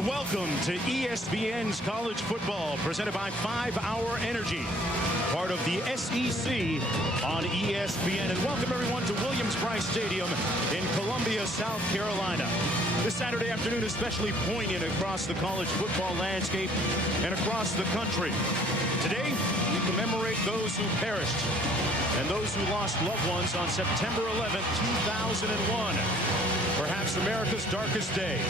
And welcome to ESPN's College Football, presented by 5 Hour Energy, part of the SEC on ESPN. And welcome everyone to Williams-Brice Stadium in Columbia, South Carolina. This Saturday afternoon is especially poignant across the college football landscape and across the country. Today, we commemorate those who perished and those who lost loved ones on September 11, 2001, perhaps America's darkest day.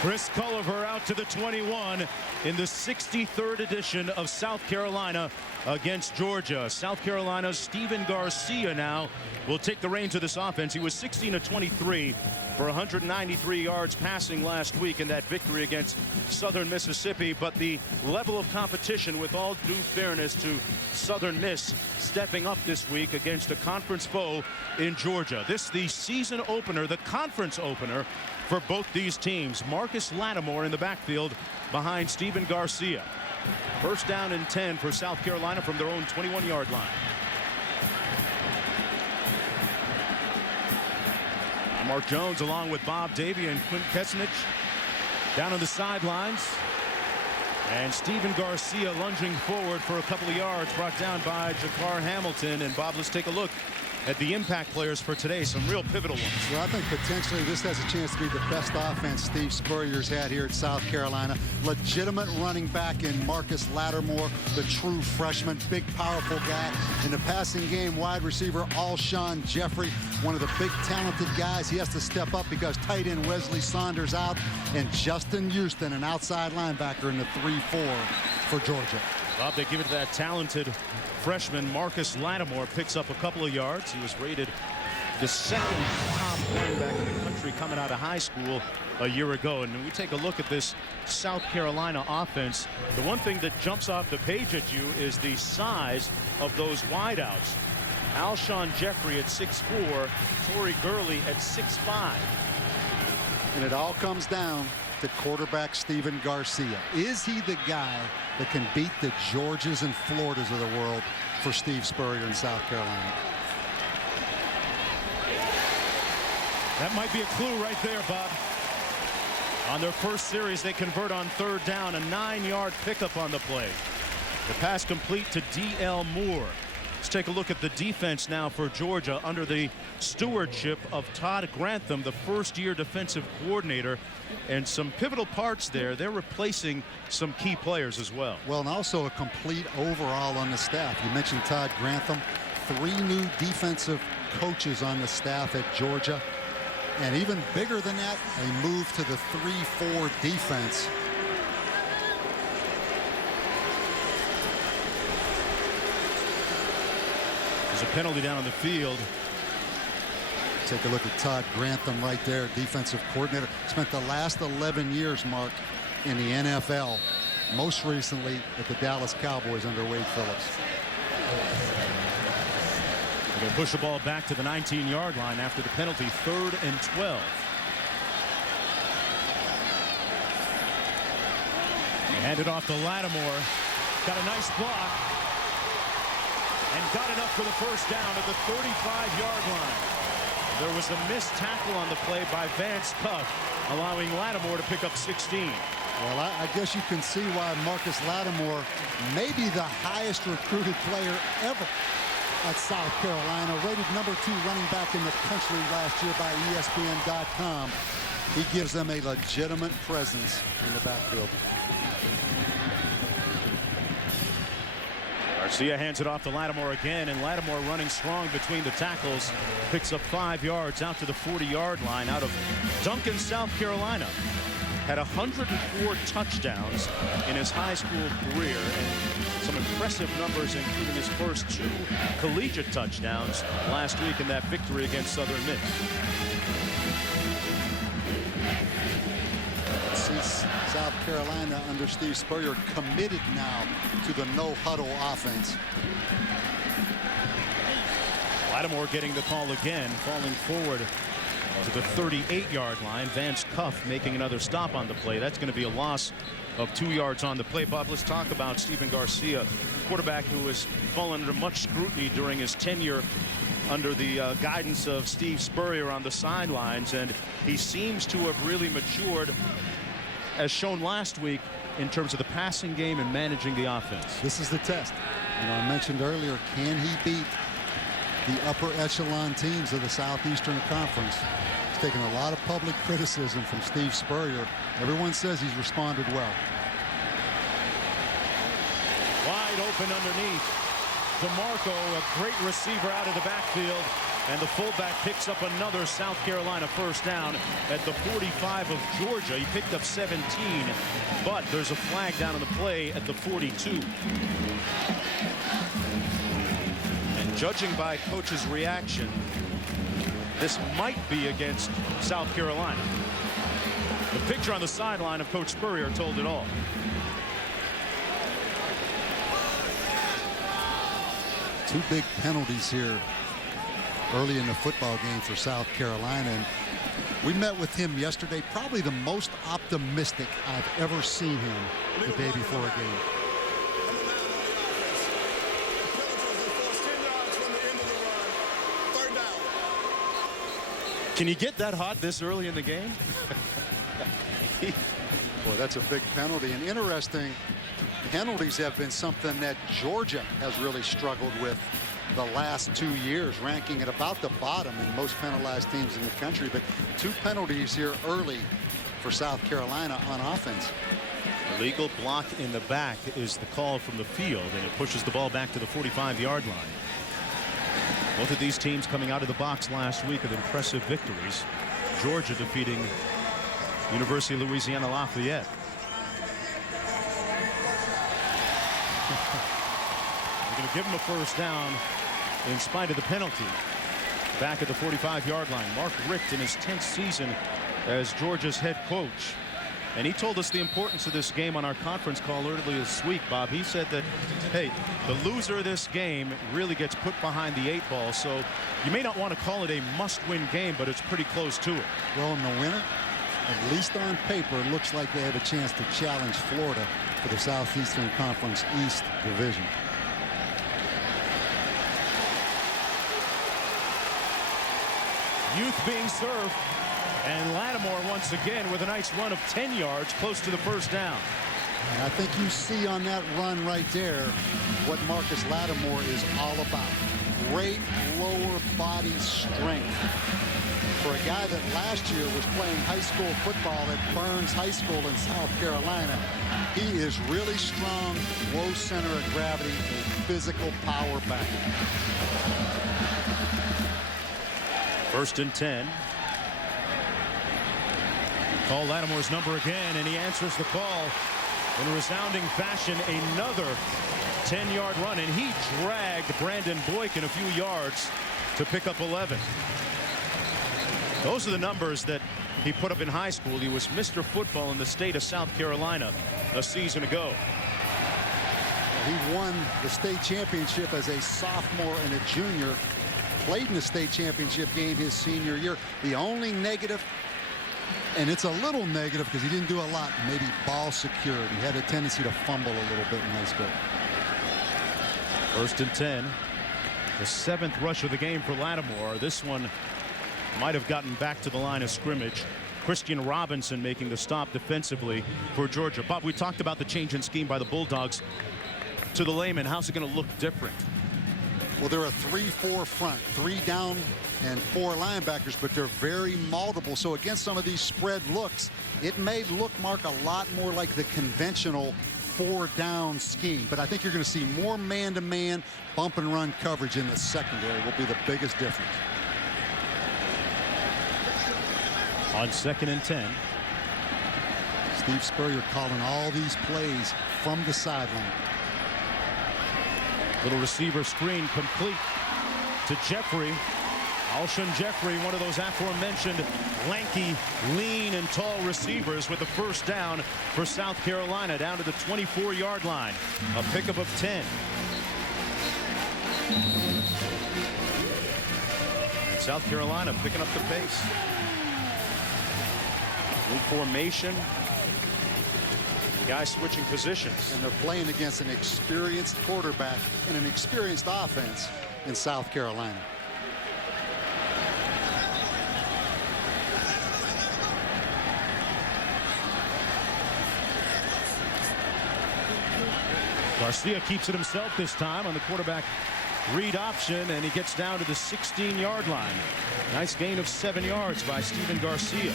Chris Culliver out to the 21 in the 63rd edition of South Carolina against Georgia. South Carolina's Stephen Garcia now will take the reins of this offense. He was 16 of 23 for 193 yards passing last week in that victory against Southern Mississippi. But the level of competition, with all due fairness to Southern Miss, stepping up this week against a conference foe in Georgia. This the season opener, the conference opener for both these teams. Marcus Lattimore in the backfield behind Stephen Garcia. First down and 10 for South Carolina from their own 21-yard line. Mark Jones along with Bob Davie and Quint Kessenich down on the sidelines. And Stephen Garcia lunging forward for a couple of yards, brought down by Jakar Hamilton. And Bob, let's take a look at the impact players for today, some real pivotal ones. Well, I think potentially this has a chance to be the best offense Steve Spurrier's had here at South Carolina. Legitimate running back in Marcus Lattimore, the true freshman, big, powerful guy. In the passing game, wide receiver Alshon Jeffrey, one of the big, talented guys. He has to step up because tight end Weslye Saunders out, and Justin Houston, an outside linebacker in the 3-4 for Georgia. Bob, they give it to that talented freshman. Marcus Lattimore picks up a couple of yards. He was rated the second top running back in the country coming out of high school a year ago. And when we take a look at this South Carolina offense, the one thing that jumps off the page at you is the size of those wideouts. Alshon Jeffrey at 6'4", Torrey Gurley at 6'5". And it all comes down to quarterback Stephen Garcia. Is he the guy that can beat the Georgias and Floridas of the world for Steve Spurrier in South Carolina? That might be a clue right there, Bob. On their first series, they convert on third down, a 9-yard pickup on the play. The pass complete to D.L. Moore. Let's take a look at the defense now for Georgia under the stewardship of Todd Grantham, the first-year defensive coordinator. And some pivotal parts there. They're replacing some key players as well. Well, and also a complete overall on the staff. You mentioned Todd Grantham. 3 new defensive coaches on the staff at Georgia. And even bigger than that, a move to the 3-4 defense. There's a penalty down on the field. Take a look at Todd Grantham right there, defensive coordinator. Spent the last 11 years, Mark, in the NFL. Most recently at the Dallas Cowboys under Wade Phillips. They're going to push the ball back to the 19-yard line after the penalty, 3rd and 12. Handed off to Lattimore. Got a nice block. And got enough for the first down at the 35-yard line. There was a missed tackle on the play by Vance Cuff, allowing Lattimore to pick up 16. Well, I guess you can see why Marcus Lattimore may be the highest recruited player ever at South Carolina, rated #2 running back in the country last year by ESPN.com. He gives them a legitimate presence in the backfield. Garcia hands it off to Lattimore again, and Lattimore running strong between the tackles, picks up 5 yards out to the 40-yard line out of Duncan, South Carolina. Had 104 touchdowns in his high school career, and some impressive numbers, including his first 2 collegiate touchdowns last week in that victory against Southern Miss. South Carolina under Steve Spurrier committed now to the no-huddle offense. Lattimore getting the call again, falling forward to the 38-yard line. Vance Cuff making another stop on the play. That's going to be a loss of 2 yards on the play. Bob, let's talk about Stephen Garcia, quarterback who has fallen under much scrutiny during his tenure under the guidance of Steve Spurrier on the sidelines, and he seems to have really matured, as shown last week, in terms of the passing game and managing the offense. This is the test. You know, I mentioned earlier, can he beat the upper echelon teams of the Southeastern Conference? He's taken a lot of public criticism from Steve Spurrier. Everyone says he's responded well. Wide open underneath. DeMarco, a great receiver out of the backfield, and the fullback picks up another South Carolina first down at the 45 of Georgia. He picked up 17, but there's a flag down on the play at the 42. And judging by coach's reaction, this might be against South Carolina. The picture on the sideline of Coach Spurrier told it all. Two big penalties here early in the football game for South Carolina, and we met with him yesterday. Probably the most optimistic I've ever seen him the day before a game. Can you get that hot this early in the game? Boy, that's a big penalty. And interesting, penalties have been something that Georgia has really struggled with the last 2 years, ranking at about the bottom in most penalized teams in the country. But 2 penalties here early for South Carolina on offense. Illegal block in the back is the call from the field, and it pushes the ball back to the 45-yard line. Both of these teams coming out of the box last week with impressive victories. Georgia defeating University of Louisiana Lafayette. They're going to give him a first down in spite of the penalty. Back at the 45-yard line. Mark Richt in his 10th season as Georgia's head coach. And he told us the importance of this game on our conference call earlier this week, Bob. He said that, hey, the loser of this game really gets put behind the 8 ball. So you may not want to call it a must-win game, but it's pretty close to it. Well, in the winner, at least on paper, it looks like they have a chance to challenge Florida for the Southeastern Conference East Division. Youth being served. And Lattimore once again with a nice run of 10 yards close to the first down. And I think you see on that run right there what Marcus Lattimore is all about. Great lower body strength. For a guy that last year was playing high school football at Burns High School in South Carolina, he is really strong, low center of gravity, a physical power back. 1st and 10. Call Lattimore's number again, and he answers the call in a resounding fashion. Another 10-yard run, and he dragged Brandon Boykin a few yards to pick up 11. Those are the numbers that he put up in high school. He was Mr. Football in the state of South Carolina a season ago. He won the state championship as a sophomore and a junior. Played in the state championship game his senior year. The only negative And it's a little negative because he didn't do a lot. Maybe ball secured. He had a tendency to fumble a little bit in high school. 1st and 10. The 7th rush of the game for Lattimore. This one might have gotten back to the line of scrimmage. Christian Robinson making the stop defensively for Georgia. Bob, we talked about the change in scheme by the Bulldogs. To the layman, how's it going to look different? Well, they're a 3-4 front, 3 down and 4 linebackers, but they're very multiple. So against some of these spread looks, it may look, Mark, a lot more like the conventional 4-down scheme. But I think you're going to see more man-to-man bump and run coverage in the secondary will be the biggest difference. On 2nd and 10. Steve Spurrier calling all these plays from the sideline. Little receiver screen complete to Jeffrey. Alshon Jeffrey, one of those aforementioned lanky, lean, and tall receivers with the 1st down for South Carolina down to the 24-yard line. A pickup of 10. And South Carolina picking up the pace. New formation. Guys switching positions. And they're playing against an experienced quarterback and an experienced offense in South Carolina. Garcia keeps it himself this time on the quarterback read option, and he gets down to the 16-yard line. Nice gain of 7 yards by Stephen Garcia.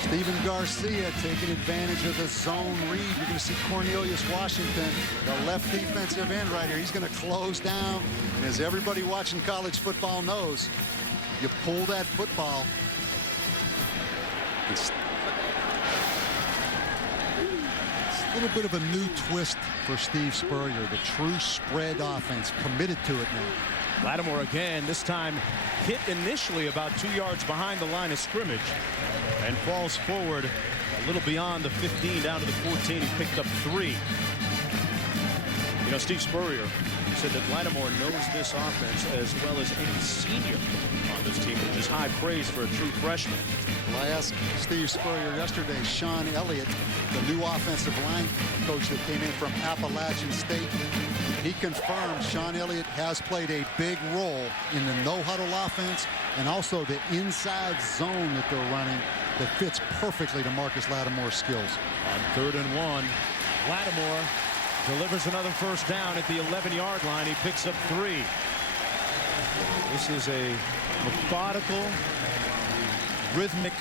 Stephen Garcia taking advantage of the zone read. You're going to see Cornelius Washington, the left defensive end right here. He's going to close down. And as everybody watching college football knows, you pull that football. It's a little bit of a new twist for Steve Spurrier. The true spread offense, committed to it now. Lattimore again, this time hit initially about 2 yards behind the line of scrimmage and falls forward a little beyond the 15 down to the 14. He picked up 3. You know, Steve Spurrier said that Lattimore knows this offense as well as any senior on this team, which is high praise for a true freshman. Well, I asked Steve Spurrier yesterday, Sean Elliott, the new offensive line coach that came in from Appalachian State. He confirmed Sean Elliott has played a big role in the no-huddle offense and also the inside zone that they're running that fits perfectly to Marcus Lattimore's skills. On 3rd and 1, Lattimore delivers another 1st down at the 11-yard line. He picks up 3. This is a methodical, rhythmic,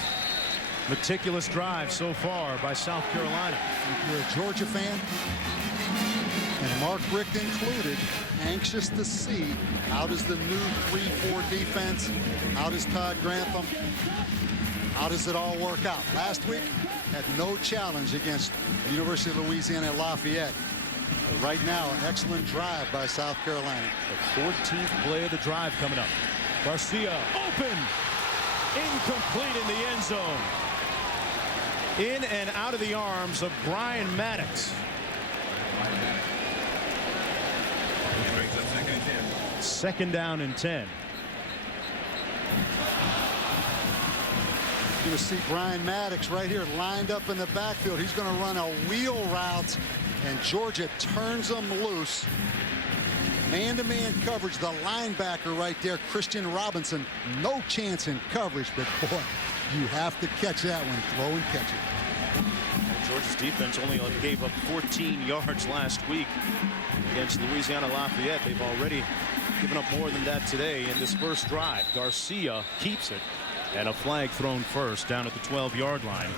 meticulous drive so far by South Carolina. If you're a Georgia fan, and Mark Richt included, anxious to see how does the new 3-4 defense, how does Todd Grantham, how does it all work out? Last week had no challenge against the University of Louisiana Lafayette. But right now, an excellent drive by South Carolina. The 14th play of the drive coming up. Garcia open, incomplete in the end zone. In and out of the arms of Brian Maddox. Second down and 10. You're going to see Brian Maddox right here lined up in the backfield. He's going to run a wheel route, and Georgia turns him loose. Man-to-man coverage, the linebacker right there, Christian Robinson, no chance in coverage, but boy, you have to catch that one, throw and catch it. Georgia's defense only gave up 14 yards last week against Louisiana Lafayette. They've already given up more than that today in this first drive. Garcia keeps it, and a flag thrown first down at the 12-yard line.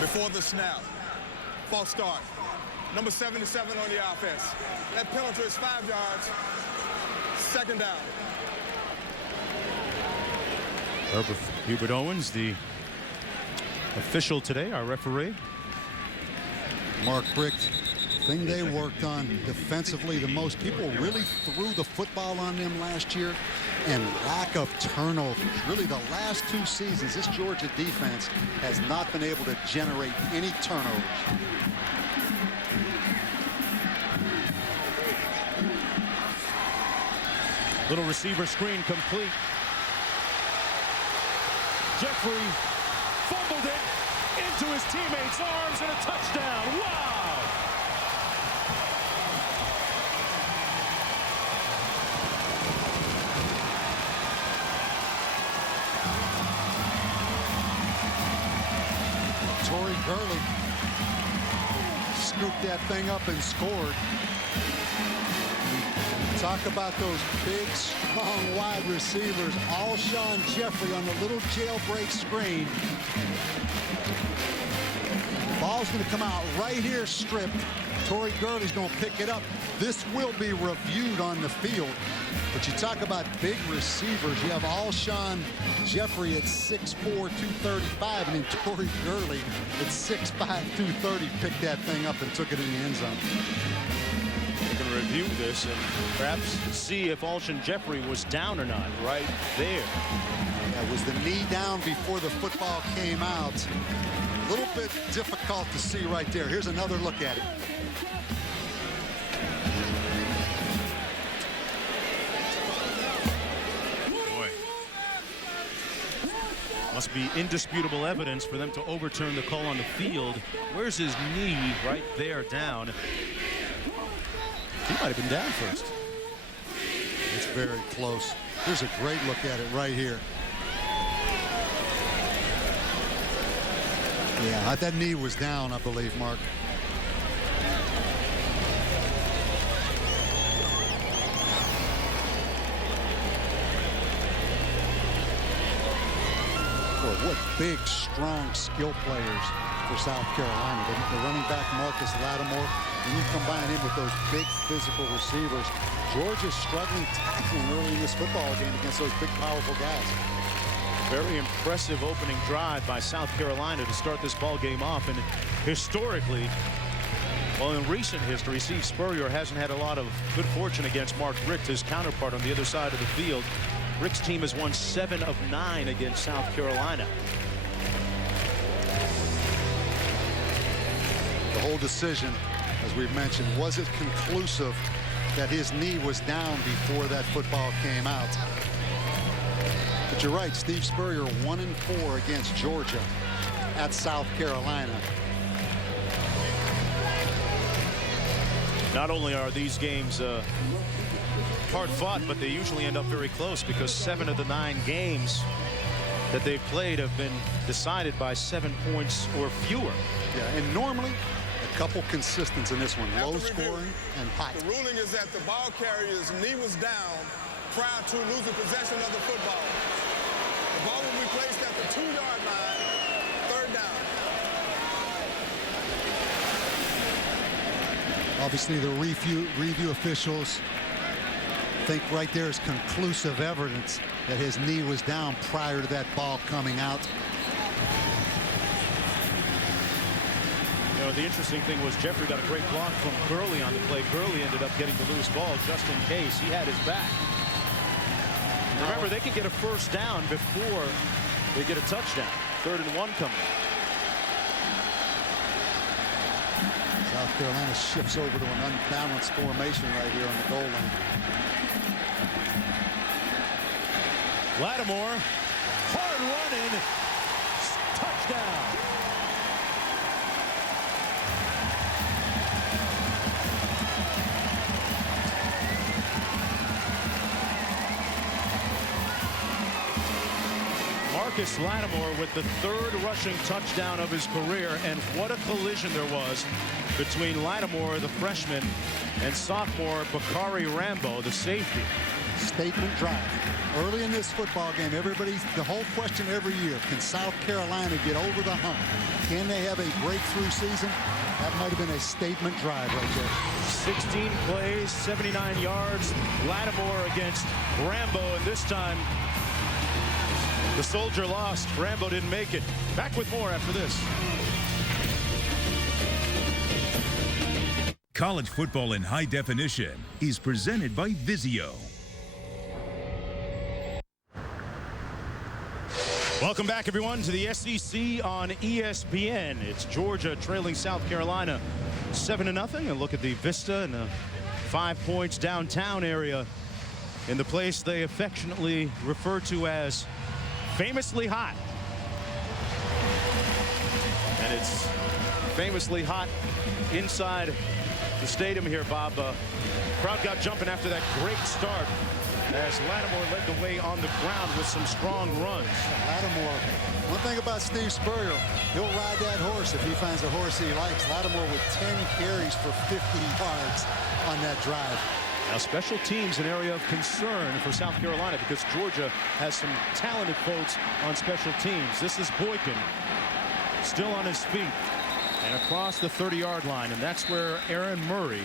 Before the snap, false start. Number 77 on the offense. That penalty is 5 yards. Second down. Herbert Hubert Owens, the official today, our referee. Mark Richt, thing they worked on defensively the most. People really threw the football on them last year, and lack of turnovers. Really, the last 2 seasons, this Georgia defense has not been able to generate any turnovers. Little receiver screen complete. Jeffrey fumbled it into his teammates' arms and a touchdown. Wow! Torrey Gurley scooped that thing up and scored. Talk about those big, strong wide receivers. Alshon Jeffrey on the little jailbreak screen. Ball's going to come out right here stripped. Torrey Gurley's going to pick it up. This will be reviewed on the field. But you talk about big receivers. You have Alshon Jeffrey at 6'4", 235, and then Torrey Gurley at 6'5", 230 picked that thing up and took it in the end zone. We're going to review this and perhaps see if Alshon Jeffrey was down or not right there. That was the knee down before the football came out. A little bit difficult to see right there. Here's another look at it. Boy. Must be indisputable evidence for them to overturn the call on the field. Where's his knee? Right there, down. He might have been down first. It's very close. Here's a great look at it right here. Yeah, that knee was down, I believe, Mark. Boy, what big, strong skill players for South Carolina. The running back, Marcus Lattimore. And you combine him with those big physical receivers. Georgia's struggling tackling early in this football game against those big, powerful guys. Very impressive opening drive by South Carolina to start this ball game off. And historically, well, in recent history, Steve Spurrier hasn't had a lot of good fortune against Mark Richt, his counterpart on the other side of the field. Richt's team has won 7 of 9 against South Carolina. The whole decision, as we've mentioned, was it conclusive that his knee was down before that football came out? But you're right, Steve Spurrier 1-4 against Georgia at South Carolina. Not only are these games hard fought, but they usually end up very close because 7 of the 9 games that they've played have been decided by 7 points or fewer. Yeah, and normally a couple consistents in this one, low scoring and hot. The ruling is that the ball carrier's knee was down prior to losing possession of the football. The ball will be placed at the 2-yard line, 3rd down. Obviously, the review officials think right there is conclusive evidence that his knee was down prior to that ball coming out. You know, the interesting thing was Jeffrey got a great block from Gurley on the play. Gurley ended up getting the loose ball just in case. He had his back. Remember, they can get a first down before they get a touchdown. 3rd and 1 coming up. South Carolina shifts over to an unbalanced formation right here on the goal line. Lattimore, hard running, touchdown. Marcus Lattimore with the 3rd rushing touchdown of his career, and what a collision there was between Lattimore, the freshman, and sophomore Bacarri Rambo, the safety. Statement drive. Early in this football game, the whole question every year, can South Carolina get over the hump? Can they have a breakthrough season? That might have been a statement drive right there. 16 plays, 79 yards. Lattimore against Rambo, and this time the Soldier lost. Rambo didn't make it. Back with more after this. College football in high definition is presented by Vizio. Welcome back, everyone, to the SEC on ESPN. It's Georgia trailing South Carolina 7-0. And look at the vista and the 5 points downtown area in the place they affectionately refer to as famously hot. And it's famously hot inside the stadium here, Bob. Crowd got jumping after that great start as Lattimore led the way on the ground with some strong runs. Lattimore, one thing about Steve Spurrier, he'll ride that horse if he finds a horse he likes. Lattimore with 10 carries for 50 yards on that drive. Now, special teams an area of concern for South Carolina because Georgia has some talented folks on special teams. This is Boykin still on his feet and across the 30-yard line, and that's where Aaron Murray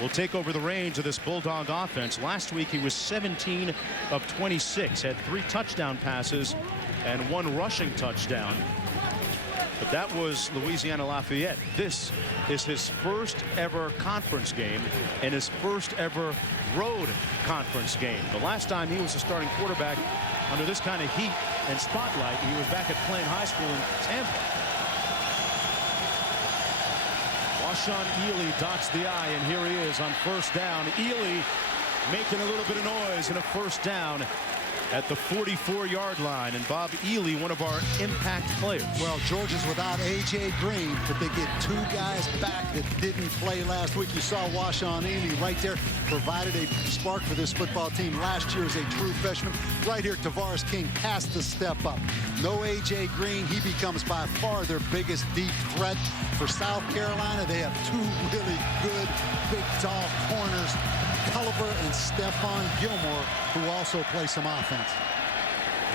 will take over the reins of this Bulldog offense. Last week he was 17 of 26, had 3 touchdown passes and 1 rushing touchdown. But that was Louisiana Lafayette. This is his first ever conference game and his first ever road conference game. The last time he was a starting quarterback under this kind of heat and spotlight, he was back at Plain High School in Tampa. Washuan Ealey dots the I, and here he is on first down. Ealey making a little bit of noise and a first down at the 44-yard line. And Bob, Ealey, one of our impact players. Well, Georgia's without A.J. Green, but they get 2 guys back that didn't play last week. You saw Washuan Ealey right there, provided a spark for this football team last year as a true freshman. Right here, Tavarres King has to step up. No A.J. Green. He becomes by far their biggest deep threat. For South Carolina, they have 2 really good, big, tall corners, Culliver and Stephon Gilmore, who also play some offense.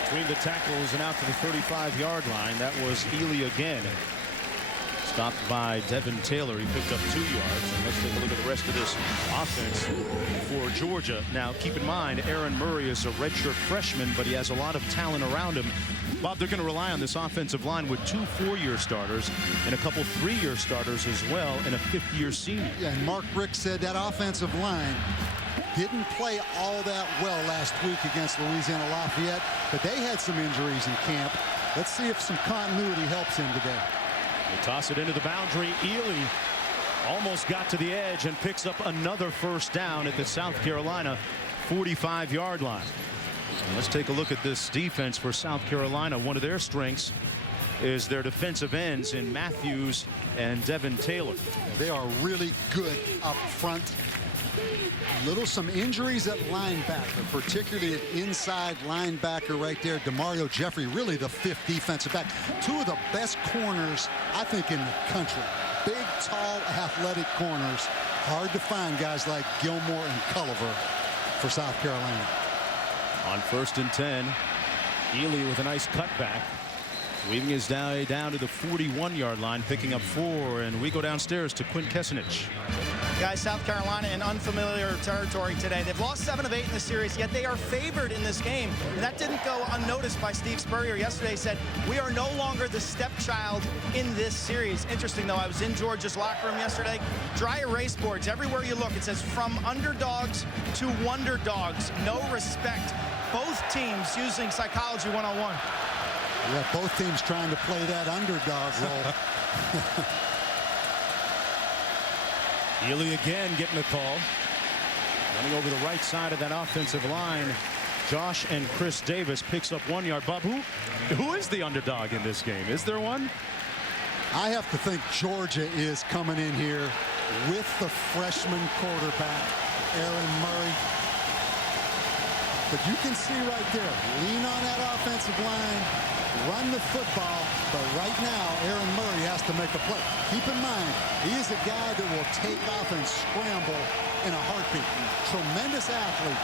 Between the tackles and out to the 35-yard line, that was Ealey again. Stopped by Devin Taylor. He picked up 2 yards. And let's take a look at the rest of this offense for Georgia. Now, keep in mind, Aaron Murray is a redshirt freshman, but he has a lot of talent around him. Bob, they're going to rely on this offensive line with 2 4-year starters and a couple 3-year starters as well, and a 5th-year senior. Yeah, and Mark Rick said that offensive line didn't play all that well last week against Louisiana Lafayette, but they had some injuries in camp. Let's see if some continuity helps him today. They toss it into the boundary. Ealey almost got to the edge and picks up another first down at the South Carolina 45-yard line. And let's take a look at this defense for South Carolina. One of their strengths is their defensive ends in Matthews and Devin Taylor. They are really good up front. Some injuries at linebacker, particularly at inside linebacker right there. DeMario Jeffrey, really the 5th defensive back. 2 of the best corners, I think, in the country. Big, tall, athletic corners. Hard to find guys like Gilmore and Culliver for South Carolina. On 1st and 10, Ealey with a nice cutback. Weaving his down to the 41-yard line, picking up 4, and we go downstairs to Quinn Kessenich. Guys, South Carolina in unfamiliar territory today. They've lost 7 of 8 in the series, yet they are favored in this game. And that didn't go unnoticed by Steve Spurrier yesterday. He said, we are no longer the stepchild in this series. Interesting, though, I was in Georgia's locker room yesterday. Dry erase boards everywhere you look. It says, from underdogs to wonder dogs. No respect. Both teams using psychology 101. Yeah, both teams trying to play that underdog role. Ealey again getting a call. Running over the right side of that offensive line. Josh and Chris Davis picks up 1 yard. Bob, who is the underdog in this game? Is there one? I have to think Georgia is coming in here with the freshman quarterback, Aaron Murray. But you can see right there, lean on that offensive line, run the football, but right now, Aaron Murray has to make a play. Keep in mind, he is a guy that will take off and scramble in a heartbeat. Tremendous athlete.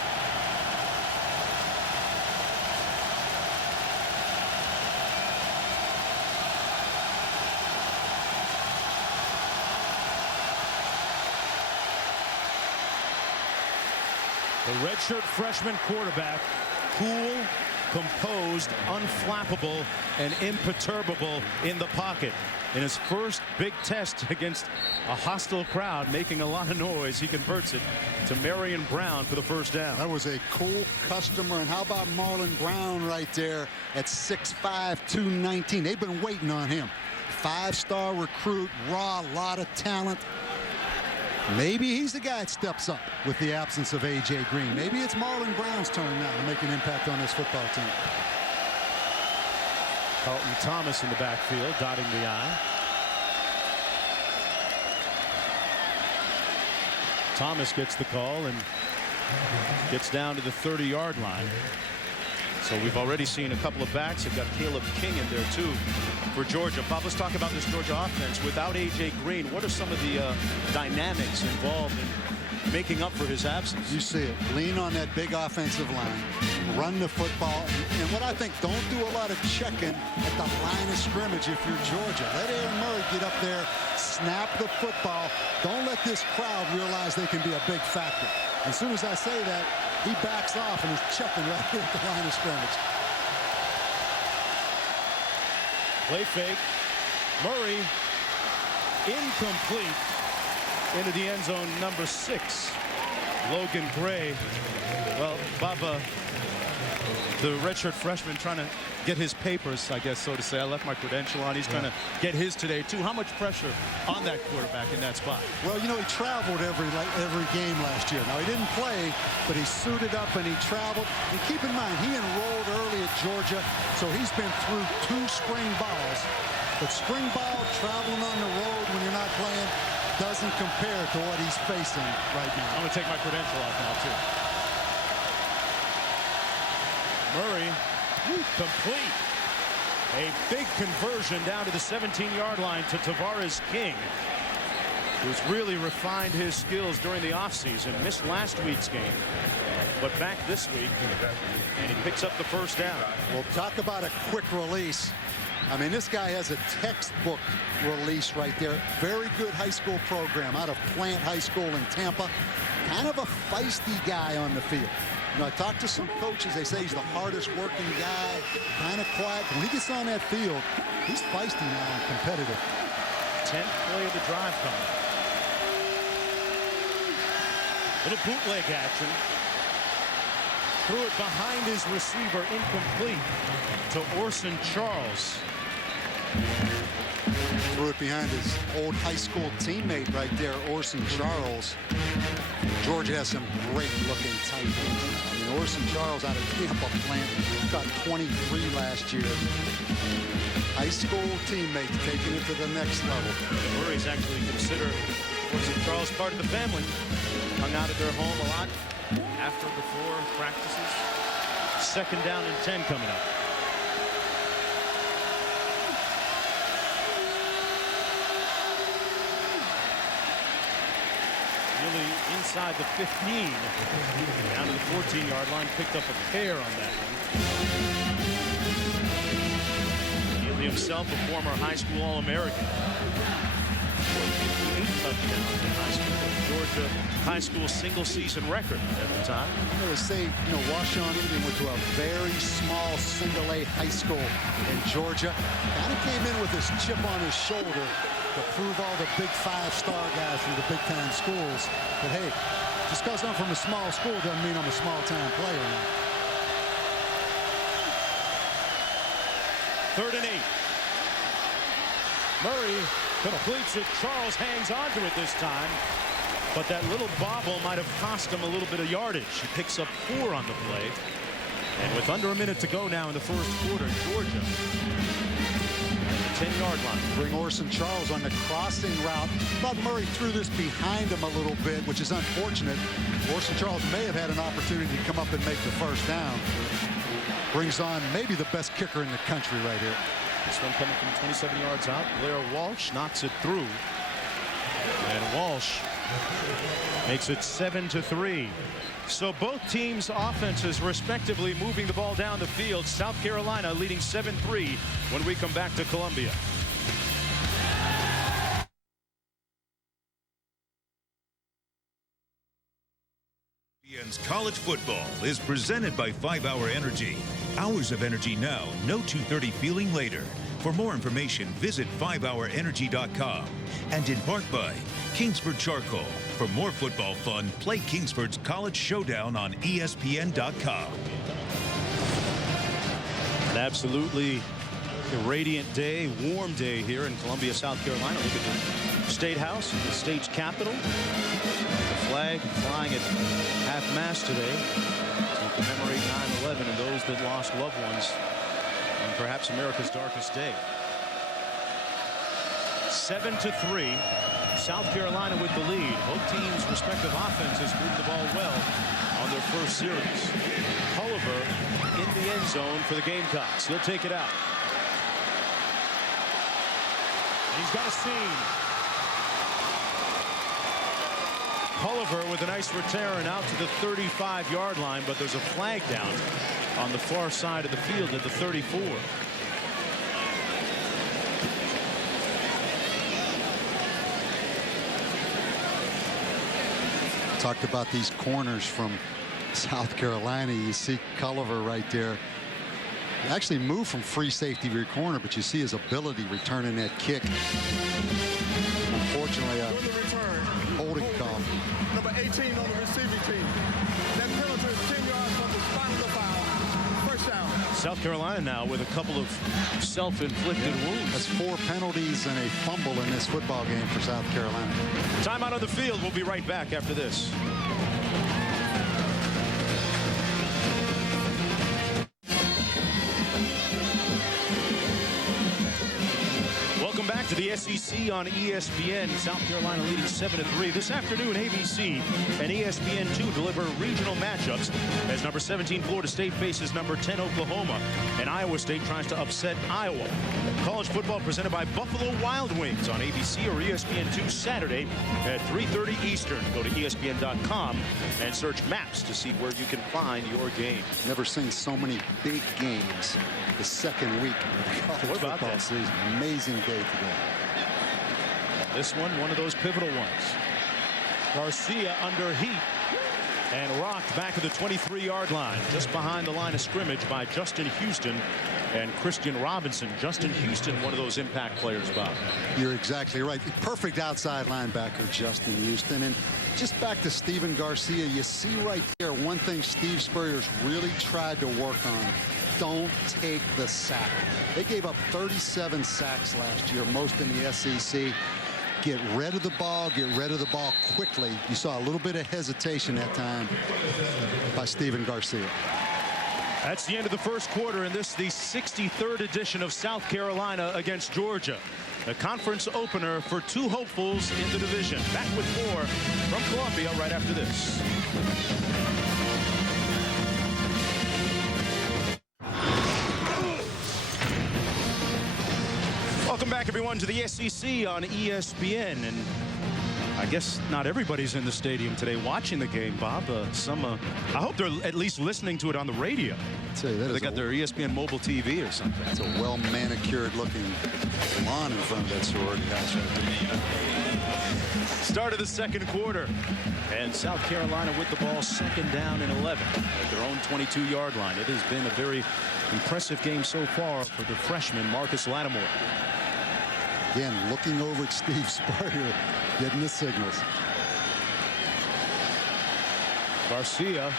The redshirt freshman quarterback, cool, composed, unflappable, and imperturbable in the pocket. In his first big test against a hostile crowd, making a lot of noise, he converts it to Marion Brown for the first down. That was a cool customer. And how about Marlon Brown right there at 6'5", 219? They've been waiting on him. 5-star recruit, raw, lot of talent. Maybe he's the guy that steps up with the absence of A.J. Green. Maybe it's Marlon Brown's turn now to make an impact on this football team. Carlton Thomas in the backfield, dotting the I. Thomas gets the call and gets down to the 30-yard line. So we've already seen a couple of backs. They've got Caleb King in there too for Georgia. Bob, let's talk about this Georgia offense. Without A.J. Green, what are some of the dynamics involved in making up for his absence? You see it. Lean on that big offensive line. Run the football. And what I think, don't do a lot of checking at the line of scrimmage if you're Georgia. Let Aaron Murray get up there, snap the football. Don't let this crowd realize they can be a big factor. As soon as I say that, he backs off and is checking right here at the line of scrimmage. Play fake. Murray incomplete into the end zone, number 6. Logan Gray. Well, Baba, the redshirt freshman, trying to get his papers, I guess, so to say. I left my credential on. He's trying to get his today, too. How much pressure on that quarterback in that spot? Well, you know, he traveled every game last year. Now, he didn't play, but he suited up and he traveled. And keep in mind, he enrolled early at Georgia, so he's been through 2 spring balls. But spring ball, traveling on the road when you're not playing, doesn't compare to what he's facing right now. I'm going to take my credential off now, too. Murray, complete. A big conversion down to the 17-yard line to Tavares King, who's really refined his skills during the offseason. Missed last week's game, but back this week, and he picks up the first down. Well, talk about a quick release. I mean, this guy has a textbook release right there. Very good high school program out of Plant High School in Tampa. Kind of a feisty guy on the field. You know, I talked to some coaches. They say he's the hardest working guy, kind of quiet. When he gets on that field, he's feisty now and competitive. 10th play of the drive coming. Little bootleg action. Threw it behind his receiver, incomplete to Orson Charles. Threw it behind his old high school teammate right there, Orson Charles. Georgia has some great looking tight ends now. I mean, Orson Charles out of Tampa Plant got 23 last year. High school teammates taking it to the next level. Murray's actually considered Orson Charles part of the family. Hung out at their home a lot after, before practices. 2nd down and 10 coming up. Really inside the 15, down to the 14-yard line, picked up a pair on that one. Ealey himself, a former high school All-American. 8 touchdowns in high school. Georgia high school single-season record at the time. They say, you know, Washuan Ealey went to a very small single-A high school in Georgia. Kind of came in with this chip on his shoulder to prove all the big 5-star guys from the big-time schools. But hey, just because I'm from a small school doesn't mean I'm a small-time player now. 3rd and 8. Murray completes it. Charles hangs on to it this time. But that little bobble might have cost him a little bit of yardage. He picks up 4 on the play. And with under a minute to go now in the first quarter, Georgia 10-yard line. Bring Orson Charles on the crossing route. Thought Murray threw this behind him a little bit, which is unfortunate. Orson Charles may have had an opportunity to come up and make the first down. Brings on maybe the best kicker in the country right here. This one coming from 27 yards out. Blair Walsh knocks it through. And Walsh makes it 7-3. So both teams' offenses respectively moving the ball down the field. South Carolina leading 7-3 when we come back to Columbia. ESPN's College Football is presented by 5-Hour Energy. Hours of energy now, no 2:30 feeling later. For more information, visit 5hourenergy.com. And in part by Kingsford Charcoal. For more football fun, play Kingsford's College Showdown on ESPN.com. An absolutely A radiant day, warm day here in Columbia, South Carolina. Look at the State House, the state's capital. The flag flying at half-mast today to commemorate 9/11 and those that lost loved ones on perhaps America's darkest day. 7-3. South Carolina with the lead. Both teams' respective offenses moved the ball well on their first series. Culliver in the end zone for the Gamecocks. He'll take it out. He's got a seam. Culliver with a nice return out to the 35-yard line, but there's a flag down on the far side of the field at the 34. Talked about these corners from South Carolina. You see Culliver right there. He actually moved from free safety to corner, but you see his ability returning that kick. Unfortunately, holding call. Number 18 on the receiving team. That penalty is 10 yards from the spot of the foul. First down. South Carolina now with a couple of self-inflicted wounds. That's 4 penalties and a fumble in this football game for South Carolina. Timeout on the field. We'll be right back after this. Welcome back to the SEC on ESPN. South Carolina leading 7-3. This afternoon, ABC and ESPN2 deliver regional matchups as number 17 Florida State faces number 10 Oklahoma, and Iowa State tries to upset Iowa. College football presented by Buffalo Wild Wings on ABC or ESPN2 Saturday at 3:30 Eastern. Go to ESPN.com and search maps to see where you can find your game. Never seen so many big games the second week of the college football season. Amazing day today. This one of those pivotal ones. Garcia under heat and rocked back at the 23-yard line, just behind the line of scrimmage by Justin Houston and Christian Robinson. Justin Houston, one of those impact players, Bob. You're exactly right. Perfect outside linebacker, Justin Houston. And just back to Stephen Garcia, you see right there one thing Steve Spurrier's really tried to work on. Don't take the sack. They gave up 37 sacks last year, most in the SEC. Get rid of the ball, get rid of the ball quickly. You saw a little bit of hesitation that time by Stephen Garcia. That's the end of the first quarter, and this the 63rd edition of South Carolina against Georgia. The conference opener for 2 hopefuls in the division. Back with more from Columbia right after this. Welcome back, everyone, to the SEC on ESPN. And I guess not everybody's in the stadium today watching the game, Bob. I hope they're at least listening to it on the radio. They got their ESPN mobile TV or something. That's a well-manicured looking lawn in front of that sorority house right there. Start of the second quarter. And South Carolina with the ball, 2nd down and 11 at their own 22-yard line. It has been a very impressive game so far for the freshman, Marcus Lattimore. Again, looking over at Steve Spurrier, getting the signals. Garcia,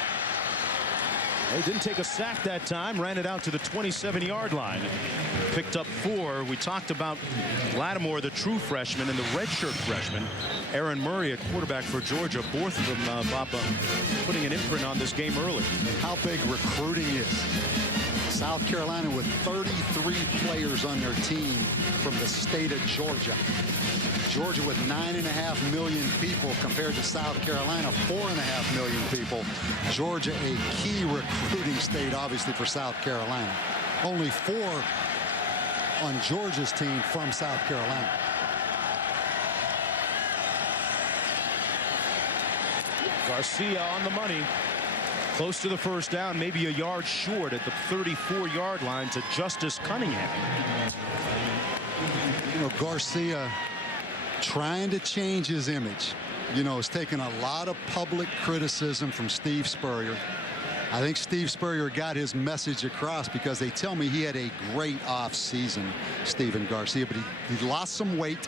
he didn't take a sack that time, ran it out to the 27-yard line. Picked up 4. We talked about Lattimore, the true freshman, and the redshirt freshman, Aaron Murray, at quarterback for Georgia. Both of them, Bob, putting an imprint on this game early. How big recruiting is. South Carolina with 33 players on their team from the state of Georgia. Georgia with 9.5 million people compared to South Carolina, 4.5 million people. Georgia, a key recruiting state, obviously, for South Carolina. Only 4 on Georgia's team from South Carolina. Garcia on the money. Close to the first down, maybe a yard short at the 34-yard line to Justice Cunningham. You know, Garcia trying to change his image. You know, it's taken a lot of public criticism from Steve Spurrier. I think Steve Spurrier got his message across because they tell me he had a great offseason, Stephen Garcia, but he lost some weight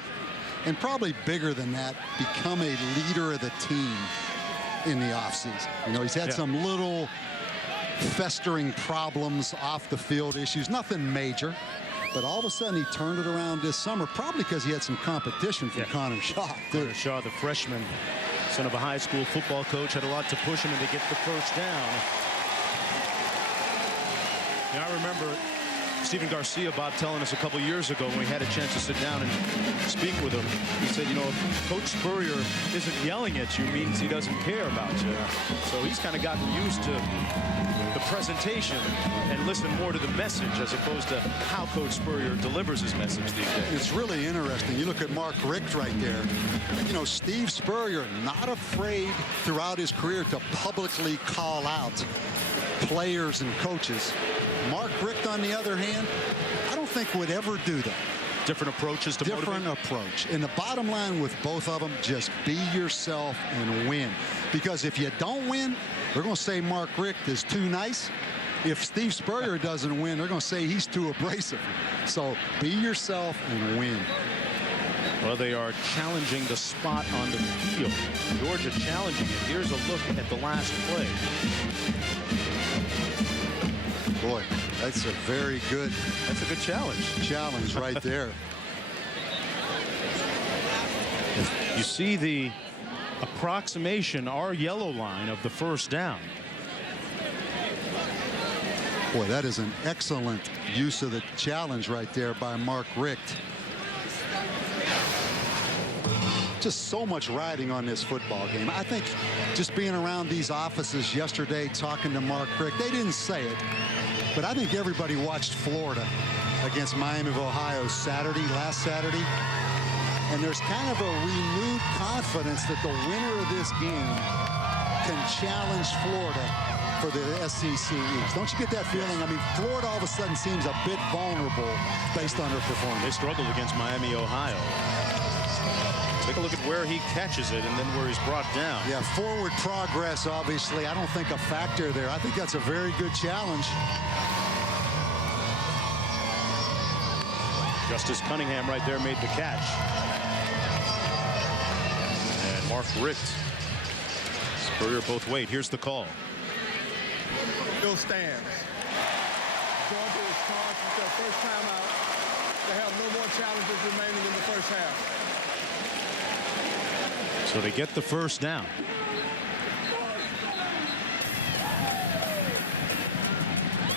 and probably bigger than that, become a leader of the team in the offseason. You know, he's had some little festering problems off the field issues, nothing major, But all of a sudden, he turned it around this summer, probably because he had some competition from Connor Shaw. Connor Shaw, the freshman, son of a high school football coach, had a lot to push him to get the first down. Yeah, I remember Stephen Garcia, Bob, telling us a couple years ago when we had a chance to sit down and speak with him. He said, you know, if Coach Spurrier isn't yelling at you, means he doesn't care about you. So he's kind of gotten used to the presentation and listen more to the message as opposed to how Coach Spurrier delivers his message these days. It's really interesting. You look at Mark Richt right there. You know, Steve Spurrier, not afraid throughout his career to publicly call out players and coaches. Mark Richt, on the other hand, I don't think would ever do that. Different approaches to Different motivate. approach. And the bottom line with both of them, just be yourself and win. Because if you don't win, they're going to say Mark Richt is too nice. If Steve Spurrier doesn't win, they're going to say he's too abrasive. So be yourself and win. Well, they are challenging the spot on the field. Georgia challenging it. Here's a look at the last play. Boy, that's a very good challenge right there. You see the approximation, our yellow line of the first down. Boy, that is an excellent use of the challenge right there by Mark Richt. Just so much riding on this football game. I think just being around these offices yesterday, talking to Mark Richt, they didn't say it, but I think everybody watched Florida against Miami of Ohio last Saturday. And there's kind of a renewed confidence that the winner of this game can challenge Florida for the SEC East. Don't you get that feeling? I mean, Florida all of a sudden seems a bit vulnerable based on their performance. They struggled against Miami, Ohio. Take a look at where he catches it and then where he's brought down. Yeah, forward progress, obviously, I don't think a factor there. I think that's a very good challenge. Justice Cunningham right there made the catch. And Mark Richt. Spurrier both wait. Here's the call. Still stands. Georgia is charged with their first time out. They have no more challenges remaining in the first half. So they get the first down.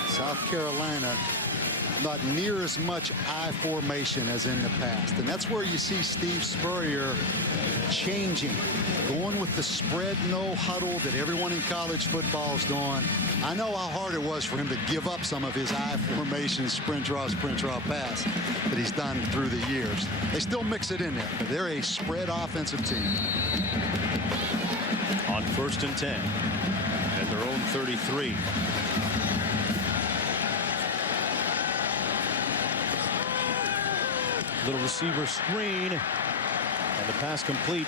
South Carolina, not near as much I formation as in the past. And that's where you see Steve Spurrier changing, going with the spread no huddle that everyone in college football is doing. I know how hard it was for him to give up some of his I formation sprint draw pass that he's done through the years. They still mix it in there, but they're a spread offensive team. On 1st and 10 at their own 33. Little receiver screen, and the pass complete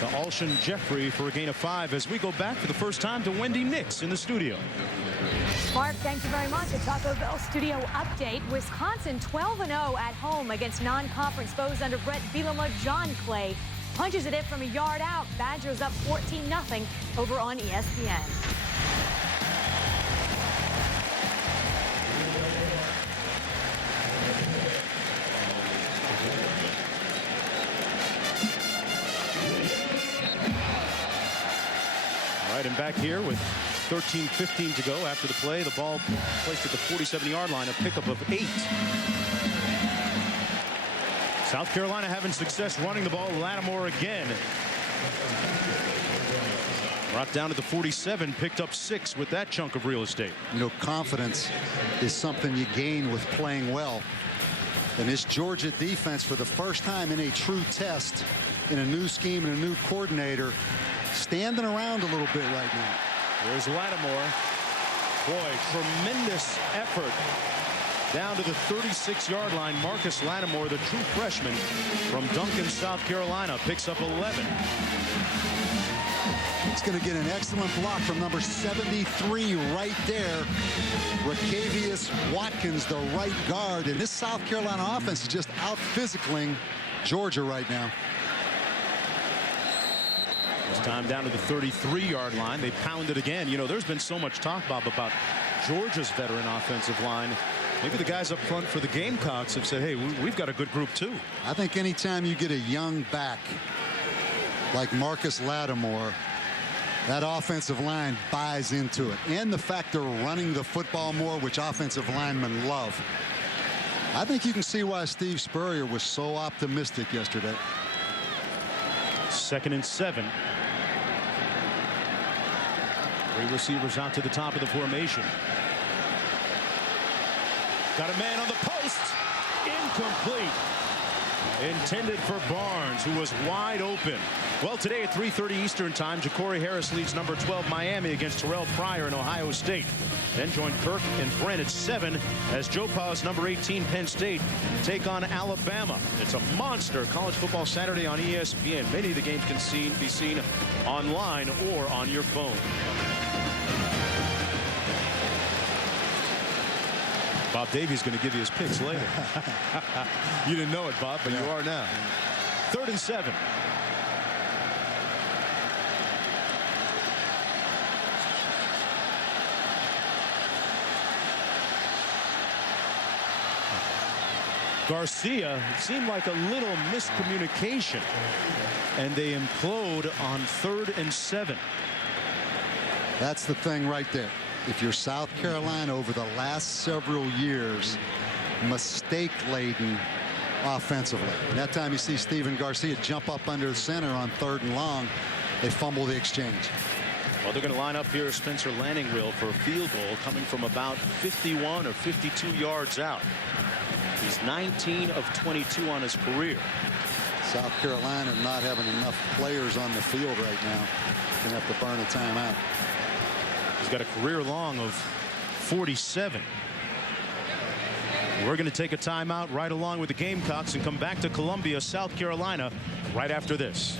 to Alshon Jeffrey for a gain of 5 as we go back for the first time to Wendy Nix in the studio. Mark, thank you very much. A Taco Bell studio update. Wisconsin 12-0 at home against non-conference foes under Brett Bielema. John Clay punches it in from a yard out. Badgers up 14-0 over on ESPN. And back here with 13:15 to go after the play. The ball placed at the 47-yard line, a pickup of 8. South Carolina having success running the ball. Lattimore again. Brought down to the 47, picked up 6 with that chunk of real estate. You know, confidence is something you gain with playing well. And this Georgia defense, for the first time in a true test, in a new scheme and a new coordinator, standing around a little bit right now. There's Lattimore. Boy, tremendous effort down to the 36-yard line. Marcus Lattimore, the true freshman from Duncan, South Carolina, picks up 11. He's going to get an excellent block from number 73 right there. Rakevius Watkins, the right guard. And this South Carolina offense is just out-physicaling Georgia right now. This time down to the 33-yard line. They pound it again. You know, there's been so much talk, Bob, about Georgia's veteran offensive line Maybe the guys up front for the Gamecocks have said, hey, we've got a good group too. I think anytime you get a young back like Marcus Lattimore, that offensive line buys into it. And the fact they're running the football more, which offensive linemen love. I think you can see why Steve Spurrier was so optimistic yesterday. 2nd and 7. 3 receivers out to the top of the formation. Got a man on the post. Incomplete. Intended for Barnes, who was wide open. Well, today at 3:30 Eastern time, Ja'Cory Harris leads number 12 Miami against Terrell Pryor in Ohio State. Then join Kirk and Brent at 7 as Joe Pa's number 18 Penn State take on Alabama. It's a monster college football Saturday on ESPN. Many of the games can be seen online or on your phone. Bob Davies going to give you his picks later. You didn't know it, Bob, but you are now. 3rd and 7. Garcia, it seemed like a little miscommunication, and they implode on 3rd and 7. That's the thing right there. If you're South Carolina over the last several years, mistake-laden offensively. That time you see Stephen Garcia jump up under the center on 3rd and long. They fumble the exchange. Well, they're going to line up here. Spencer Lanning will for a field goal coming from about 51 or 52 yards out. He's 19 of 22 on his career. South Carolina not having enough players on the field right now. Going to have to burn a timeout. He's got a career long of 47. We're going to take a timeout right along with the Gamecocks and come back to Columbia, South Carolina, right after this.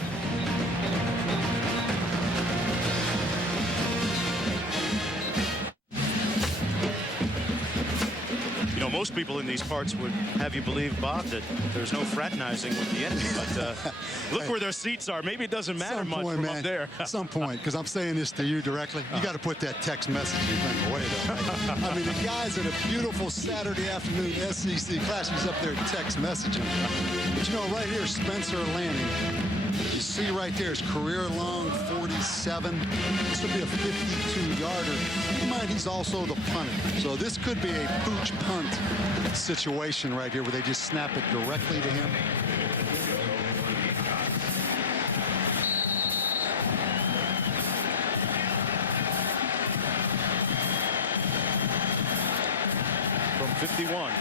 You know, most people in these parts would have you believe, Bob, that there's no fraternizing with the enemy. But look where their seats are. Maybe it doesn't matter much from up there. At some point, because I'm saying this to you directly, you got to put that text messaging thing away, though. Right? I mean, the guys at a beautiful Saturday afternoon SEC class, he's up there text messaging. But you know, right here, Spencer Lanning. You see right there his career long 47. This would be a 52-yarder. Keep in mind, he's also the punter. So this could be a pooch punt situation right here where they just snap it directly to him. From 51.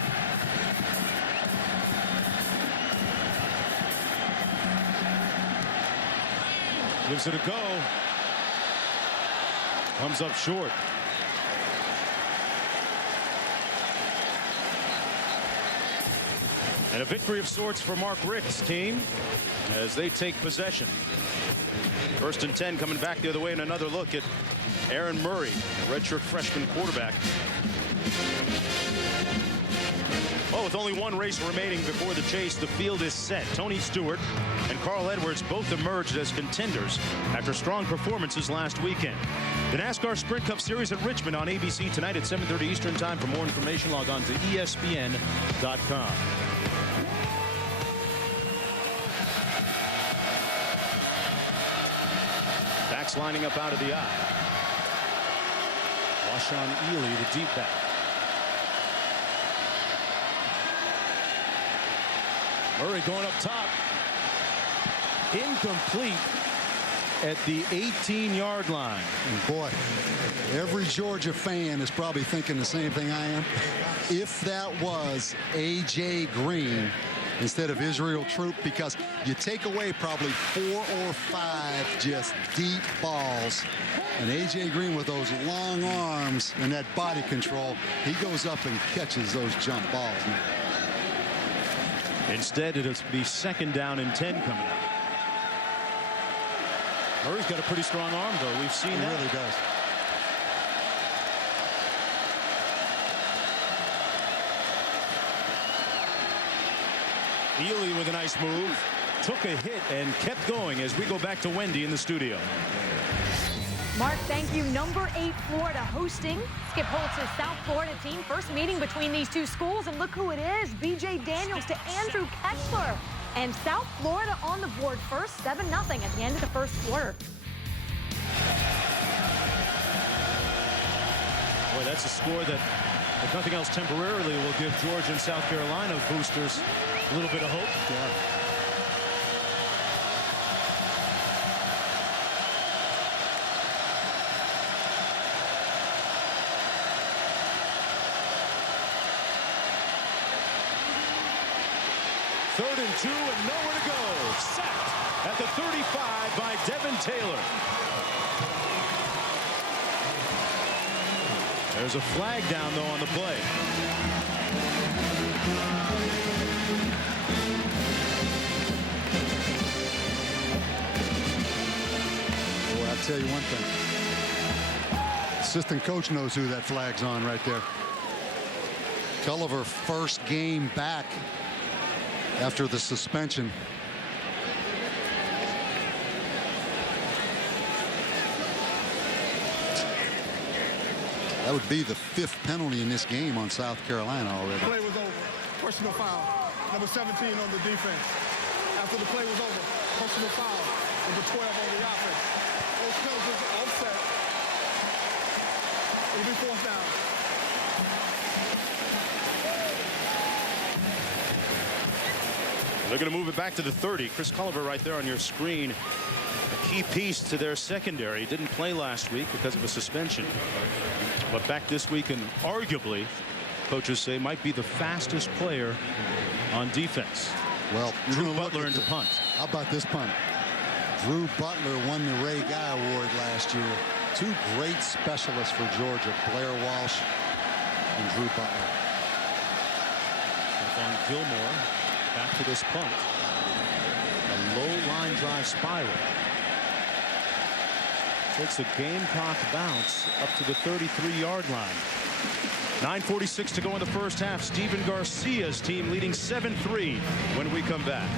Gives it a go. Comes up short. And a victory of sorts for Mark Richt's team as they take possession. 1st and 10 coming back the other way, and another look at Aaron Murray, redshirt freshman quarterback. Oh, with only one race remaining before the chase, the field is set. Tony Stewart and Carl Edwards both emerged as contenders after strong performances last weekend. The NASCAR Sprint Cup Series at Richmond on ABC tonight at 7:30 Eastern Time. For more information, log on to ESPN.com. Backs lining up out of the eye. Washuan Ealey, the deep back. Murray going up top. Incomplete at the 18-yard line. And boy, every Georgia fan is probably thinking the same thing I am. If that was A.J. Green instead of Israel Troop, because you take away probably 4 or 5 just deep balls. And A.J. Green with those long arms and that body control, he goes up and catches those jump balls. Instead, it'll be 2nd down and 10 coming up. Murray's got a pretty strong arm, though. We've seen that. He really does. Ealey with a nice move. Took a hit and kept going as we go back to Wendy in the studio. Mark, thank you. Number 8 Florida hosting Skip Holtz's South Florida team. First meeting between these two schools, and look who it is. B.J. Daniels to Andrew Kessler. And South Florida on the board first, 7-0 at the end of the first quarter. Boy, that's a score that, if nothing else, temporarily will give Georgia and South Carolina boosters a little bit of hope. Yeah. Third and 2 and nowhere to go. Sacked at the 35 by Devin Taylor. There's a flag down, though, on the play. Boy, I'll tell you one thing. Assistant coach knows who that flag's on right there. Culliver, first game back after the suspension. That would be the 5th penalty in this game on South Carolina already. Play was over. Personal foul. Number 17 on the defense. After the play was over, personal foul. Number 12 on the offense. Those penalties offset. It'll be 4th down. They're going to move it back to the 30. Chris Culliver right there on your screen. A key piece to their secondary. Didn't play last week because of a suspension. But back this week, and arguably, coaches say, might be the fastest player on defense. Well, Drew Butler into punt. How about this punt? Drew Butler won the Ray Guy Award last year. 2 great specialists for Georgia, Blair Walsh and Drew Butler. Stephon Gilmore back to this punt. A low line drive spiral. Takes a Gamecock bounce up to the 33-yard line. 9:46 to go in the first half. Stephen Garcia's team leading 7-3 when we come back.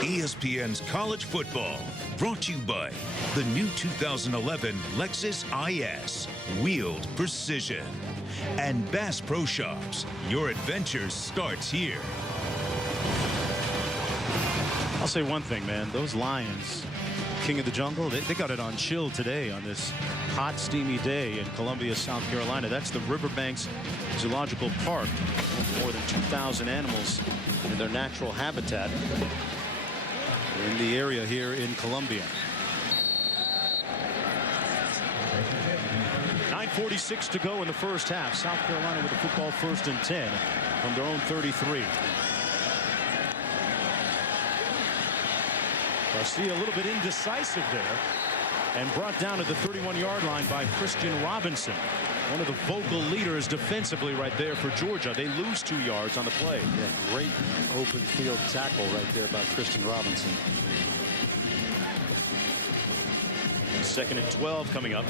ESPN's College Football, brought to you by the new 2011 Lexus IS, wheeled precision. And Bass Pro Shops, your adventure starts here. I'll say one thing, man. Those Lions, King of the Jungle, they got it on chill today on this hot, steamy day in Columbia, South Carolina. That's the Riverbanks Zoological Park. More than 2,000 animals in their natural habitat in the area here in Columbia. 9:46 to go in the first half. South Carolina with the football 1st and 10 from their own 33. Garcia a little bit indecisive there and brought down at the 31-yard line by Christian Robinson. One of the vocal leaders defensively right there for Georgia. They lose 2 yards on the play. Yeah, great open field tackle right there by Christian Robinson. 2nd and 12 coming up.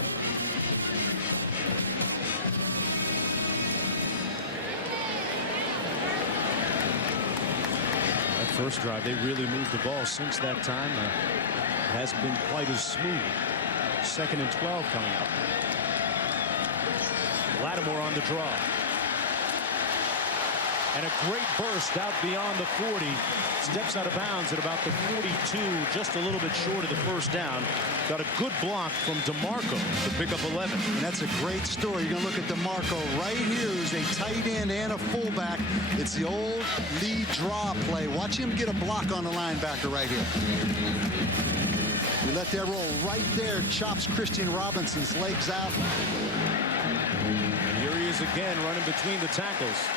That first drive, they really moved the ball. Since that time, it hasn't been quite as smooth. 2nd and 12 coming up. Lattimore on the draw. And a great burst out beyond the 40. Steps out of bounds at about the 42, just a little bit short of the first down. Got a good block from DeMarco to pick up 11. And that's a great story. You're going to look at DeMarco right here, who's a tight end and a fullback. It's the old lead draw play. Watch him get a block on the linebacker right here. You let that roll right there, chops Christian Robinson's legs out. Here he is again running between the tackles.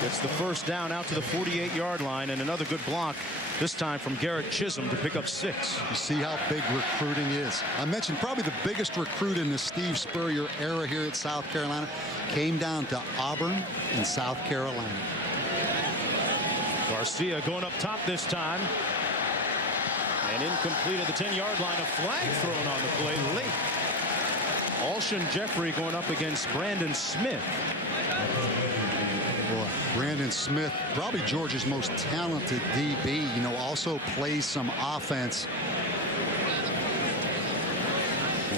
Gets the first down out to the 48-yard line, and another good block, this time from Garrett Chisholm to pick up 6. You see how big recruiting is. I mentioned probably the biggest recruit in the Steve Spurrier era here at South Carolina came down to Auburn in South Carolina. Garcia going up top this time. And incomplete at the 10-yard line. A flag thrown on the play late. Alshon Jeffrey going up against Brandon Smith. Boy, Brandon Smith, probably Georgia's most talented DB, you know, also plays some offense.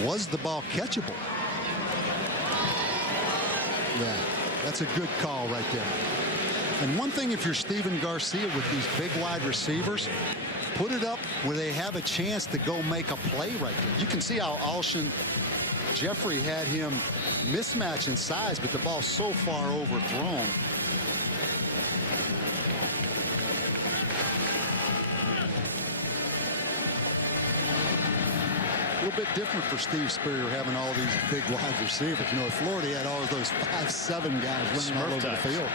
Was the ball catchable? Yeah, that's a good call right there. And one thing, if you're Steven Garcia with these big wide receivers, put it up where they have a chance to go make a play right there. You can see how Alshon Jeffrey had him mismatch in size, but the ball's so far overthrown. A little bit different for Steve Spurrier having all these big wide receivers. You know, at Florida, he had all of those 5'7" guys running all over the field.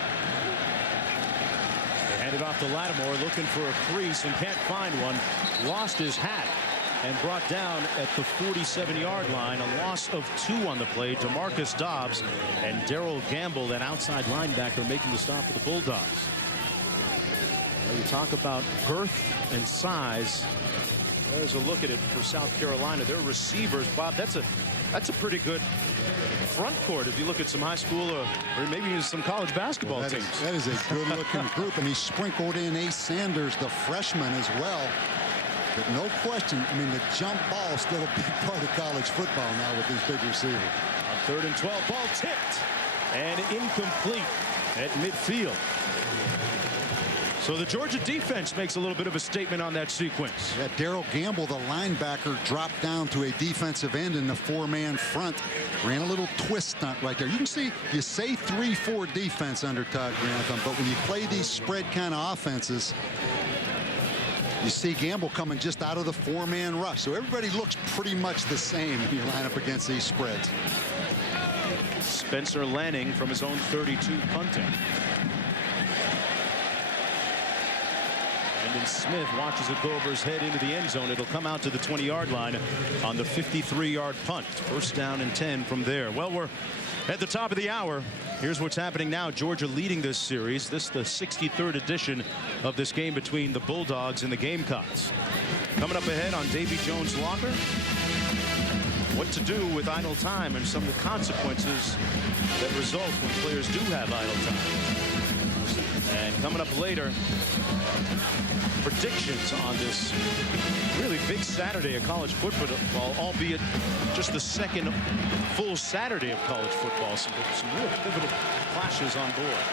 They hand it off to Lattimore, looking for a crease and can't find one. Lost his hat and brought down at the 47-yard line. A loss of 2 on the play to Marcus Dobbs and Jarriel Gamble, that outside linebacker, making the stop for the Bulldogs. Well, you talk about girth and size. There's a look at it for South Carolina. Their receivers, Bob, that's a pretty good front court if you look at some high school or maybe even some college basketball teams. That is a good-looking group, and he sprinkled in Ace Sanders, the freshman, as well. But no question, I mean, the jump ball is still a big part of college football now with these big receivers. On 3rd and 12, ball tipped and incomplete at midfield. So the Georgia defense makes a little bit of a statement on that sequence. Yeah, Jarriel Gamble, the linebacker, dropped down to a defensive end in the 4-man front. Ran a little twist stunt right there. You can see, you say 3-4 defense under Todd Grantham, but when you play these spread kind of offenses, you see Gamble coming just out of the 4-man rush. So everybody looks pretty much the same when you line up against these spreads. Spencer Lanning from his own 32 punting. And then Smith watches it go over his head into the end zone. It'll come out to the 20-yard line on the 53-yard punt. 1st down and 10 from there. Well, we're at the top of the hour. Here's what's happening now. Georgia leading this series. This is the 63rd edition of this game between the Bulldogs and the Gamecocks. Coming up ahead on Davy Jones' Locker, what to do with idle time and some of the consequences that result when players do have idle time. And coming up later, predictions on this really big Saturday of college football, albeit just the 2nd full Saturday of college football. Some real pivotal clashes on board.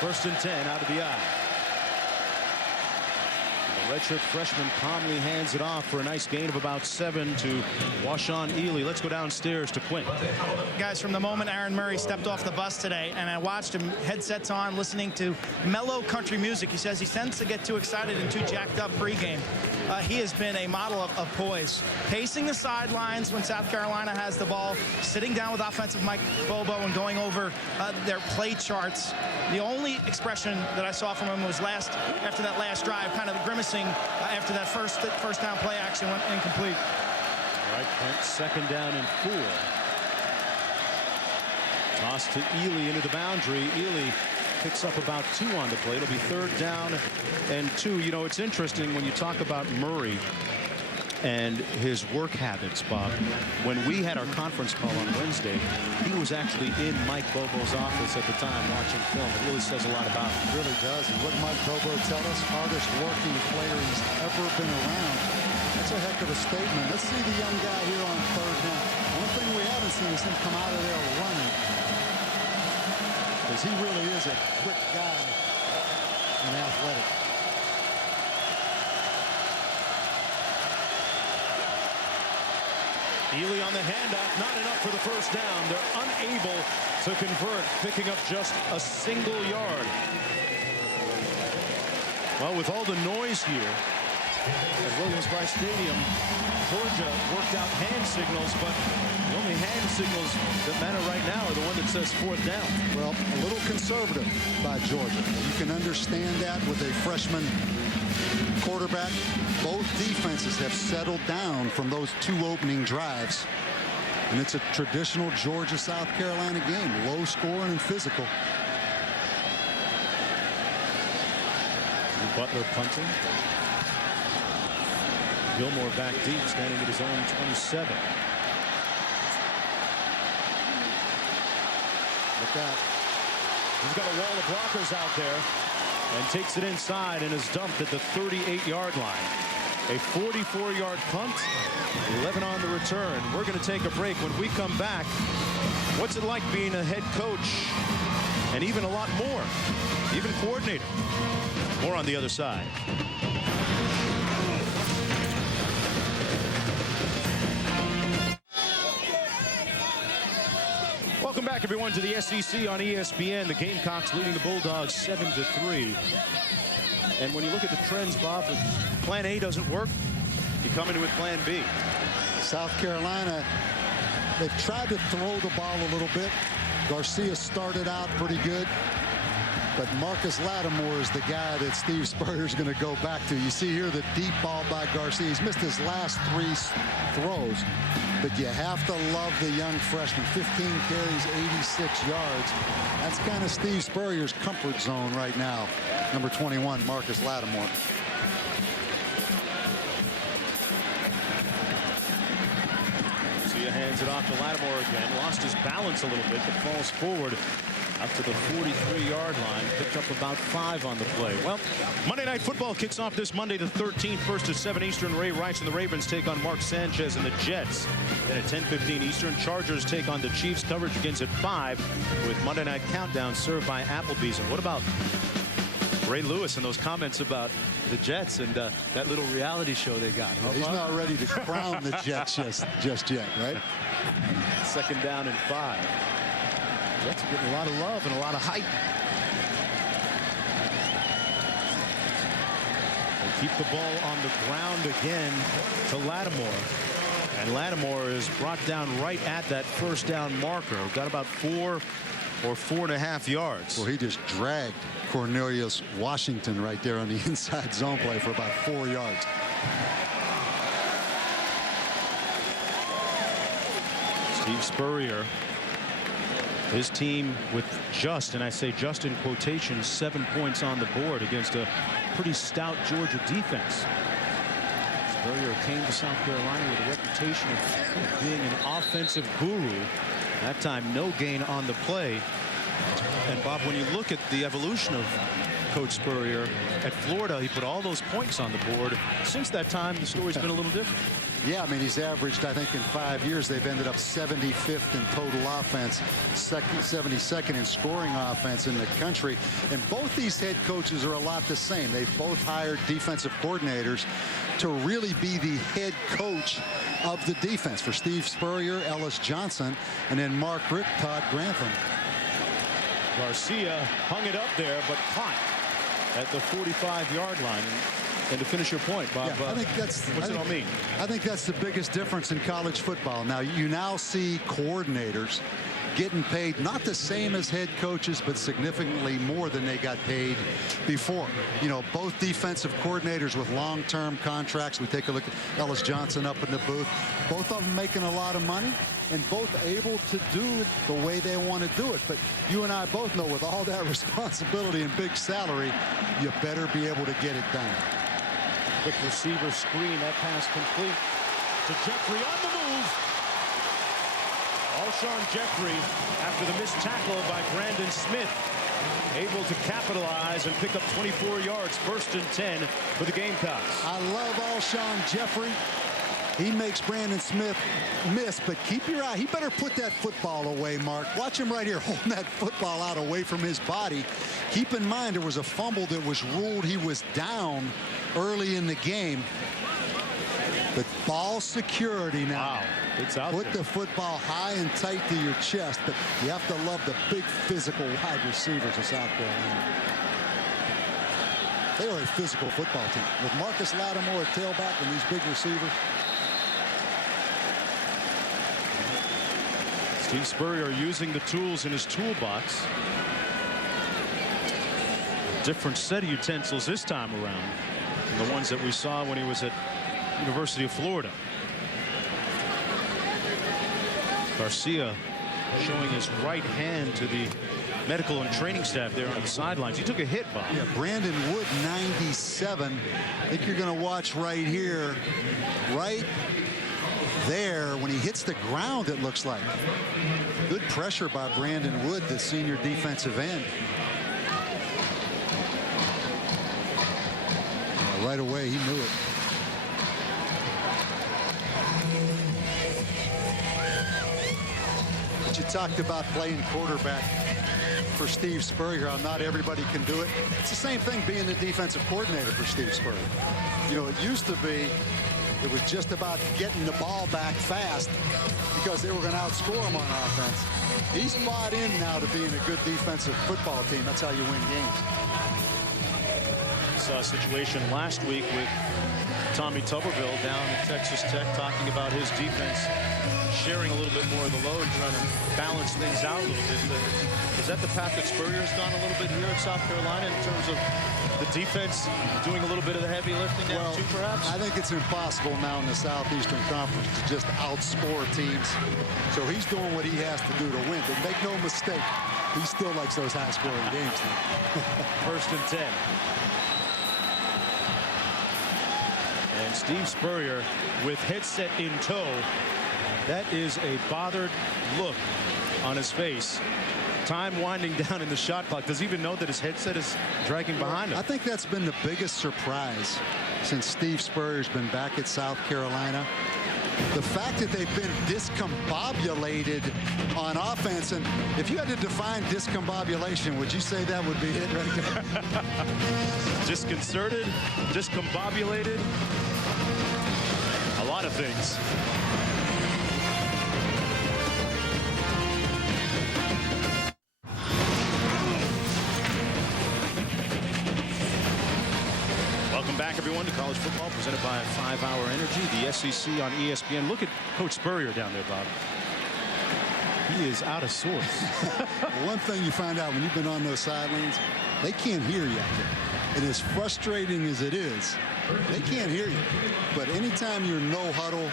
First and 10 out of the eye. The redshirt freshman calmly hands it off for a nice gain of about 7 to Washuan Ealey. Let's go downstairs to Quinn. Guys, from the moment Aaron Murray stepped off the bus today, and I watched him, headsets on, listening to mellow country music. He says he tends to get too excited and too jacked up pregame. He has been a model of poise, pacing the sidelines when South Carolina has the ball, sitting down with offensive Mike Bobo and going over their play charts. The only expression that I saw from him was after that last drive, kind of grimacing after that first down play action went incomplete. All right, Kent, 2nd down and 4. Toss to Ealey into the boundary. Ealey picks up about 2 on the play. It'll be 3rd down and 2. You know, it's interesting when you talk about Murray and his work habits, Bob. When we had our conference call on Wednesday, he was actually in Mike Bobo's office at the time watching film. It really says a lot about him. It really does. And what Mike Bobo tell us, hardest working player he's ever been around. That's a heck of a statement. Let's see the young guy here on 3rd down. One thing we haven't seen is him come out of there running, because he really is a quick guy and athletic. Ealey on the handoff, not enough for the 1st down. They're unable to convert, picking up just a single yard. Well, with all the noise here at Williams-Brice Stadium, Georgia worked out hand signals, but the only hand signals that matter right now are the one that says 4th down. Well, a little conservative by Georgia. You can understand that with a freshman quarterback. Both defenses have settled down from those 2 opening drives. And it's a traditional Georgia-South Carolina game, low scoring and physical. Butler punting. Gilmore back deep, standing at his own 27. Look out. He's got a wall of blockers out there and takes it inside and is dumped at the 38-yard line. A 44-yard punt, 11 on the return. We're going to take a break. When we come back, what's it like being a head coach and even a lot more, even coordinator? More on the other side. Welcome back, everyone, to the SEC on ESPN. The Gamecocks leading the Bulldogs 7-3. And when you look at the trends, Bob, if plan A doesn't work, you come in with plan B. South Carolina, they've tried to throw the ball a little bit. Garcia started out pretty good. But Marcus Lattimore is the guy that Steve Spurrier is going to go back to. You see here the deep ball by Garcia. He's missed his last 3 throws. But you have to love the young freshman. 15 carries, 86 yards. That's kind of Steve Spurrier's comfort zone right now. Number 21, Marcus Lattimore. Garcia hands it off to Lattimore again. Lost his balance a little bit, but falls forward up to the 43-yard line. Picked up about 5 on the play. Well, Monday Night Football kicks off this Monday the 13th. First at 7 Eastern. Ray Rice and the Ravens take on Mark Sanchez and the Jets. Then at 10:15 Eastern, Chargers take on the Chiefs. Coverage begins at 5 with Monday Night Countdown served by Applebee's. And what about Ray Lewis and those comments about the Jets and that little reality show they got? He's not ready to crown the Jets just yet, right? Second down and 5. Jets are getting a lot of love and a lot of hype. They keep the ball on the ground again to Lattimore. And Lattimore is brought down right at that first down marker. Got about 4 or 4.5 yards. Well, he just dragged Cornelius Washington right there on the inside zone play for about 4 yards. Steve Spurrier, his team with just, and I say just in quotations, 7 points on the board against a pretty stout Georgia defense. Spurrier came to South Carolina with a reputation of being an offensive guru. That time, no gain on the play. And Bob, when you look at the evolution of Coach Spurrier at Florida, he put all those points on the board. Since that time, the story's been a little different. Yeah, I mean, he's averaged, I think, in 5 years, they've ended up 75th in total offense, 72nd in scoring offense in the country. And both these head coaches are a lot the same. They've both hired defensive coordinators to really be the head coach of the defense. For Steve Spurrier, Ellis Johnson, and then Mark Richt, Todd Grantham. Garcia hung it up there, but caught at the 45-yard line. And to finish your point, Bob, yeah, I think what's it all mean? I think that's the biggest difference in college football. Now, you now see coordinators getting paid not the same as head coaches, but significantly more than they got paid before. You know, both defensive coordinators with long-term contracts. We take a look at Ellis Johnson up in the booth. Both of them making a lot of money and both able to do it the way they want to do it. But you and I both know with all that responsibility and big salary, you better be able to get it done. Quick receiver screen, that pass complete to Jeffrey on the move. Alshon Jeffrey, after the missed tackle by Brandon Smith, able to capitalize and pick up 24 yards, 1st and 10 for the Gamecocks. I love Alshon Jeffrey. He makes Brandon Smith miss, but keep your eye. He better put that football away, Mark. Watch him right here holding that football out away from his body. Keep in mind there was a fumble that was ruled he was down early in the game. But ball security now. Wow, it's out Put there. the football high and tight to your chest, but you have to love the big physical wide receivers of South Carolina. They are a physical football team. With Marcus Lattimore at tailback and these big receivers. Steve Spurrier using the tools in his toolbox. Different set of utensils this time around than the ones that we saw when he was at University of Florida. Garcia showing his right hand to the medical and training staff there on the sidelines. He took a hit, Bob. Yeah, Brandon Wood, 97. I think you're going to watch right here, right there, when he hits the ground, it looks like. Good pressure by Brandon Wood, the senior defensive end. Right away, he knew it. But you talked about playing quarterback for Steve Spurrier, how not everybody can do it. It's the same thing being the defensive coordinator for Steve Spurrier. You know, it used to be it was just about getting the ball back fast because they were going to outscore him on offense. He's bought in now to being a good defensive football team. That's how you win games. Saw a situation last week with Tommy Tuberville down at Texas Tech talking about his defense sharing a little bit more of the load, trying to balance things out a little bit. Is that the path that Spurrier's gone a little bit here at South Carolina in terms of the defense doing a little bit of the heavy lifting now too, perhaps? I think it's impossible now in the Southeastern Conference to just outscore teams. So he's doing what he has to do to win. But make no mistake, he still likes those high-scoring games now. 1st and 10. And Steve Spurrier with headset in tow. That is a bothered look on his face. Time winding down in the shot clock. Does he even know that his headset is dragging behind him? I think that's been the biggest surprise since Steve Spurrier's been back at South Carolina. The fact that they've been discombobulated on offense. And if you had to define discombobulation, would you say that would be it right there? Disconcerted, discombobulated. A lot of things. Welcome back, everyone, to college football presented by 5 Hour Energy, the SEC on ESPN. Look at Coach Spurrier down there, Bob. He is out of sorts. One thing you find out when you've been on those sidelines, they can't hear you out there. And as frustrating as it is, they can't hear you. But anytime you're no huddle,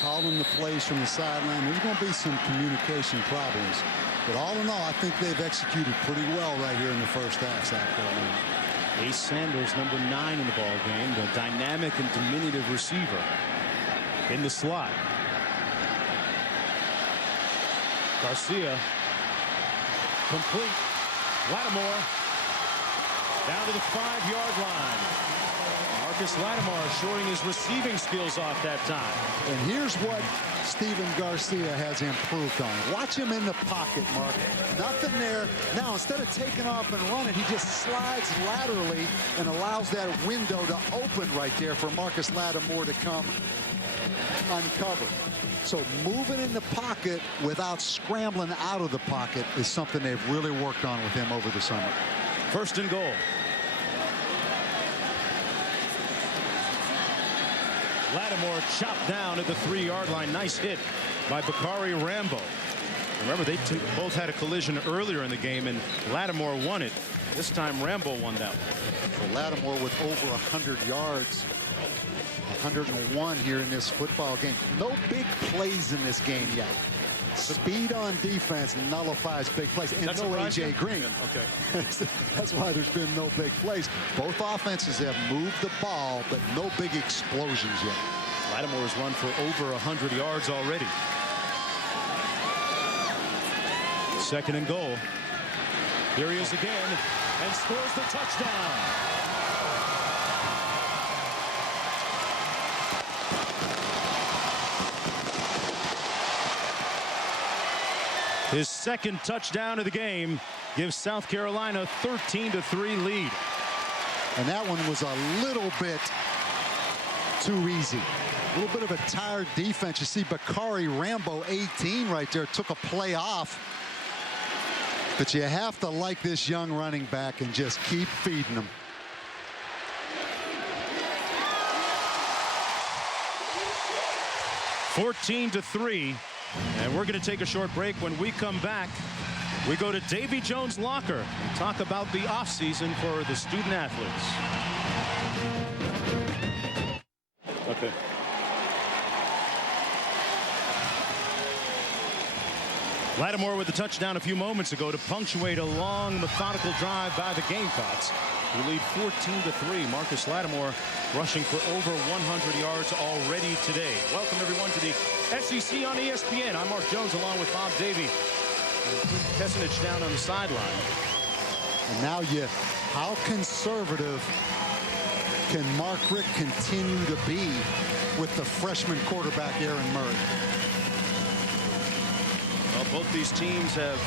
calling the plays from the sideline, there's going to be some communication problems. But all in all, I think they've executed pretty well right here in the first half, South Carolina. Ace Sanders, number 9 in the ball game, the dynamic and diminutive receiver in the slot. Garcia, complete. Lattimore down to the 5-yard line. Marcus Lattimore showing his receiving skills off that time. And here's what Stephen Garcia has improved on. Watch him in the pocket, Mark. Nothing there. Now, instead of taking off and running, he just slides laterally and allows that window to open right there for Marcus Lattimore to come uncover. So moving in the pocket without scrambling out of the pocket is something they've really worked on with him over the summer. 1st and goal. Lattimore chopped down at the 3-yard line. Nice hit by Bacarri Rambo. Remember, they both had a collision earlier in the game, and Lattimore won it. This time, Rambo won that one. So Lattimore with over 100 yards. 101 here in this football game. No big plays in this game yet. Speed on defense nullifies big plays. And no A.J. Green. Okay. That's why there's been no big plays. Both offenses have moved the ball, but no big explosions yet. Lattimore's run for over 100 yards already. 2nd and goal. Here he is again and scores the touchdown. His 2nd touchdown of the game gives South Carolina a 13-3 lead. And that one was a little bit too easy. A little bit of a tired defense. You see Bacarri Rambo, 18 right there, took a play off. But you have to like this young running back and just keep feeding him. (14-3). And we're going to take a short break. When we come back, we go to Davy Jones' locker and talk about the offseason for the student athletes. Okay. Lattimore with the touchdown a few moments ago to punctuate a long, methodical drive by the Gamecocks. We lead 14-3. Marcus Lattimore rushing for over 100 yards already today. Welcome, everyone, to the SEC on ESPN. I'm Mark Jones along with Bob Davie. Kesenich down on the sideline. And now how conservative can Mark Richt continue to be with the freshman quarterback Aaron Murray? Well, both these teams have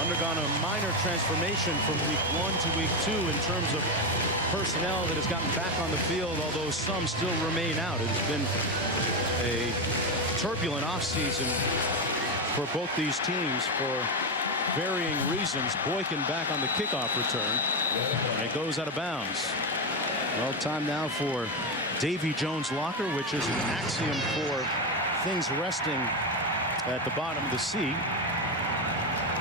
undergone a minor transformation from week 1 to week 2 in terms of personnel that has gotten back on the field, although some still remain out. It's been a turbulent offseason for both these teams for varying reasons. Boykin back on the kickoff return, and it goes out of bounds. Well, time now for Davy Jones' locker, which is an axiom for things resting at the bottom of the C.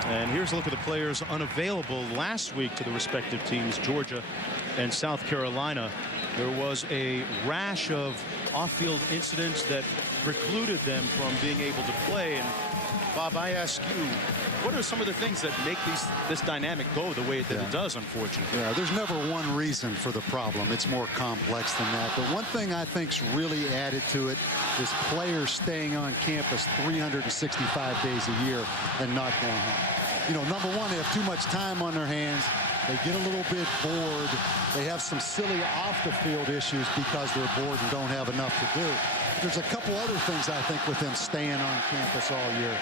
And here's a look at the players unavailable last week to the respective teams, Georgia and South Carolina. There was a rash of off-field incidents that precluded them from being able to play. And Bob, I ask you, what are some of the things that make this dynamic go the way that it does, unfortunately? Yeah, there's never one reason for the problem. It's more complex than that. But one thing I think's really added to it is players staying on campus 365 days a year and not going home. You know, number one, they have too much time on their hands. They get a little bit bored. They have some silly off-the-field issues because they're bored and don't have enough to do. There's a couple other things, I think, with them staying on campus all year.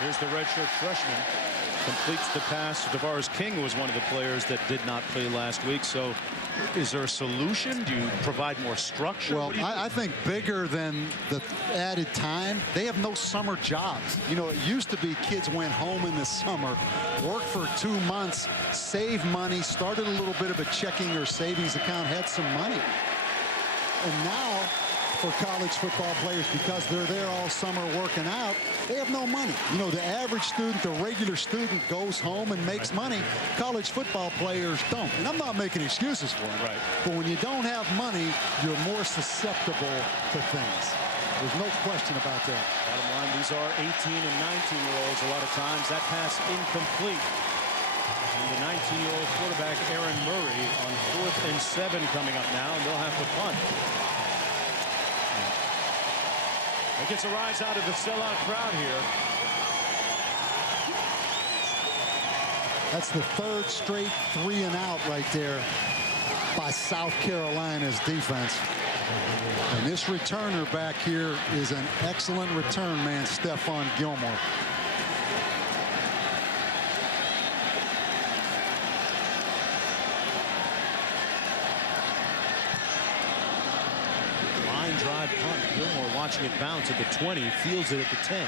Here's the redshirt freshman. Completes the pass. DeVaris King was one of the players that did not play last week. So is there a solution? Do you provide more structure? Well, I think bigger than the added time, they have no summer jobs. You know, it used to be kids went home in the summer, worked for 2 months, saved money, started a little bit of a checking or savings account, had some money. And now, for college football players, because they're there all summer working out, they have no money. You know, the average student, the regular student goes home and makes money. College football players don't. And I'm not making excuses for them. Right. But when you don't have money, you're more susceptible to things. There's no question about that. Bottom line, these are 18 and 19-year-olds. A lot of times that pass incomplete. And the 19-year-old quarterback, Aaron Murray, on 4th and 7 coming up now, and they'll have to punt. It gets a rise out of the sellout crowd here. That's the 3rd straight 3-and-out right there by South Carolina's defense. And this returner back here is an excellent return man, Stephon Gilmore. Drive punt. Gilmore watching it bounce at the 20, fields it at the 10.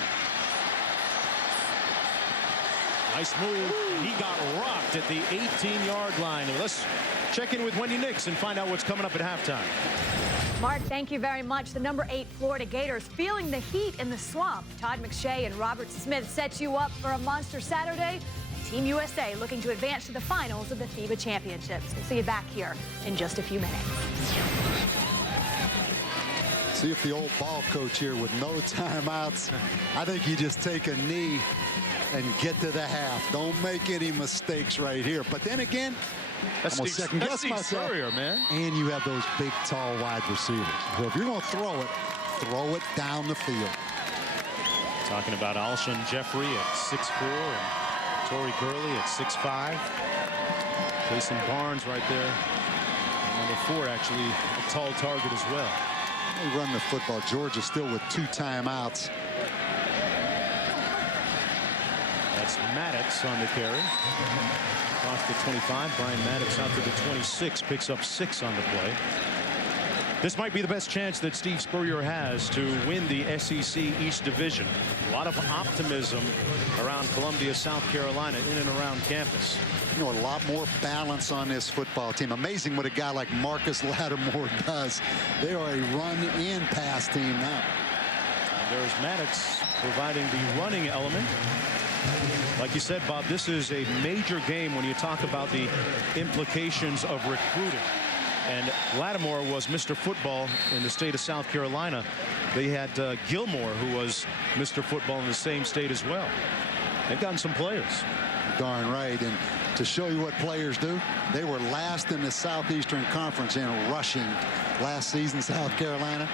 Nice move. He got rocked at the 18-yard line. Let's check in with Wendy Nix and find out what's coming up at halftime. Mark, thank you very much. The number 8 Florida Gators feeling the heat in the swamp. Todd McShay and Robert Smith set you up for a monster Saturday. Team USA looking to advance to the finals of the FIBA Championships. We'll see you back here in just a few minutes. See if the old ball coach here with no timeouts. I think you just take a knee and get to the half. Don't make any mistakes right here. But then again, that's Steve Spurrier, man. And you have those big, tall, wide receivers. So if you're going to throw it down the field. Talking about Alshon Jeffrey at 6'4" and Torrey Gurley at 6'5". Jason Barnes right there. And number 4, actually, a tall target as well. They run the football. Georgia still with 2 timeouts. That's Maddox on the carry. Off the 25. Brian Maddox out to the 26. Picks up 6 on the play. This might be the best chance that Steve Spurrier has to win the SEC East Division. A lot of optimism around Columbia, South Carolina, in and around campus. You know, a lot more balance on this football team. Amazing what a guy like Marcus Lattimore does. They are a run and pass team now. And there's Maddox providing the running element. Like you said, Bob, this is a major game when you talk about the implications of recruiting. And Lattimore was Mr. Football in the state of South Carolina. They had Gilmore, who was Mr. Football in the same state as well. They've gotten some players. Darn right. And To show you what players do, they were last in the Southeastern Conference in rushing last season, South Carolina.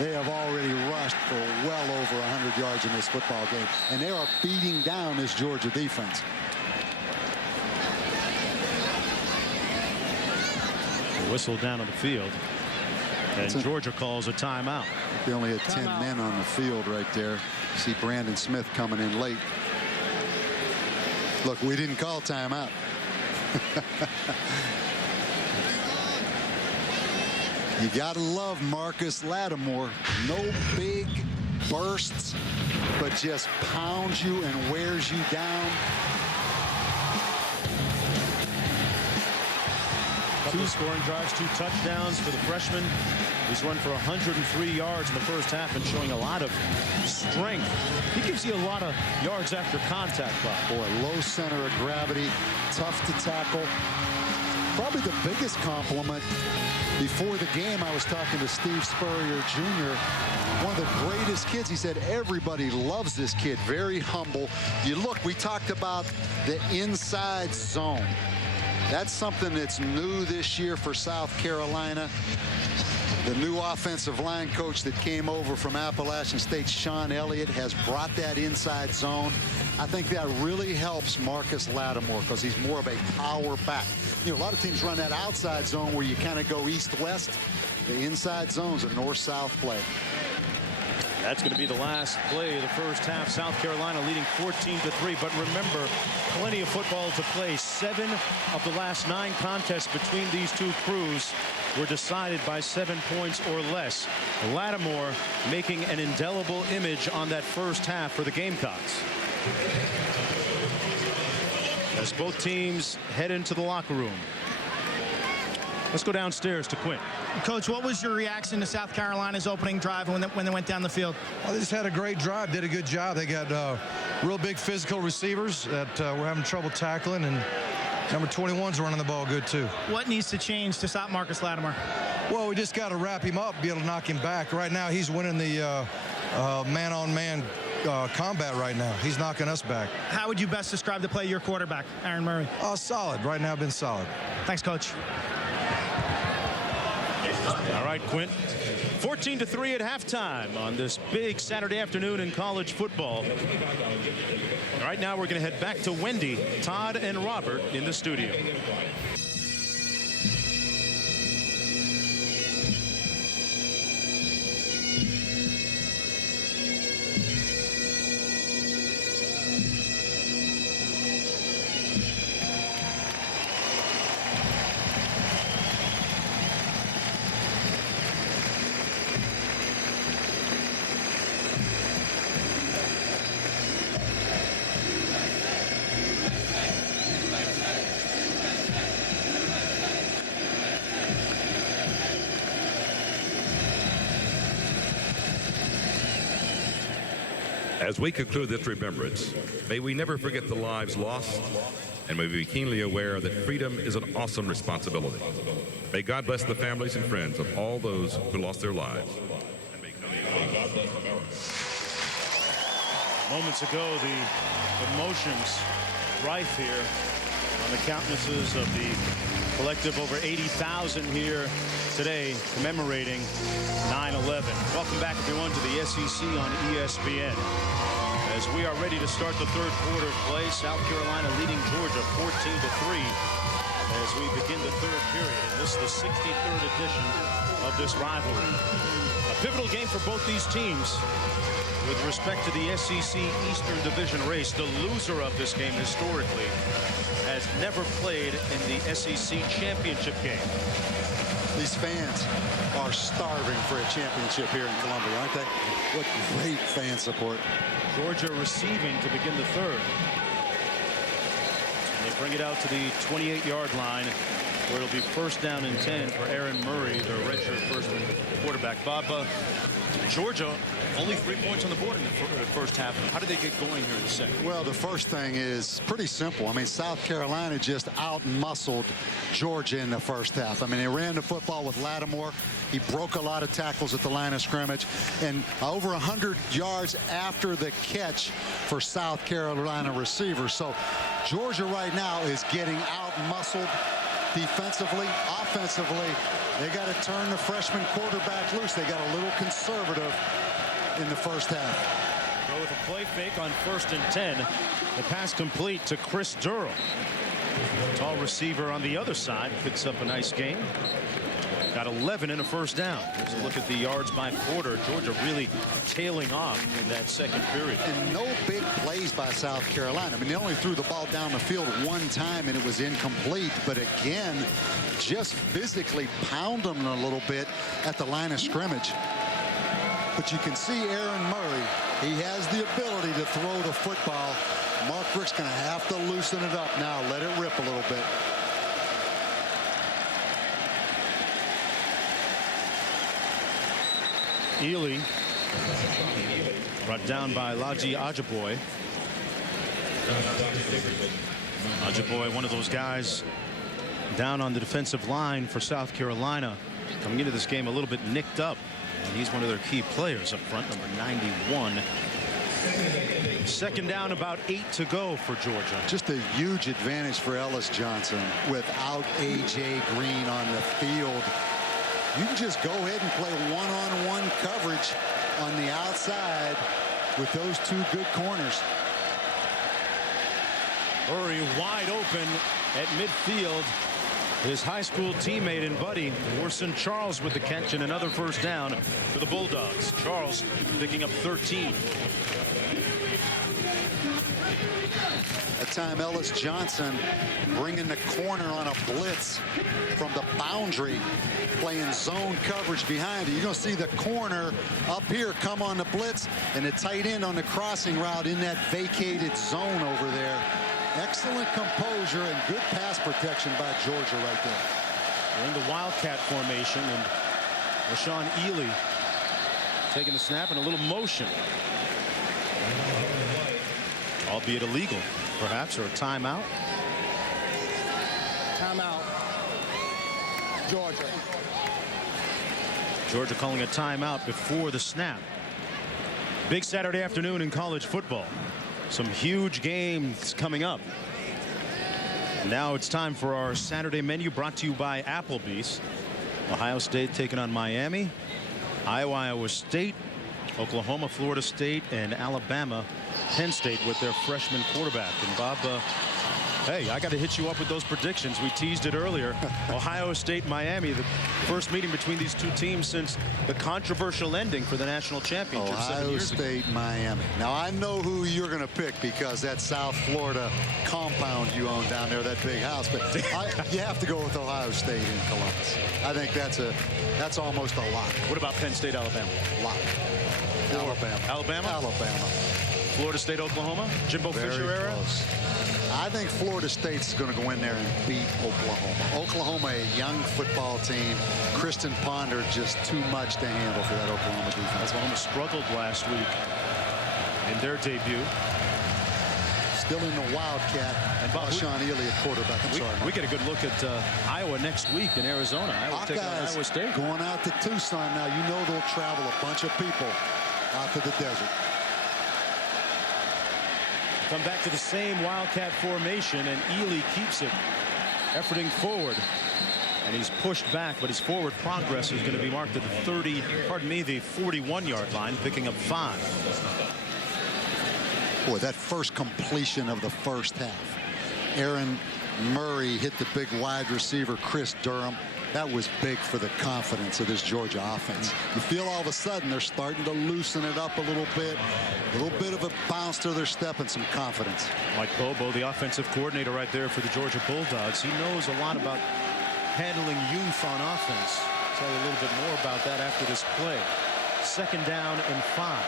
They have already rushed for well over 100 yards in this football game, and they are beating down this Georgia defense. The whistle down on the field, and Georgia calls a timeout. They only had 10 men on the field right there. You see Brandon Smith coming in late. Look, we didn't call timeout. You gotta love Marcus Lattimore. No big bursts, but just pounds you and wears you down. Couple of scoring drives, 2 touchdowns for the freshman. He's run for 103 yards in the first half and showing a lot of strength. He gives you a lot of yards after contact, Bob. Boy, low center of gravity, tough to tackle. Probably the biggest compliment. Before the game, I was talking to Steve Spurrier Jr., one of the greatest kids. He said everybody loves this kid, very humble. You look, we talked about the inside zone. That's something that's new this year for South Carolina. The new offensive line coach that came over from Appalachian State, Sean Elliott, has brought that inside zone. I think that really helps Marcus Lattimore because he's more of a power back. You know, a lot of teams run that outside zone where you kind of go east-west. The inside zone's a north-south play. That's going to be the last play of the first half. South Carolina leading 14-3. But remember, plenty of football to play. 7 of the last 9 contests between these two crews were decided by 7 points or less. Lattimore making an indelible image on that first half for the Gamecocks. As both teams head into the locker room. Let's go downstairs to Quinn. Coach, what was your reaction to South Carolina's opening drive when they went down the field? Well, they just had a great drive, did a good job. They got real big physical receivers that were having trouble tackling, and number 21's running the ball good too. What needs to change to stop Marcus Lattimore? Well, we just got to wrap him up, be able to knock him back. Right now, he's winning the man-on-man combat right now. He's knocking us back. How would you best describe the play of your quarterback, Aaron Murray? Solid. Right now, been solid. Thanks, Coach. All right, Quint. 14-3 at halftime on this big Saturday afternoon in college football. All right, now we're going to head back to Wendy, Todd, and Robert in the studio. As we conclude this remembrance, may we never forget the lives lost, and may we be keenly aware that freedom is an awesome responsibility. May God bless the families and friends of all those who lost their lives. And may God bless America. Moments ago, the emotions rife here on the countenances of the collective over 80,000 here today commemorating 9/11. Welcome back, everyone, to the SEC on ESPN. As we are ready to start the third quarter of play, South Carolina leading Georgia 14-3 as we begin the third period. And this is the 63rd edition of this rivalry. A pivotal game for both these teams with respect to the SEC Eastern Division race. The loser of this game historically has never played in the SEC championship game. These fans are starving for a championship here in Columbia, aren't they? What great fan support. Georgia receiving to begin the third. And they bring it out to the 28-yard line, where it'll be first down and 10 for Aaron Murray, the redshirt freshman quarterback. Bob, Georgia only 3 points on the board in the first half. How did they get going here in the second? Well, the first thing is pretty simple. I mean, South Carolina just out-muscled Georgia in the first half. I mean, they ran the football with Lattimore. He broke a lot of tackles at the line of scrimmage, and over 100 yards after the catch for South Carolina receivers. So Georgia right now is getting out-muscled defensively. Offensively, they got to turn the freshman quarterback loose. They got a little conservative in the first half. Go with a play fake on 1st and 10. The pass complete to Kris Durham. Tall receiver on the other side picks up a nice gain. Got 11 in a first down. Here's a look at the yards by quarter. Georgia really tailing off in that second period. And no big plays by South Carolina. I mean, they only threw the ball down the field one time and it was incomplete. But again, just physically pound them a little bit at the line of scrimmage. But you can see Aaron Murray. He has the ability to throw the football. Mark Richt's going to have to loosen it up now. Let it rip a little bit. Ealey brought down by Laji Ajaboy. Ajaboy, one of those guys down on the defensive line for South Carolina, coming into this game a little bit nicked up, and he's one of their key players up front, number 91. Second down, about 8 to go for Georgia. Just a huge advantage for Ellis Johnson without A.J. Green on the field. You can just go ahead and play one-on-one coverage on the outside with those two good corners. Murray wide open at midfield. His high school teammate and buddy Orson Charles with the catch and another first down for the Bulldogs. Charles picking up 13. That time Ellis Johnson bringing the corner on a blitz from the boundary, playing zone coverage behind it. You're going to see the corner up here come on the blitz and the tight end on the crossing route in that vacated zone over there. Excellent composure and good pass protection by Georgia right there. They're in the Wildcat formation, and Washuan Ealey taking the snap and a little motion, albeit illegal, perhaps, or a timeout. Timeout. Georgia. Georgia calling a timeout before the snap. Big Saturday afternoon in college football. Some huge games coming up. Now it's time for our Saturday menu, brought to you by Applebee's. Ohio State taking on Miami, Iowa State, Oklahoma, Florida State, and Alabama, Penn State with their freshman quarterback. And Bob, hey, I got to hit you up with those predictions. We teased it earlier. Ohio State, Miami, the first meeting between these two teams since the controversial ending for the national championship 7 Ohio years ago. State, Miami. Now, I know who you're going to pick because that South Florida compound you own down there, that big house. But you have to go with Ohio State in Columbus. I think that's almost a lock. What about Penn State, Alabama? Lock. Alabama. Alabama? Alabama. Florida State, Oklahoma? Jimbo Very Fisher era? close. I think Florida State's going to go in there and beat Oklahoma. Oklahoma, a young football team. Kristen Ponder, just too much to handle for that Oklahoma defense. Oklahoma struggled last week in their debut. Still in the Wildcat. And Washuan Ealey at quarterback. We get a good look at Iowa next week in Arizona. Iowa taking on Iowa State. Going out to Tucson now. You know they'll travel a bunch of people out to the desert. Come back to the same Wildcat formation, and Ealey keeps it, efforting forward. And he's pushed back, but his forward progress is going to be marked at the the 41-yard line, picking up 5. Boy, that first completion of the first half. Aaron Murray hit the big wide receiver, Kris Durham. That was big for the confidence of this Georgia offense. You feel all of a sudden they're starting to loosen it up a little bit of a bounce to their step and some confidence. Mike Bobo, the offensive coordinator right there for the Georgia Bulldogs. He knows a lot about handling youth on offense. I'll tell you a little bit more about that after this play. Second down and 5.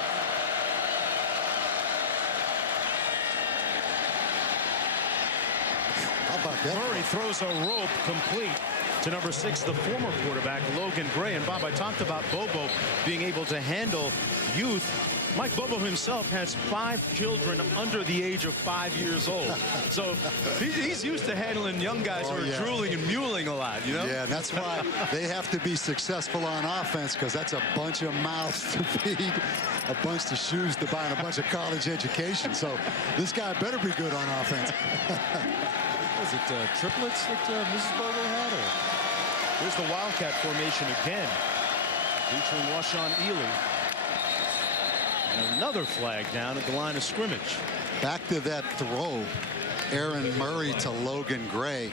How about that? Murray throws a rope complete to number 6, the former quarterback, Logan Gray. And Bob, I talked about Bobo being able to handle youth. Mike Bobo himself has 5 children under the age of 5 years old. So he's used to handling young guys who are drooling and muling a lot, you know? Yeah, and that's why they have to be successful on offense, because that's a bunch of mouths to feed, a bunch of shoes to buy, and a bunch of college education. So this guy better be good on offense. Was it triplets that Mrs. Bobo had? Or? There's the Wildcat formation again, featuring Washuan Ealey. And another flag down at the line of scrimmage. Back to that throw, Aaron Murray to Logan Gray.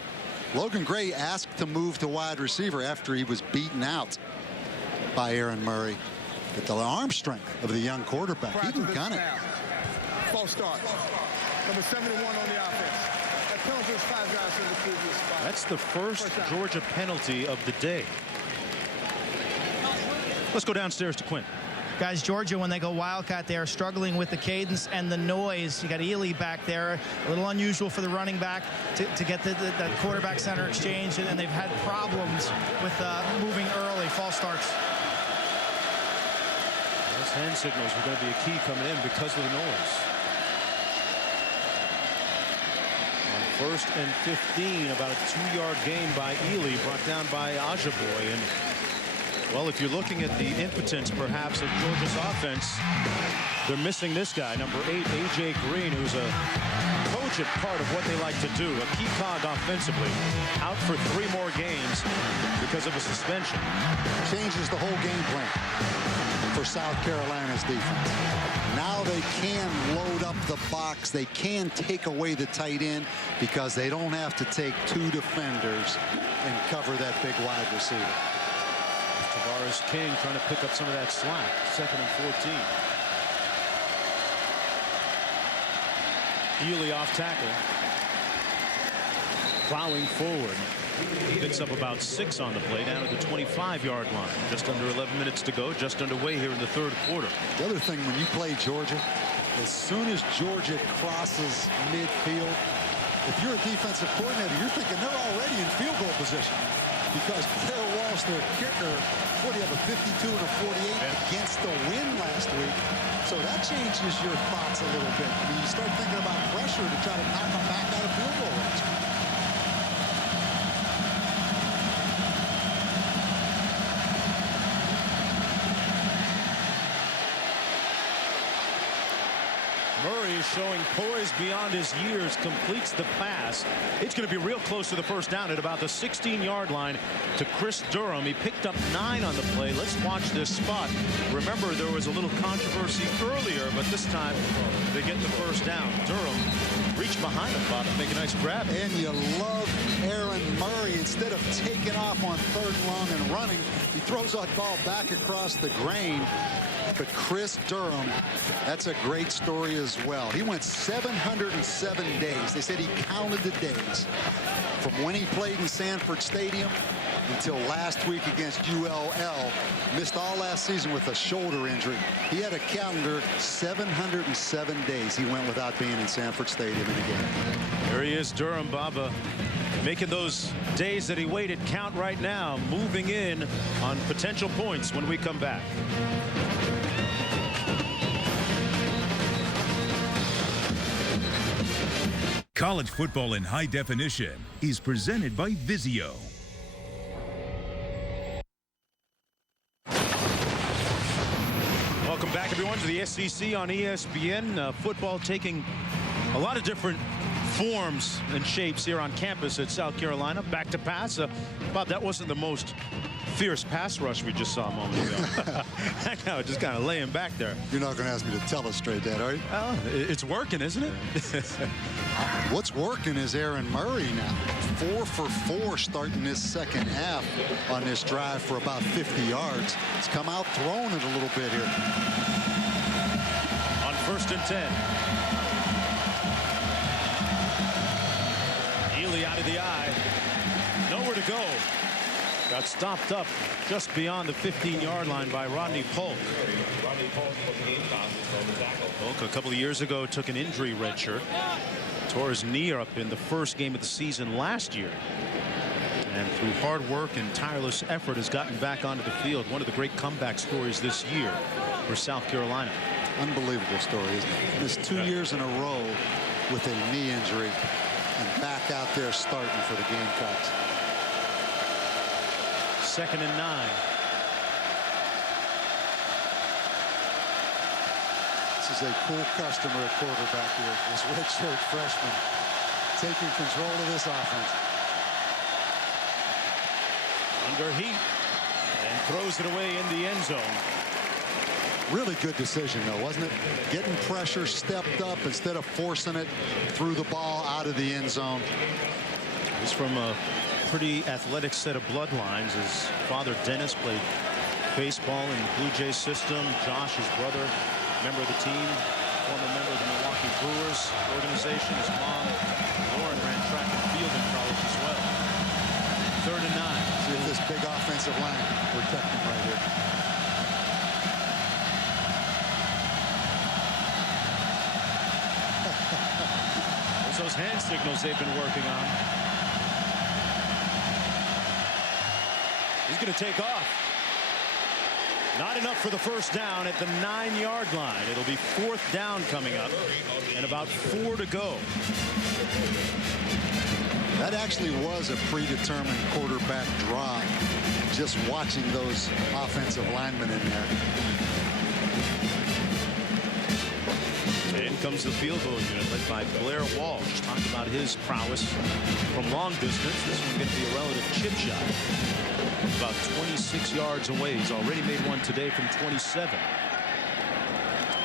Logan Gray asked to move to wide receiver after he was beaten out by Aaron Murray. But the arm strength of the young quarterback, he can gun it. False start. Number 71 on the offense. That penalty is 5 yards from the previous spot. That's the first Georgia penalty of the day. Let's go downstairs to Quinn. Guys, Georgia, when they go Wildcat, they are struggling with the cadence and the noise. You got Ealey back there, a little unusual for the running back to get that quarterback center exchange, and they've had problems with moving early, false starts. Those hand signals are going to be a key coming in because of the noise. On 1st and 15, about a 2-yard gain by Ealey, brought down by Ajaboy. And well, if you're looking at the impotence, perhaps, of Georgia's offense, they're missing this guy, number 8, A.J. Green, who's a cogent part of what they like to do, a key cog offensively, out for 3 more games because of a suspension. Changes the whole game plan for South Carolina's defense. Now they can load up the box. They can take away the tight end because they don't have to take 2 defenders and cover that big wide receiver. Tavares King trying to pick up some of that slack. 2nd and 14. Ealey off tackle. Plowing forward. Picks up about 6 on the play down at the 25-yard line. Just under 11 minutes to go. Just underway here in the 3rd quarter. The other thing, when you play Georgia, as soon as Georgia crosses midfield, if you're a defensive coordinator, you're thinking they're already in field goal position. Because Pierre Walsh, their kicker, what do you have, a 52 and a 48 against the win last week. So that changes your thoughts a little bit. I mean, you start thinking about pressure to try to knock them back out of field goal range. Murray showing poise beyond his years, completes the pass. It's going to be real close to the first down at about the 16-yard line to Kris Durham. He picked up 9 on the play. Let's watch this spot. Remember, there was a little controversy earlier, but this time they get the first down. Durham reached behind him, Bob, to make a nice grab. And you love Aaron Murray. Instead of taking off on 3rd and long and running, he throws that ball back across the grain. But Kris Durham, that's a great story as well. He went 707 days. They said he counted the days from when he played in Sanford Stadium until last week against ULL. Missed all last season with a shoulder injury. He had a calendar 707 days he went without being in Sanford Stadium in a game. There he is, Durham, Baba, making those days that he waited count right now, moving in on potential points when we come back. College football in high definition is presented by Vizio. Welcome back, everyone, to the SEC on ESPN. Football taking a lot of different forms and shapes here on campus at South Carolina. Back to pass. Bob, that wasn't the most fierce pass rush we just saw a moment ago. That guy was just kind of laying back there. You're not going to ask me to telestrate that, are you? Well, it's working, isn't it? What's working is Aaron Murray now. 4 for 4 starting this second half on this drive for about 50 yards. He's come out throwing it a little bit here. On 1st and 10. Ealey out of the eye. Nowhere to go. Got stopped up just beyond the 15-yard line by Rodney Polk. Polk, a couple of years ago, took an injury redshirt. Tore his knee up in the first game of the season last year. and through hard work and tireless effort has gotten back onto the field. One of the great comeback stories this year for South Carolina. Unbelievable story, isn't it? Missed 2 years in a row with a knee injury and back out there starting for the Gamecocks. 2nd and 9. This is a cool customer at quarterback here. This redshirt freshman taking control of this offense. Under heat and throws it away in the end zone. Really good decision, though, wasn't it? Getting pressure, stepped up instead of forcing it, threw the ball out of the end zone. He's from a pretty athletic set of bloodlines. His father, Dennis, played baseball in the Blue Jays system. Josh, his brother, member of the team, former member of the Milwaukee Brewers organization. His mom, Lauren, ran track and field in college as well. 3rd and 9. See if this big offensive line protecting right here. There's those hand signals they've been working on. He's going to take off. Not enough for the first down at the 9-yard line. It'll be 4th down coming up and about 4 to go. That actually was a predetermined quarterback drive. Just watching those offensive linemen in there. In comes the field goal unit led by Blair Walsh. Talked about his prowess from long distance. This one's going to be a relative chip shot. About 26 yards away. He's already made one today from 27.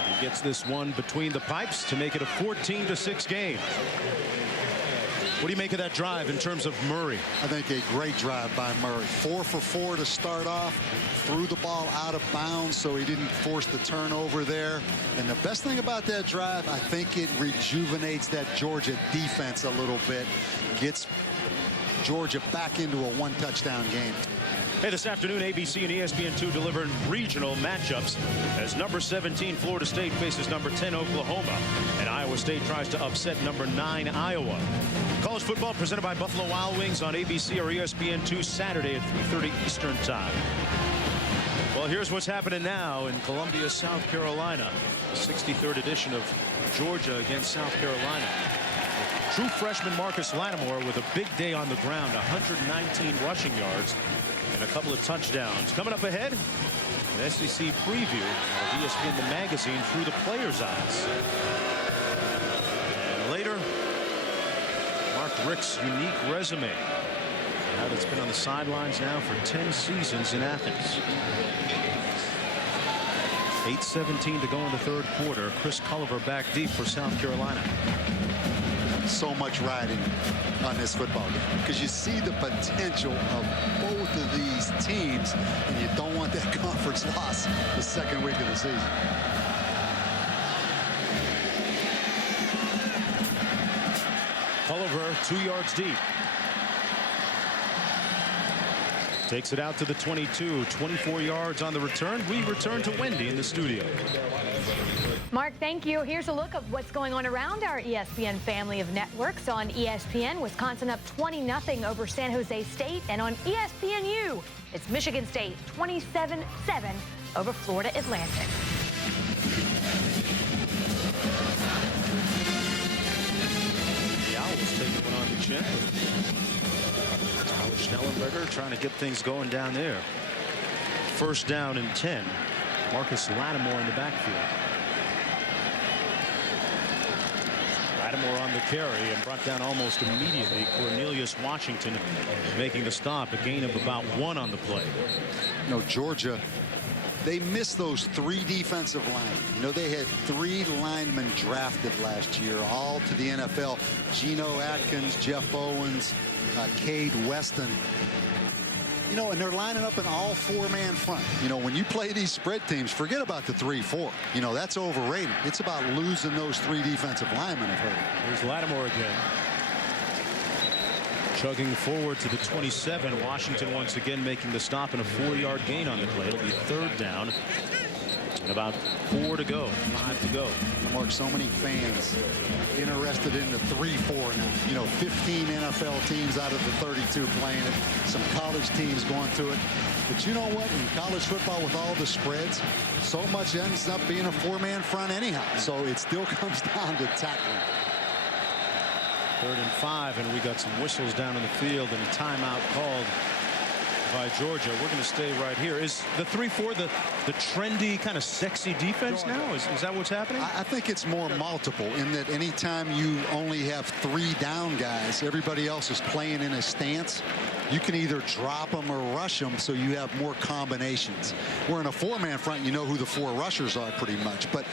He gets this one between the pipes to make it a 14-6 game. What do you make of that drive in terms of Murray? I think a great drive by Murray. 4 for 4 to start off. Threw the ball out of bounds so he didn't force the turnover there. And the best thing about that drive, I think it rejuvenates that Georgia defense a little bit. Gets Georgia back into a 1-touchdown game. Hey, this afternoon, ABC and ESPN2 delivering regional matchups as number 17 Florida State faces number 10 Oklahoma, and Iowa State tries to upset number 9 Iowa. College football presented by Buffalo Wild Wings on ABC or ESPN2 Saturday at 3:30 Eastern Time. Well, here's what's happening now in Columbia, South Carolina. The 63rd edition of Georgia against South Carolina. True freshman Marcus Lattimore with a big day on the ground, 119 rushing yards and a couple of touchdowns. Coming up ahead, an SEC preview of ESPN the magazine through the players' eyes. And later, Mark Richt's unique resume. Now that's been on the sidelines now for 10 seasons in Athens. 8:17 to go in the 3rd quarter. Chris Culliver back deep for South Carolina. So much riding on this football game because you see the potential of both of these teams, and you don't want that conference loss the 2nd week of the season. Culliver 2 yards deep. Takes it out to the 22. 24 yards on the return. We return to Wendy in the studio. Mark, thank you. Here's a look at what's going on around our ESPN family of networks. On ESPN, Wisconsin up 20-0 over San Jose State. And on ESPNU, it's Michigan State 27-7 over Florida Atlantic. The Owls taking one on the chin. Schnellenberger trying to get things going down there. 1st down and 10. Marcus Lattimore in the backfield. Lattimore on the carry and brought down almost immediately. Cornelius Washington making the stop. A gain of about 1 on the play. You know, Georgia, they missed those 3 defensive linemen. You know, they had 3 linemen drafted last year, all to the NFL. Geno Atkins, Jeff Owens, Cade Weston. You know, and they're lining up in all 4-man front. You know, when you play these spread teams, forget about the 3-4. You know, that's overrated. It's about losing those 3 defensive linemen, I've heard. Here's Lattimore again. Chugging forward to the 27. Washington once again making the stop and a 4-yard gain on the play. It'll be 3rd down And about 4 to go, 5 to go. Mark, so many fans interested in the 3-4 now. You know, 15 NFL teams out of the 32 playing it. Some college teams going to it. But you know what? In college football, with all the spreads, so much ends up being a 4-man front anyhow. So it still comes down to tackling. 3rd and 5, and we got some whistles down in the field and a timeout called by Georgia. We're going to stay right here. Is the 3-4 the trendy kind of sexy defense now? Is that what's happening? I think it's more multiple in that anytime you only have 3 down guys, everybody else is playing in a stance. You can either drop them or rush them, so you have more combinations. Where in a 4-man front, you know who the 4 rushers are pretty much. But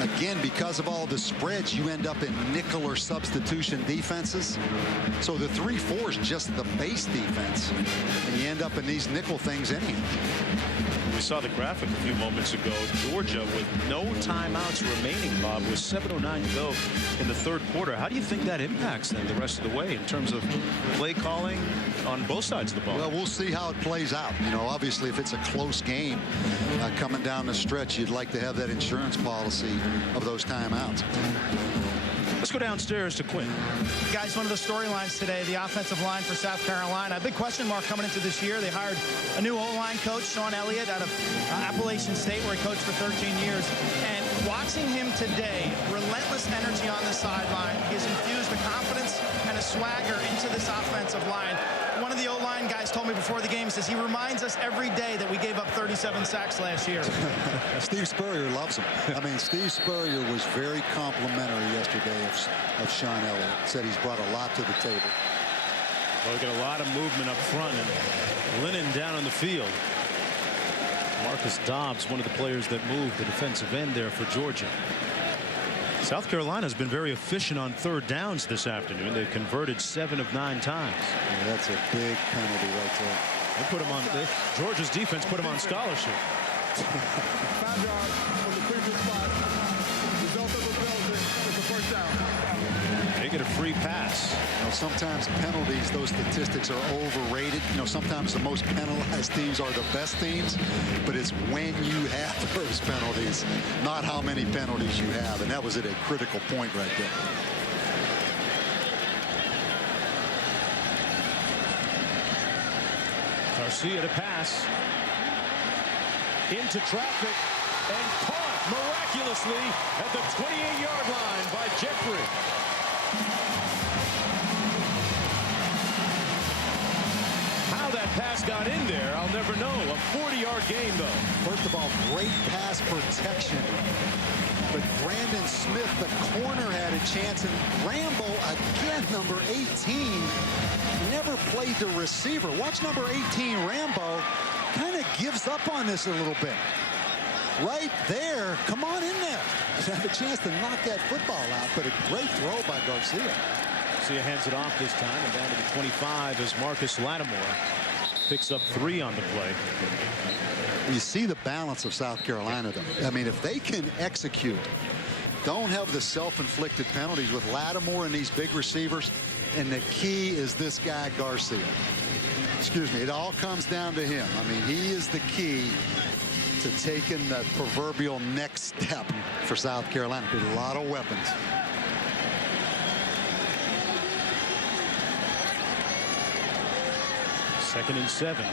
again, because of all the spreads, you end up in nickel or substitution defenses. So the 3-4 is just the base defense, and you end up in these nickel things anyhow. We saw the graphic a few moments ago. Georgia with no timeouts remaining, Bob, with 7:09 to go in the 3rd quarter. How do you think that impacts them the rest of the way in terms of play calling on both sides of the ball? Well, we'll see how it plays out. You know, obviously, if it's a close game coming down the stretch, you'd like to have that insurance policy of those timeouts. Let's go downstairs to Quinn. Guys, one of the storylines today, the offensive line for South Carolina. A big question mark coming into this year. They hired a new O-line coach, Washuan Ealey, out of Appalachian State, where he coached for 13 years. And watching him today, relentless energy on the sideline. He's infused a confidence and a swagger into this offensive line. One of the O-line guys told me before the game, says he reminds us every day that we gave up 37 sacks last year. Steve Spurrier loves him. I mean, Steve Spurrier was very complimentary yesterday of Washuan Ealey. Said he's brought a lot to the table. Well, we got a lot of movement up front, and Lennon down on the field. Marcus Dobbs, one of the players that moved, the defensive end there for Georgia. South Carolina has been very efficient on 3rd downs this afternoon. They've converted 7 of 9 times. Yeah, that's a big penalty right there. They put him on. Georgia's defense put him on scholarship. 5 yards from the previous spot. Result of the penalty is a 1st down. They get a free pass. You know, sometimes penalties, those statistics are overrated. You know, sometimes the most penalized teams are the best teams, but it's when you have those penalties, not how many penalties you have. And that was at a critical point right there. Garcia to pass. Into traffic and caught miraculously at the 28-yard line by Jeffrey. How that pass got in there, I'll never know. A 40-yard gain, though. First of all, great pass protection. But Brandon Smith, the corner, had a chance. And Rambo, again, number 18, never played the receiver. Watch number 18, Rambo, kind of gives up on this a little bit. Right there. Come on in there. Have a chance to knock that football out, but a great throw by Garcia. Garcia hands it off this time, and down to the 25 as Marcus Lattimore picks up 3 on the play. You see the balance of South Carolina, though. I mean, if they can execute, don't have the self-inflicted penalties with Lattimore and these big receivers, and the key is this guy, Garcia. Excuse me, it all comes down to him. I mean, he is the key to taking the proverbial next step for South Carolina. With a lot of weapons. Second and 7.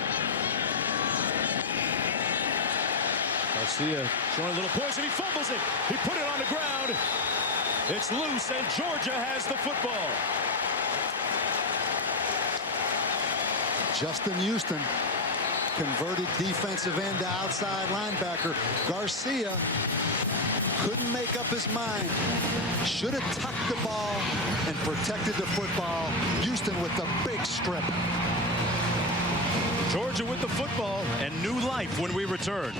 Garcia showing a little poise, and he fumbles it. He put it on the ground. It's loose, and Georgia has the football. Justin Houston, converted defensive end to outside linebacker. Garcia couldn't make up his mind. Should have tucked the ball and protected the football. Houston with the big strip. Georgia with the football and new life when we return.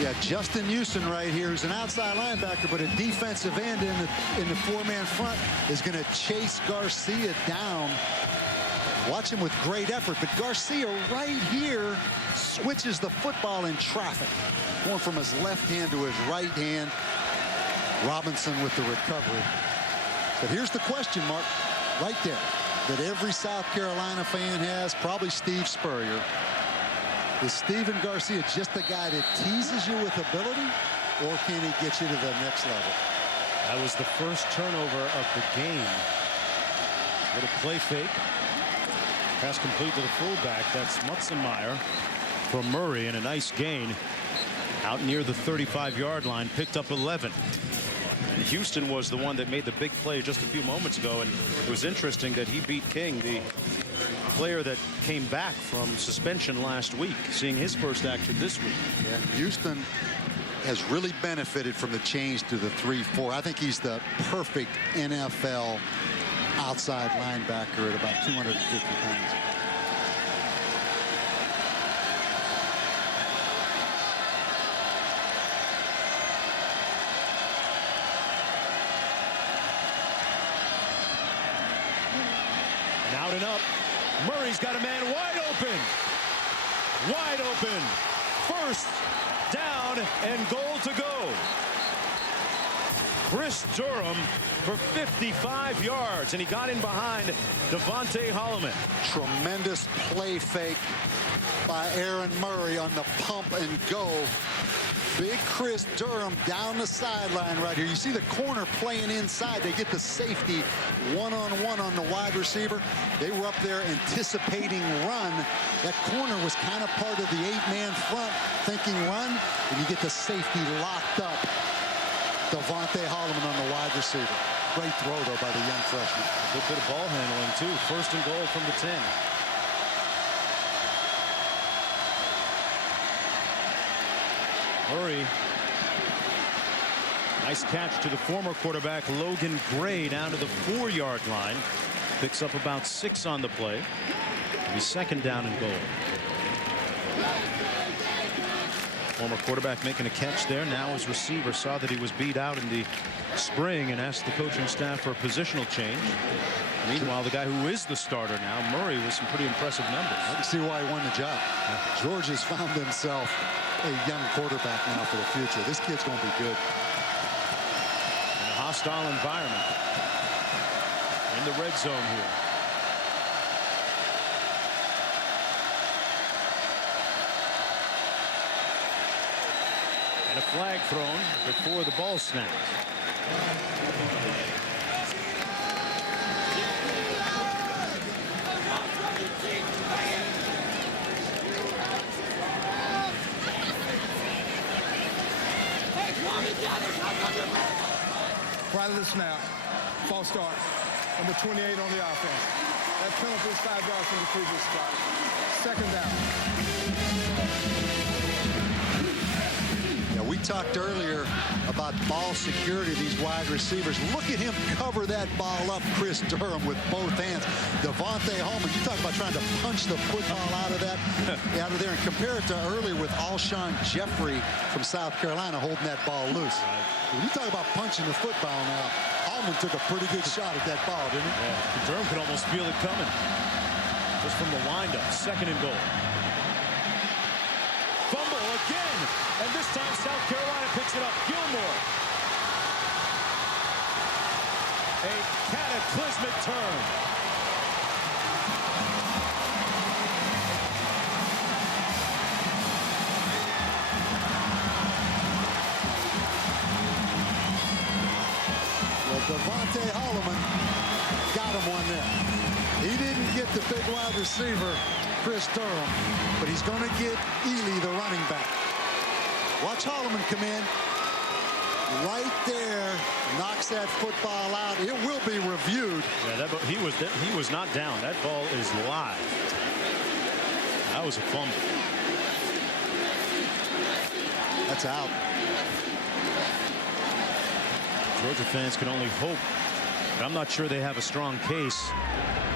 Yeah, Justin Houston right here, who's an outside linebacker, but a defensive end in the 4-man front, is going to chase Garcia down. Watch him with great effort, but Garcia right here switches the football in traffic, going from his left hand to his right hand. Robinson with the recovery. But here's the question mark right there that every South Carolina fan has, probably Steve Spurrier. Is Steven Garcia just the guy that teases you with ability, or can he get you to the next level? That was the first turnover of the game. Little play fake. Pass complete to the fullback. That's Mutzenmeyer from Murray, and a nice gain out near the 35-yard line. Picked up 11. And Houston was the one that made the big play just a few moments ago, and it was interesting that he beat King, the player that came back from suspension last week, seeing his first action this week. Yeah, Houston has really benefited from the change to the 3-4. I think he's the perfect NFL outside linebacker at about 250 pounds. And out and up. Murray's got a man wide open. Wide open. First down and goal to go. Kris Durham for 55 yards, and he got in behind Devontae Holloman. Tremendous play fake by Aaron Murray on the pump and go. Big Kris Durham down the sideline right here. You see the corner playing inside. They get the safety one-on-one on the wide receiver. They were up there anticipating run. That corner was kind of part of the 8-man front, thinking run, and you get the safety locked up. Devontae Holloman on the wide receiver. Great throw, though, by the young freshman. A good bit of ball handling, too. First and goal from the 10. Murray. Nice catch to the former quarterback, Logan Gray, down to the 4-yard line. Picks up about 6 on the play. He's second down and goal. Former quarterback making a catch there. Now his receiver saw that he was beat out in the spring and asked the coaching staff for a positional change. Meanwhile, the guy who is the starter now, Murray, with some pretty impressive numbers. I can see why he won the job. Georgia's found himself a young quarterback now for the future. This kid's going to be good. In a hostile environment. In the red zone here. And a flag thrown before the ball snapped. Right of the snap, false start, number 28 on the offense. That penalty is 5 yards from the previous spot. Second down. Yeah, we talked earlier about ball security, these wide receivers. Look at him cover that ball up, Kris Durham, with both hands. Devontae Holloman, you talk about trying to punch the football out of that, out of there, and compare it to earlier with Alshon Jeffrey from South Carolina holding that ball loose. When you talk about punching the football now, Holloman took a pretty good shot at that ball, didn't he? Yeah, Durham could almost feel it coming. Just from the windup, second and goal. Fumble again, and this time South Carolina picks it up. Gilmore. A cataclysmic turn. Well, Devontae Holloman got him one there. He didn't get the big wide receiver, Kris Durham, but he's going to get Ealey, the running back. Watch Holloman come in. Right there, knocks that football out. It will be reviewed. Yeah, he was not down. That ball is live. That was a fumble. That's out. Georgia fans can only hope, but I'm not sure they have a strong case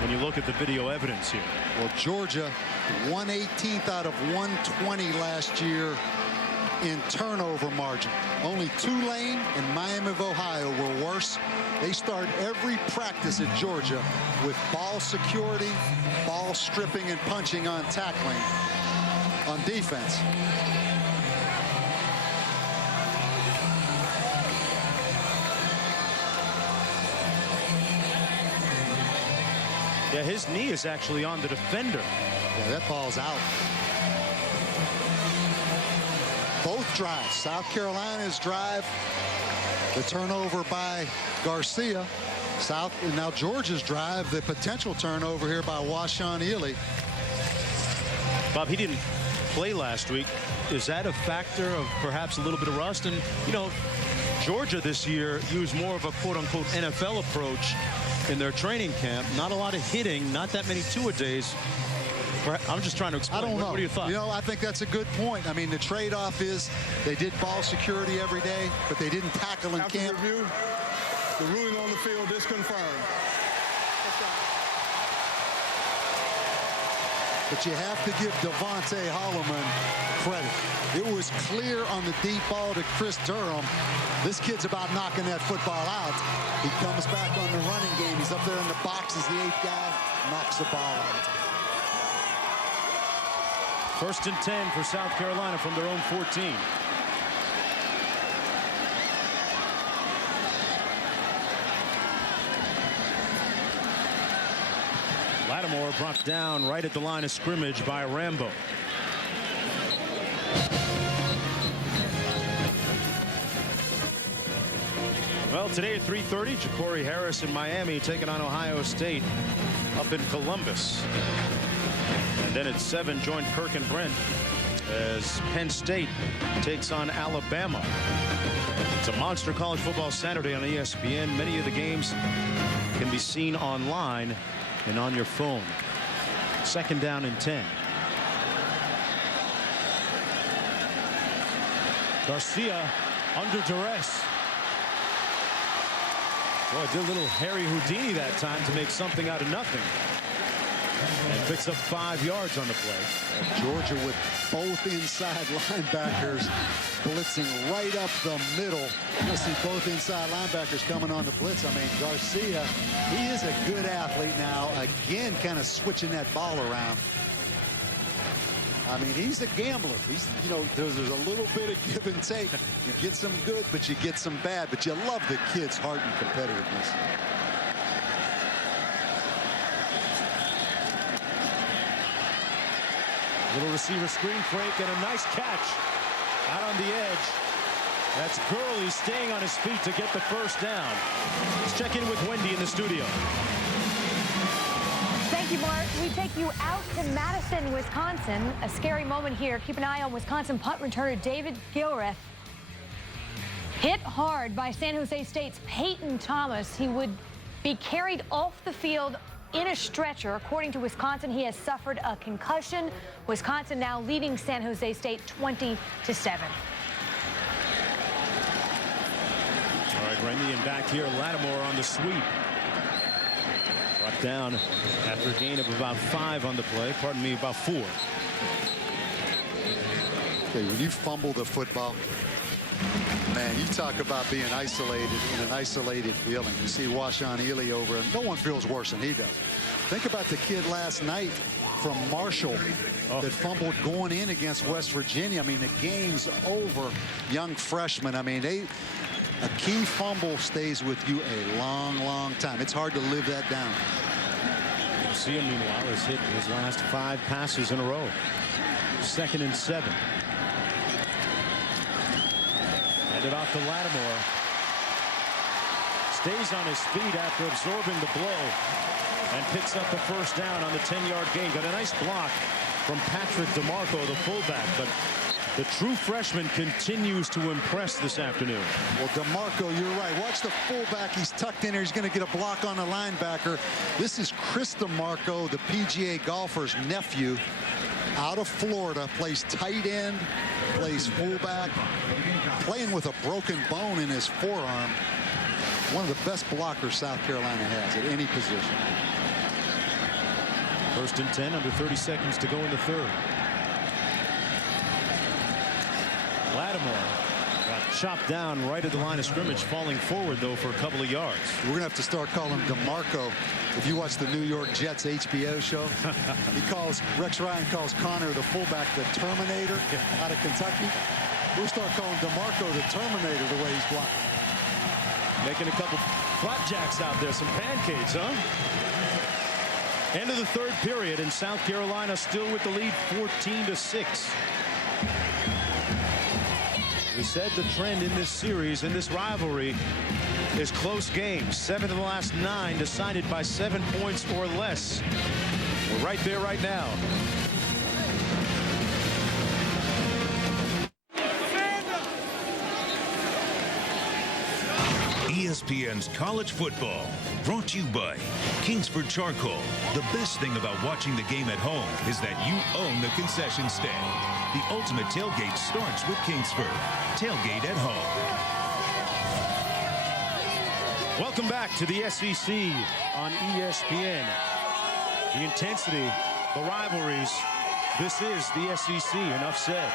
when you look at the video evidence here. Well, Georgia, 118th out of 120 last year in turnover margin. Only Tulane and Miami of Ohio were worse. They start every practice at Georgia with ball security, ball stripping and punching on tackling on defense. Yeah, his knee is actually on the defender. Yeah, that ball's out. Both drives. South Carolina's drive, the turnover by Garcia. And now Georgia's drive, the potential turnover here by Washuan Ealey. Bob, he didn't play last week. Is that a factor of perhaps a little bit of rust? And, you know, Georgia this year used more of a quote-unquote NFL approach in their training camp. Not a lot of hitting, not that many two-a-days. I'm just trying to explain. I don't know. What are your thoughts? You know, I think that's a good point. I mean, the trade-off is they did ball security every day, but they didn't tackle in After camp. review, the ruling on the field is confirmed. But you have to give Devontae Holloman credit. It was clear on the deep ball to Kris Durham. This kid's about knocking that football out. He comes back on the running game. He's up there in the box as the 8th guy, knocks the ball out. 1st and 10 for South Carolina from their own 14. Lattimore brought down right at the line of scrimmage by Rambo. Well, today at 3:30, Ja'Cory Harris in Miami taking on Ohio State up in Columbus. And then at 7, join Kirk and Brent as Penn State takes on Alabama. It's a monster college football Saturday on ESPN. Many of the games can be seen online and on your phone. 2nd down and 10. Garcia under duress. Boy, did a little Harry Houdini that time to make something out of nothing. And picks up 5 yards on the play. Georgia with both inside linebackers blitzing right up the middle. You'll see both inside linebackers coming on the blitz. I mean, Garcia, he is a good athlete now. Again, kind of switching that ball around. I mean, he's a gambler. He's, you know, there's a little bit of give and take. You get some good, but you get some bad. But you love the kid's heart and competitiveness. Little receiver screen fake and a nice catch out on the edge. That's Gurley staying on his feet to get the 1st down. Let's check in with Wendy in the studio. Thank you, Mark. We take you out to Madison, Wisconsin. A scary moment here. Keep an eye on Wisconsin punt returner David Gilreath. Hit hard by San Jose State's Peyton Thomas. He would be carried off the field in a stretcher. According to Wisconsin, he has suffered a concussion. Wisconsin now leading San Jose State 20-7. All right, Randy, and back here, Lattimore on the sweep. Brought down after a gain of about 5 on the play. Pardon me, about 4. Okay, when you fumble the football, man, you talk about being isolated in an isolated feeling. You see Washuan Ealey over, and no one feels worse than he does. Think about the kid last night from Marshall that fumbled going in against West Virginia. I mean, the game's over. Young freshman. I mean, a key fumble stays with you a long, long time. It's hard to live that down. Garcia, meanwhile, has hit his last 5 passes in a row. 2nd and 7. Handed off to Lattimore. Stays on his feet after absorbing the blow and picks up the 1st down on the 10-yard gain. Got a nice block from Patrick DeMarco, the fullback, but the true freshman continues to impress this afternoon. Well, DeMarco, you're right. Watch the fullback. He's tucked in there. He's going to get a block on the linebacker. This is Chris DeMarco, the PGA golfer's nephew, out of Florida, plays tight end, plays fullback, playing with a broken bone in his forearm. One of the best blockers South Carolina has at any position. 1st and 10, under 30 seconds to go in the 3rd. Lattimore got chopped down right at the line of scrimmage, falling forward, though, for a couple of yards. We're going to have to start calling DeMarco. If you watch the New York Jets HBO show, Rex Ryan calls Connor, the fullback, the Terminator out of Kentucky. We'll start calling DeMarco the Terminator the way he's blocking. Making a couple flapjacks out there, some pancakes, huh? End of the third period, and South Carolina still with the lead 14-6. We said the trend in this series, in this rivalry, is close games. 7 of the last 9 decided by 7 points or less. We're right there right now. ESPN's College Football, brought to you by Kingsford Charcoal. The best thing about watching the game at home is that you own the concession stand. The ultimate tailgate starts with Kingsford. Tailgate at home. Welcome back to the SEC on ESPN. The intensity, the rivalries. This is the SEC. Enough said.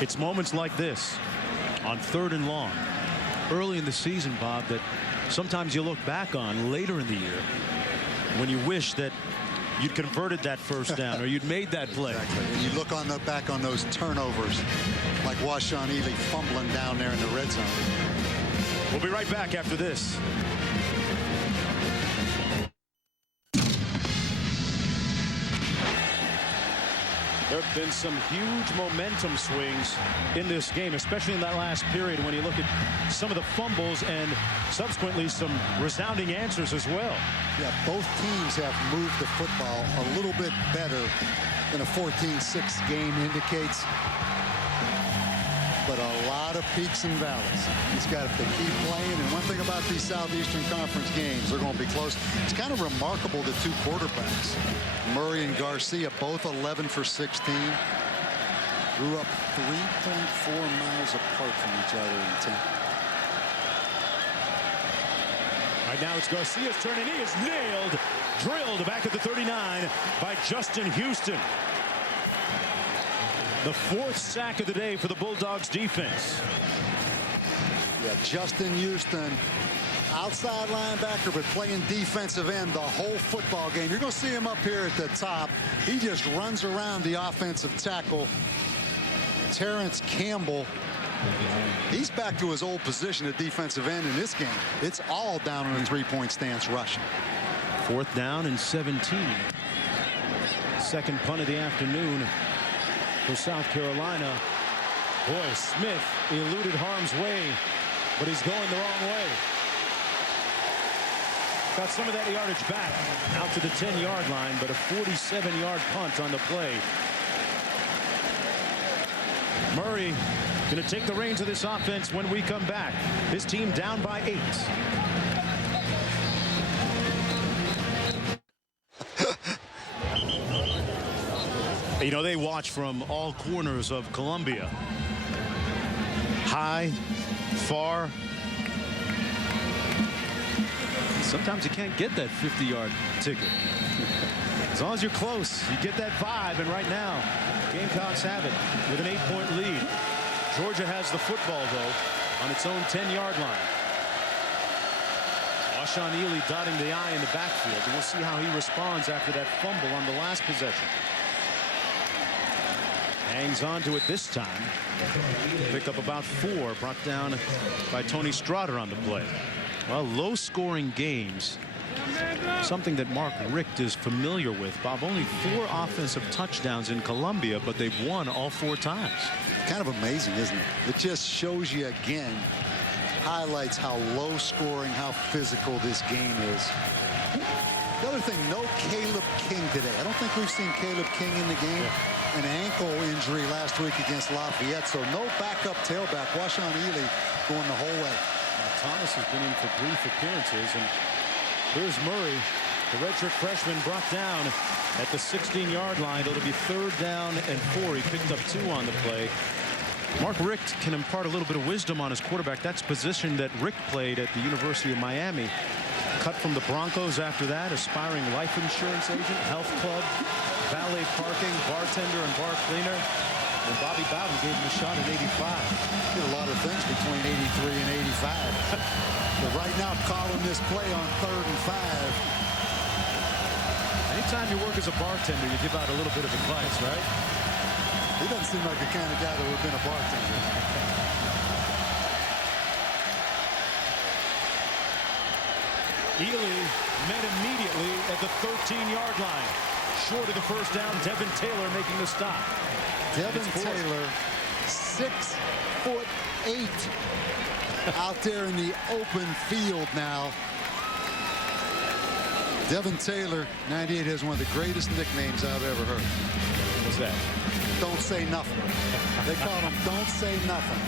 It's moments like this on 3rd and long early in the season, Bob, that sometimes you look back on later in the year when you wish that you'd converted that first down or you'd made that play. Exactly. And you look back on those turnovers like Washuan Ealey fumbling down there in the red zone. We'll be right back after this. There have been some huge momentum swings in this game, especially in that last period when you look at some of the fumbles and subsequently some resounding answers as well. Yeah, both teams have moved the football a little bit better than a 14-6 game indicates. But a lot of peaks and valleys. He's got to keep playing. And one thing about these Southeastern Conference games, they're going to be close. It's kind of remarkable, the two quarterbacks, Murray and Garcia, both 11 for 16. Grew up 3.4 miles apart from each other in 10. Right now it's Garcia's turn, and he is nailed, drilled back at the 39 by Justin Houston. The 4th sack of the day for the Bulldogs defense. Yeah, Justin Houston, outside linebacker, but playing defensive end the whole football game. You're going to see him up here at the top. He just runs around the offensive tackle. Terrence Campbell, he's back to his old position at defensive end in this game. It's all down on a 3-point stance rushing. 4th down and 17. Second punt of the afternoon for South Carolina. Boy, Smith eluded harm's way, but he's going the wrong way. Got some of that yardage back out to the 10-yard line, but a 47-yard punt on the play. Murray going to take the reins of this offense when we come back. His team down by 8. You know, they watch from all corners of Columbia. High, far. Sometimes you can't get that 50-yard ticket. As long as you're close, you get that vibe. And right now, Gamecocks have it with an 8-point lead. Georgia has the football, though, on its own 10-yard line. Washuan Ealey dotting the I in the backfield. And we'll see how he responds after that fumble on the last possession. Hangs on to it this time. Pick up about 4, brought down by Tony Strotter on the play. Well, low-scoring games, something that Mark Richt is familiar with. Bob, only 4 offensive touchdowns in Columbia, but they've won all 4 times. Kind of amazing, isn't it? It just shows you again, highlights how low-scoring, how physical this game is. The other thing, no Caleb King today. I don't think we've seen Caleb King in the game. An ankle injury last week against Lafayette, so no backup tailback. Washuan Ealey going the whole way. Thomas has been in for brief appearances, and here's Murray, the redshirt freshman, brought down at the 16-yard line. It'll be 3rd down and 4. He picked up 2 on the play. Mark Richt can impart a little bit of wisdom on his quarterback. That's position that Richt played at the University of Miami. Cut from the Broncos after that, aspiring life insurance agent, health club, valet parking, bartender, and bar cleaner. And Bobby Bowden gave him a shot at 85. Did a lot of things between 83 and 85. But right now, calling this play on 3rd and 5. Anytime you work as a bartender, you give out a little bit of advice, right? He doesn't seem like the kind of guy that would have been a bartender. Ealey met immediately at the 13-yard line. Short of the first down, Devin Taylor making the stop. Devin Taylor, 6'8", out there in the open field now. Devin Taylor, 98, has one of the greatest nicknames I've ever heard. What's that? Don't say nothing. They call him Don't Say Nothing.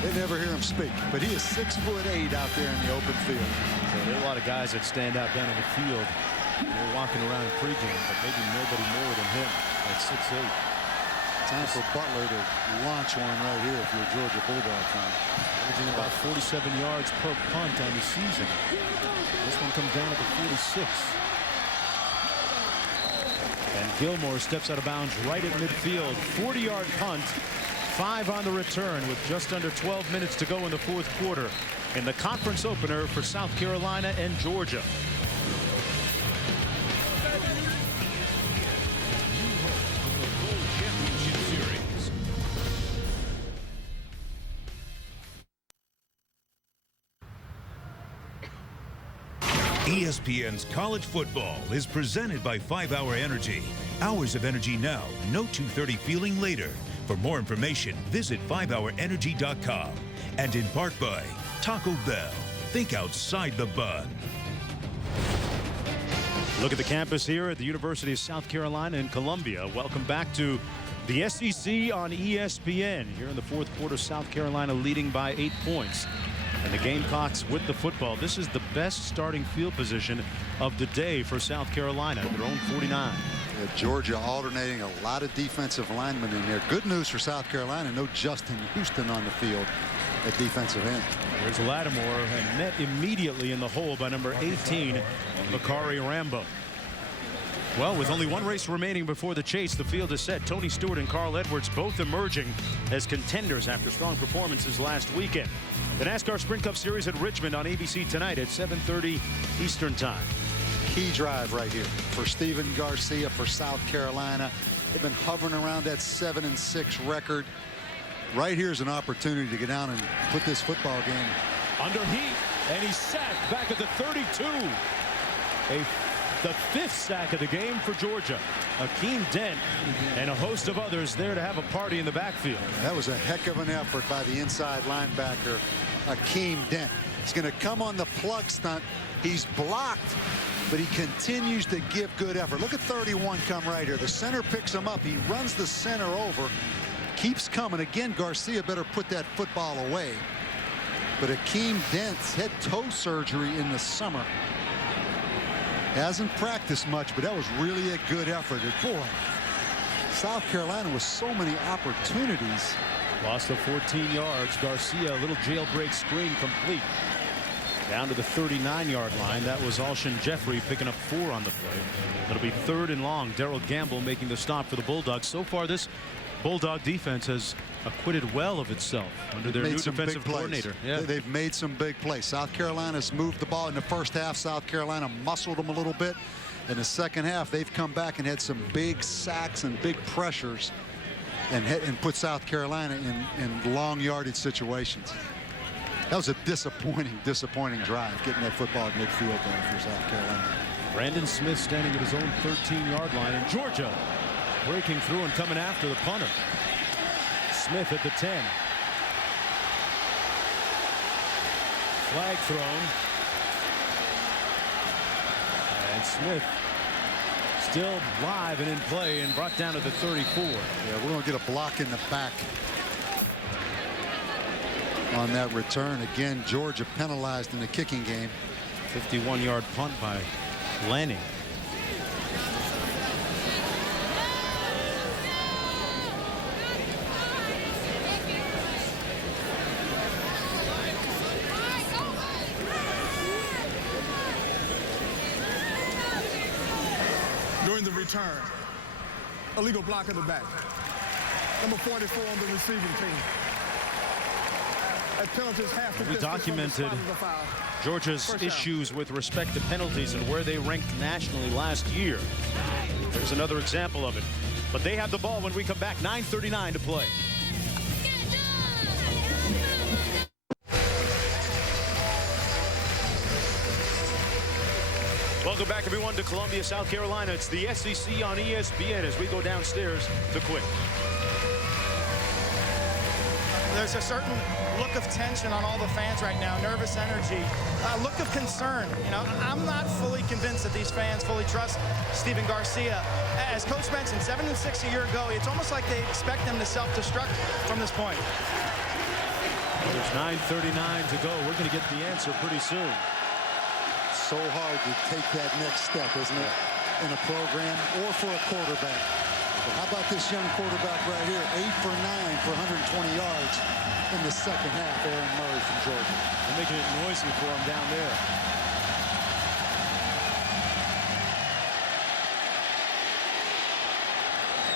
They never hear him speak, but he is 6'8" out there in the open field. So there are a lot of guys that stand out down in the field. They're walking around in pregame, but maybe nobody more than him at 6'8". Time for Butler to launch one right here if you're a Georgia Bulldog fan. Averaging about 47 yards per punt on the season. This one comes down at the 46. And Gilmore steps out of bounds right at midfield. 40-yard punt, 5 on the return with just under 12 minutes to go in the 4th quarter in the conference opener for South Carolina and Georgia. ESPN's College Football is presented by 5-Hour Energy. Hours of energy now, no 2:30 feeling later. For more information, visit 5hourenergy.com. And in part by Taco Bell. Think outside the bun. Look at the campus here at the University of South Carolina in Columbia. Welcome back to the SEC on ESPN. Here in the 4th quarter, South Carolina leading by 8 points. And the Gamecocks with the football. This is the best starting field position of the day for South Carolina, their own 49. Georgia alternating a lot of defensive linemen in there. Good news for South Carolina, no Justin Houston on the field at defensive end. There's Lattimore, and met immediately in the hole by number 18, Bacarri Rambo. Well, with only one race remaining before the chase, the field is set. Tony Stewart and Carl Edwards both emerging as contenders after strong performances last weekend. The NASCAR Sprint Cup Series at Richmond on ABC tonight at 7:30 Eastern Time. Key drive right here for Stephen Garcia for South Carolina. They've been hovering around that 7-6 record. Right here's an opportunity to get down and put this football game under heat, and he's sacked back at the 32. The 5th sack of the game for Georgia. Akeem Dent and a host of others there to have a party in the backfield. That was a heck of an effort by the inside linebacker, Akeem Dent. He's going to come on the plug stunt. He's blocked, but he continues to give good effort. Look at 31 come right here. The center picks him up. He runs the center over, keeps coming. Again, Garcia better put that football away. But Akeem Dent's had toe surgery in the summer. Hasn't practiced much, but that was really a good effort. And boy, South Carolina with so many opportunities. Lost the 14 yards. Garcia, a little jailbreak screen complete. Down to the 39-yard line. That was Alshon Jeffrey picking up 4 on the play. It'll be 3rd and long. Darrell Gamble making the stop for the Bulldogs. So far, this Bulldog defense has acquitted well of itself under their new defensive coordinator. Yeah. They've made some big plays. South Carolina's moved the ball in the first half. South Carolina muscled them a little bit. In the second half, they've come back and had some big sacks and big pressures and put South Carolina in long yardage situations. That was a disappointing drive, getting that football at midfield there for South Carolina. Brandon Smith standing at his own 13-yard line, and Georgia breaking through and coming after the punter. Smith at the 10. Flag thrown. And And Smith still live and in play and brought down to the 34. Yeah, we're going to get a block in the back on that return. Again, Georgia penalized in the kicking game. 51-yard punt by Lanning. During the return, illegal block in the back. Number 44 on the receiving team. That penalty is half the We documented Georgia's issues with respect to penalties and where they ranked nationally last year. There's another example of it. But they have the ball when we come back. 9:39 to play. Welcome back, everyone, to Columbia, South Carolina. It's the SEC on ESPN as we go downstairs to quit. There's a certain look of tension on all the fans right now, nervous energy, a look of concern. You know, I'm not fully convinced that these fans fully trust Stephen Garcia. As Coach mentioned, 7-6 a year ago, it's almost like they expect them to self-destruct from this point. Well, there's 9:39 to go. We're going to get the answer pretty soon. So hard to take that next step, isn't it, in a program or for a quarterback. But how about this young quarterback right here? 8 for 9 for 120 yards in the second half. Aaron Murray from Georgia. They're making it noisy for him down there.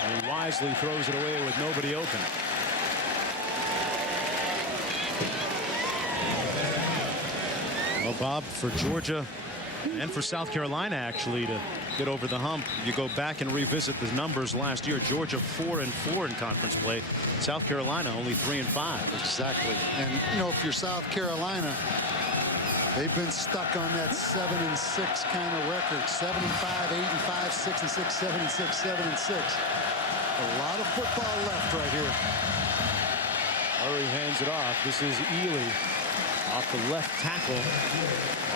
And he wisely throws it away with nobody open. Well, Bob, for Georgia and for South Carolina, actually, to get over the hump, you go back and revisit the numbers last year. Georgia 4-4 in conference play. South Carolina only 3-5. Exactly. And, you know, if you're South Carolina, they've been stuck on that 7-6 kind of record. 7-5, 8-5, 6-6, 7-6, 7-6. A lot of football left right here. Murray hands it off. This is Ealey off the left tackle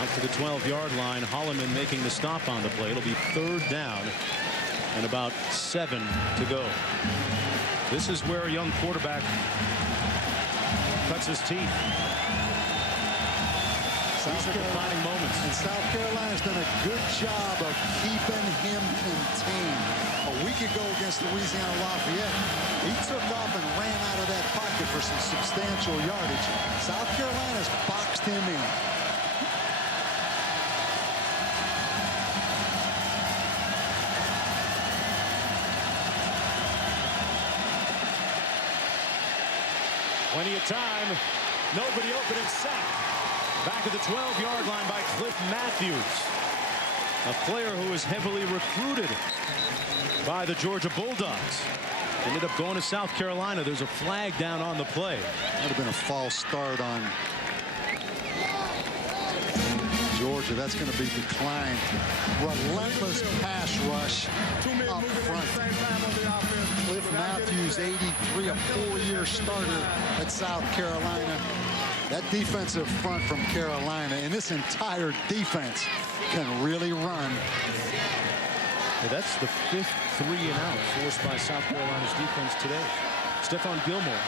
out to the 12-yard line. Holloman making the stop on the play. It'll be 3rd down and about 7 to go. This is where a young quarterback cuts his teeth. These are defining moments. And South Carolina's done a good job of keeping him contained. A week ago against Louisiana Lafayette, he took off and ran out of that pocket for some substantial yardage. South Carolina's boxed him in. Plenty of time. Nobody open and sacked. Back at the 12-yard line by Cliff Matthews, a player who was heavily recruited by the Georgia Bulldogs. Ended up going to South Carolina. There's a flag down on the play. That would have been a false start on Georgia. That's going to be declined. Relentless pass rush up front. Cliff Matthews, 83, a 4-year starter at South Carolina. That defensive front from Carolina and this entire defense can really run. Well, that's the 5th 3-and-out forced by South Carolina's defense today. Stephon Gilmore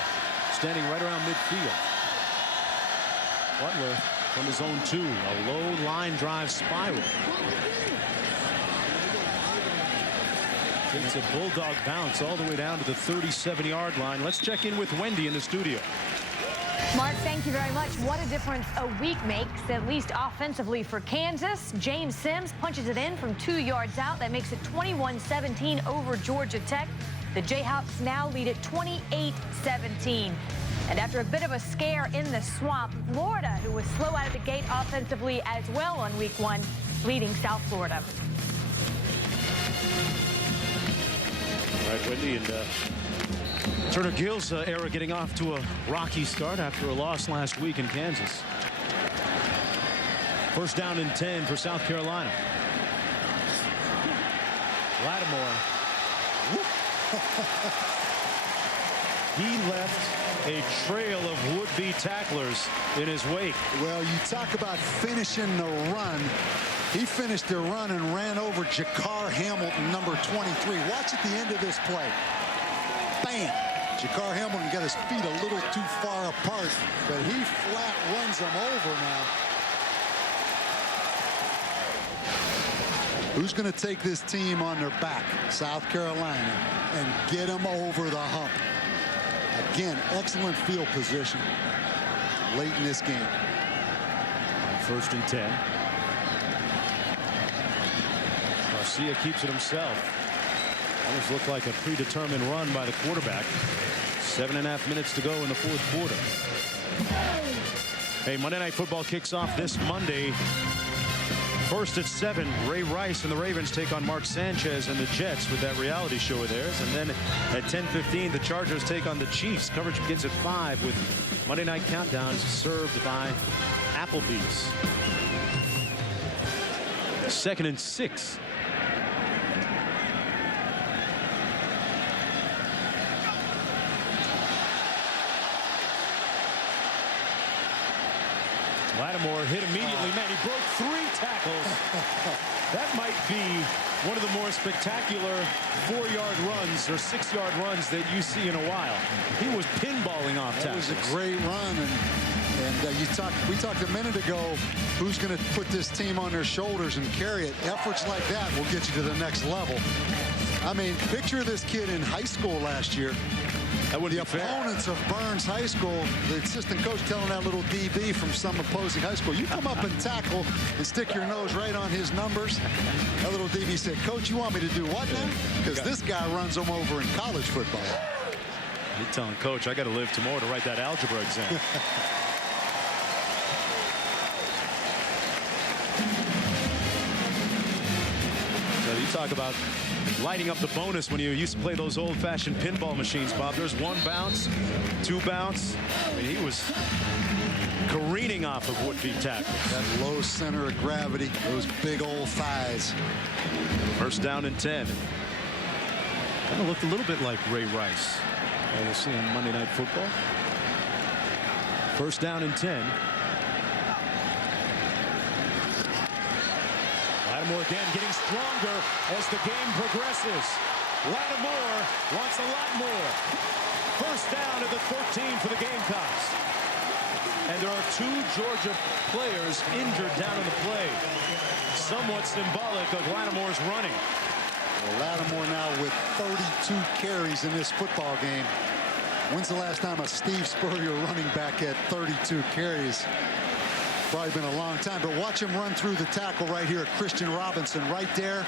standing right around midfield. Butler from his own 2, a low line drive spiral. It's a Bulldog bounce all the way down to the 37-yard line. Let's check in with Wendy in the studio. Mark, thank you very much. What a difference a week makes, at least offensively for Kansas. James Sims punches it in from 2 yards out. That makes it 21-17 over Georgia Tech. The Jayhawks now lead at 28-17. And after a bit of a scare in the swamp, Florida, who was slow out of the gate offensively as well on week 1, leading South Florida. All right, Wendy, and Turner Gill's era getting off to a rocky start after a loss last week in Kansas. 1st down and 10 for South Carolina. Lattimore. he left a trail of would-be tacklers in his wake. Well, you talk about finishing the run. He finished the run and ran over Jacar Hamilton, number 23. Watch at the end of this play. Bam! Jacar Hamilton got his feet a little too far apart, but he flat runs him over now. Who's going to take this team on their back? South Carolina, and get them over the hump. Again, excellent field position late in this game. 1st and 10. Garcia keeps it himself. Almost looked like a predetermined run by the quarterback. 7.5 minutes to go in the 4th quarter. Hey, Monday Night Football kicks off this Monday. First at 7, Ray Rice and the Ravens take on Mark Sanchez and the Jets with that reality show of theirs. And then at 10:15, the Chargers take on the Chiefs. Coverage begins at 5 with Monday Night Countdowns served by Applebee's. 2nd and 6. Lattimore hit immediately. Man, he broke 3 tackles. That might be one of the more spectacular 4-yard runs or 6-yard runs that you see in a while. He was pinballing off tackles. That was a great run, and we talked a minute ago who's going to put this team on their shoulders and carry it. Efforts like that will get you to the next level. I mean, picture this kid in high school last year. That would the opponents of Burns High School, the assistant coach telling that little DB from some opposing high school, you come up and tackle and stick your nose right on his numbers. That little DB said, Coach, you want me to do what now? Because this guy runs them over in college football. You're telling Coach, I got to live tomorrow to write that algebra exam. So you talk about lighting up the bonus when you used to play those old-fashioned pinball machines, Bob. There's 1 bounce, 2 bounce. I mean, he was careening off of would-be tackles. That low center of gravity, those big old thighs. 1st down and 10. Kind of looked a little bit like Ray Rice. We'll see on Monday Night Football. 1st down and 10. Lattimore again getting stronger as the game progresses. Lattimore wants a lot more. 1st down at the 13 for the Gamecocks. And there are 2 Georgia players injured down in the play. Somewhat symbolic of Lattimore's running. Well, Lattimore now with 32 carries in this football game. When's the last time a Steve Spurrier running back had 32 carries? Probably been a long time, but watch him run through the tackle right here. Christian Robinson right there.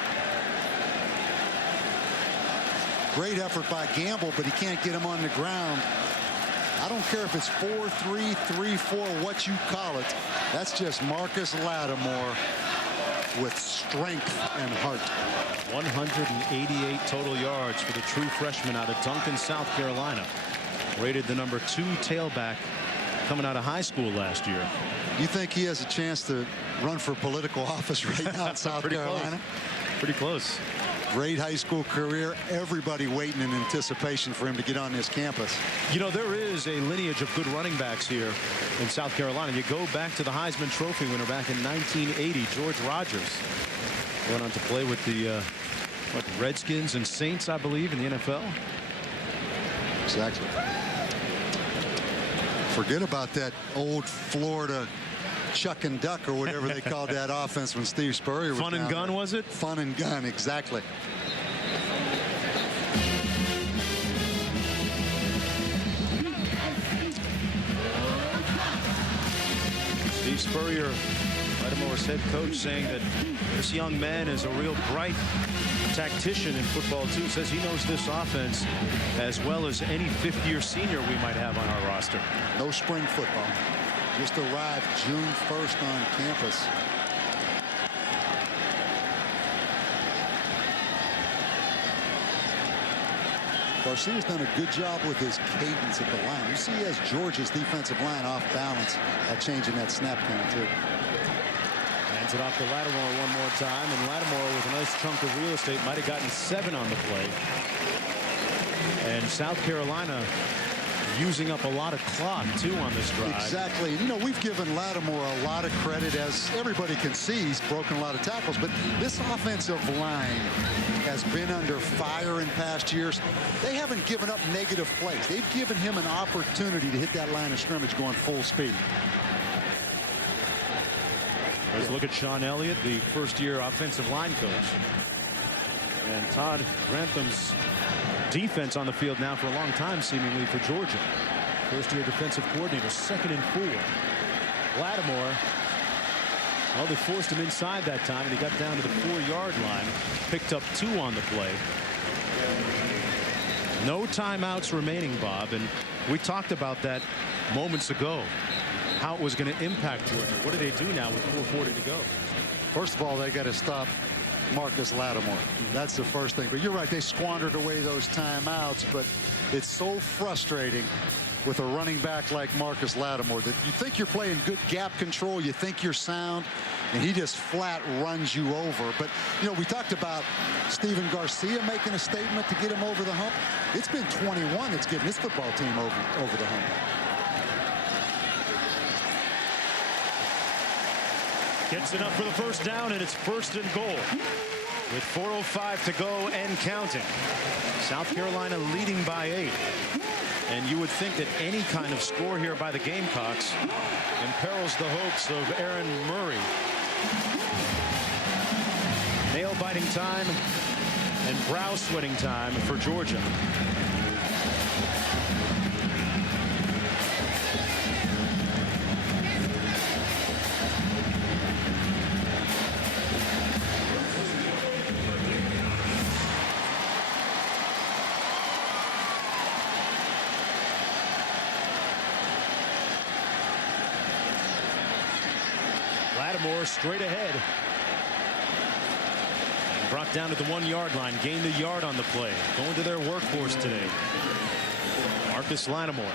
Great effort by Gamble, but he can't get him on the ground. I don't care if it's 4-3, 3-4, what you call it. That's just Marcus Lattimore with strength and heart. 188 total yards for the true freshman out of Duncan, South Carolina. Rated the number 2 tailback coming out of high school last year. You think he has a chance to run for political office right now in South Carolina? Pretty close. Great high school career. Everybody waiting in anticipation for him to get on this campus. You know, there is a lineage of good running backs here in South Carolina. You go back to the Heisman Trophy winner back in 1980, George Rogers. Went on to play with the Redskins and Saints, I believe, in the NFL. Exactly. Forget about that old Florida chuck and duck or whatever they called that offense when Steve Spurrier was Fun and gun, was it? Fun and gun, exactly. Steve Spurrier, Lattimore's head coach, saying that this young man is a real bright tactician in football too. Says he knows this offense as well as any fifth-year senior we might have on our roster. No spring football. Just arrived June 1st on campus. Garcia's done a good job with his cadence at the line. You see he has Georgia's defensive line off balance by changing that snap count too. Hands it off to Lattimore one more time, and Lattimore with a nice chunk of real estate might have gotten 7 on the play. And South Carolina using up a lot of clock too on this drive. Exactly. You know, we've given Lattimore a lot of credit, as everybody can see. He's broken a lot of tackles, but this offensive line has been under fire in past years. They haven't given up negative plays. They've given him an opportunity to hit that line of scrimmage going full speed. Let's look at Sean Elliott, the first-year offensive line coach. And Todd Grantham's defense on the field now for a long time, seemingly, for Georgia. First-year defensive coordinator, 2nd and 4. Lattimore, well, they forced him inside that time, and he got down to the 4-yard line. Picked up 2 on the play. No timeouts remaining, Bob, and we talked about that moments ago, how it was going to impact Georgia. What do they do now with 4:40 to go? First of all, they got to stop Marcus Lattimore. That's the first thing. But you're right, they squandered away those timeouts, but it's so frustrating with a running back like Marcus Lattimore that you think you're playing good gap control, you think you're sound, and he just flat runs you over. But, you know, we talked about Stephen Garcia making a statement to get him over the hump. It's been 21 that's getting this football team over the hump. Gets enough for the first down, and it's 1st and goal with 4:05 to go and counting. South Carolina leading by 8. And you would think that any kind of score here by the Gamecocks imperils the hopes of Aaron Murray. Nail-biting time and brow-sweating time for Georgia. Lattimore straight ahead. And brought down to the 1-yard line. Gained a yard on the play. Going to their workhorse today. Marcus Lattimore.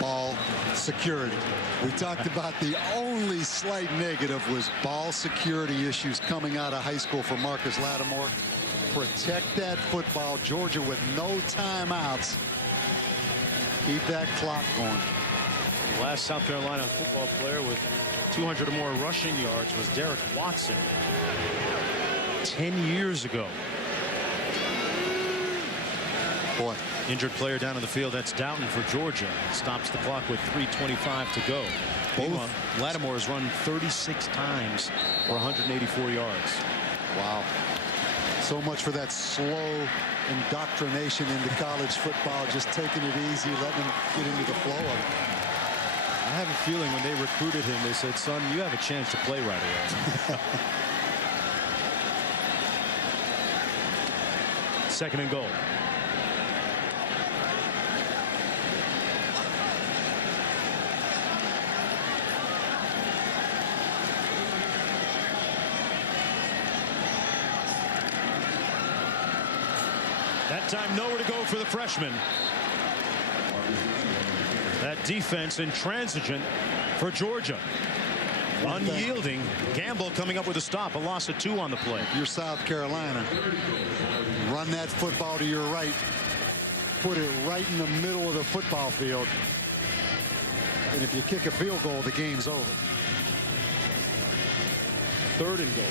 Ball security. We talked about the only slight negative was ball security issues coming out of high school for Marcus Lattimore. Protect that football. Georgia with no timeouts. Keep that clock going. The last South Carolina football player with 200 or more rushing yards was Derek Watson 10 years ago. Boy. Injured player down on the field. That's Doughton for Georgia. Stops the clock with 3:25 to go. Meanwhile, Lattimore has run 36 times for 184 yards. Wow. So much for that slow indoctrination into college football, just taking it easy, letting him get into the flow of it. I have a feeling when they recruited him, they said, son, you have a chance to play right away. 2nd and goal. That time nowhere to go for the freshman. That defense intransigent for Georgia. Unyielding. Gamble coming up with a stop. A loss of 2 on the play. You're South Carolina. Run that football to your right. Put it right in the middle of the football field. And if you kick a field goal, the game's over. 3rd and goal.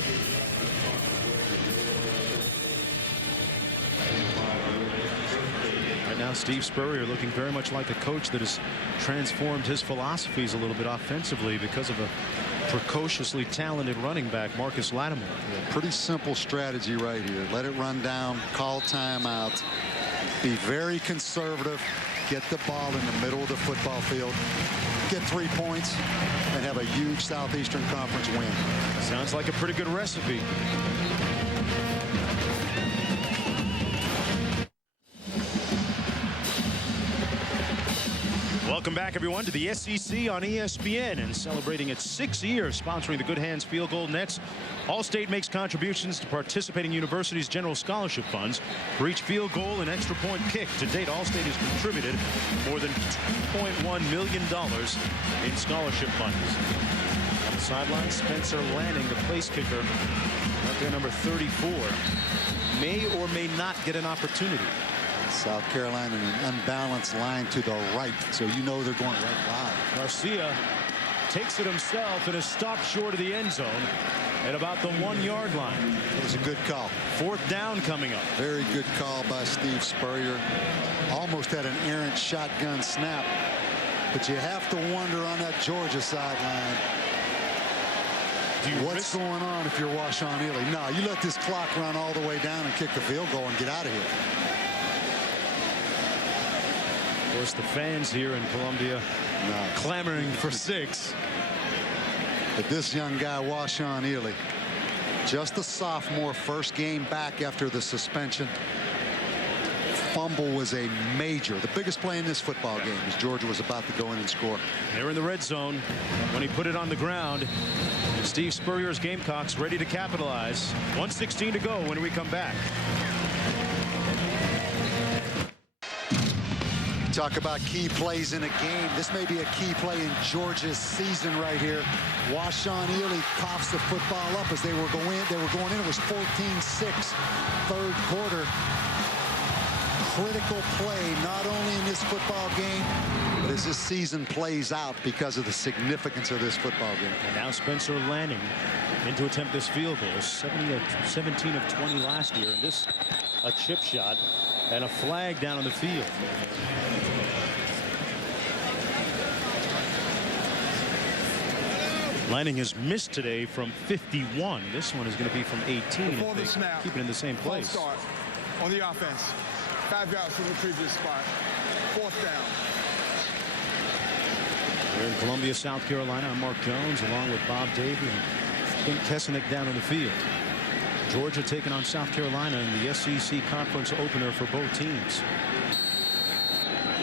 Right now, Steve Spurrier looking very much like a coach that has transformed his philosophies a little bit offensively because of a precociously talented running back, Marcus Lattimore. Yeah, pretty simple strategy right here. Let it run down, call timeout, be very conservative, get the ball in the middle of the football field, get 3 points, and have a huge Southeastern Conference win. Sounds like a pretty good recipe. Welcome back, everyone, to the SEC on ESPN, and celebrating its 6th year sponsoring the Good Hands Field Goal Nets. Allstate makes contributions to participating universities' general scholarship funds for each field goal and extra point kick. To date, Allstate has contributed more than $2.1 million in scholarship funds. On the sideline, Spencer Lanning, the place kicker, out there, number 34, may or may not get an opportunity. South Carolina in an unbalanced line to the right, so you know they're going right wide. Garcia takes it himself and is stopped short of the end zone at about the 1 yard line. It was a good call. 4th down coming up. Very good call by Steve Spurrier. Almost had an errant shotgun snap, but you have to wonder on that Georgia sideline, what's going on if you're Washuan Ealey? No, you let this clock run all the way down and kick the field goal and get out of here. Of course, the fans here in Columbia clamoring for 6. But this young guy, Washuan Ealey, just a sophomore, first game back after the suspension. Fumble was a major, the biggest play in this football game, as Georgia was about to go in and score. They're in the red zone when he put it on the ground. Steve Spurrier's Gamecocks ready to capitalize. 1:16 to go when we come back. Talk about key plays in a game. This may be a key play in Georgia's season right here. Washuan Ealey coughs the football up as they were going in. It was 14-6, 3rd quarter. Critical play, not only in this football game, but as this season plays out because of the significance of this football game. And now Spencer Lanning in to attempt this field goal. 17 of 20 last year. And this a chip shot and a flag down on the field. Lanning has missed today from 51. This one is going to be from 18. Before the snap, keep it in the same place. Start on the offense. 5 yards from the previous spot. 4th down. Here in Columbia, South Carolina, I'm Mark Jones along with Bob Davey and Clint Kesenick down on the field. Georgia taking on South Carolina in the SEC Conference opener for both teams.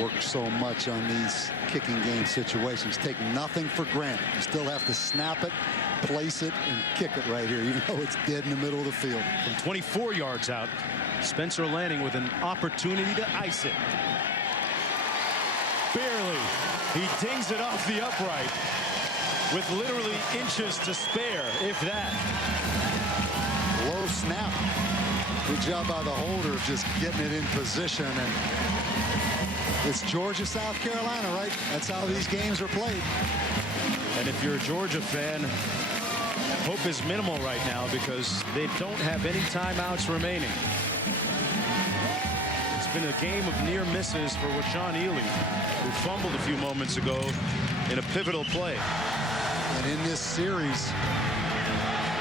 Work so much on these kicking game situations. Take nothing for granted. You still have to snap it, place it, and kick it right here, even though it's dead in the middle of the field. From 24 yards out, Spencer Lanning with an opportunity to ice it. Barely. He dings it off the upright with literally inches to spare, if that. Low snap. Good job by the holder of just getting it in position. And it's Georgia, South Carolina, right? That's how these games are played. And if you're a Georgia fan, hope is minimal right now because they don't have any timeouts remaining. It's been a game of near misses for Washuan Ealey, who fumbled a few moments ago in a pivotal play. And in this series,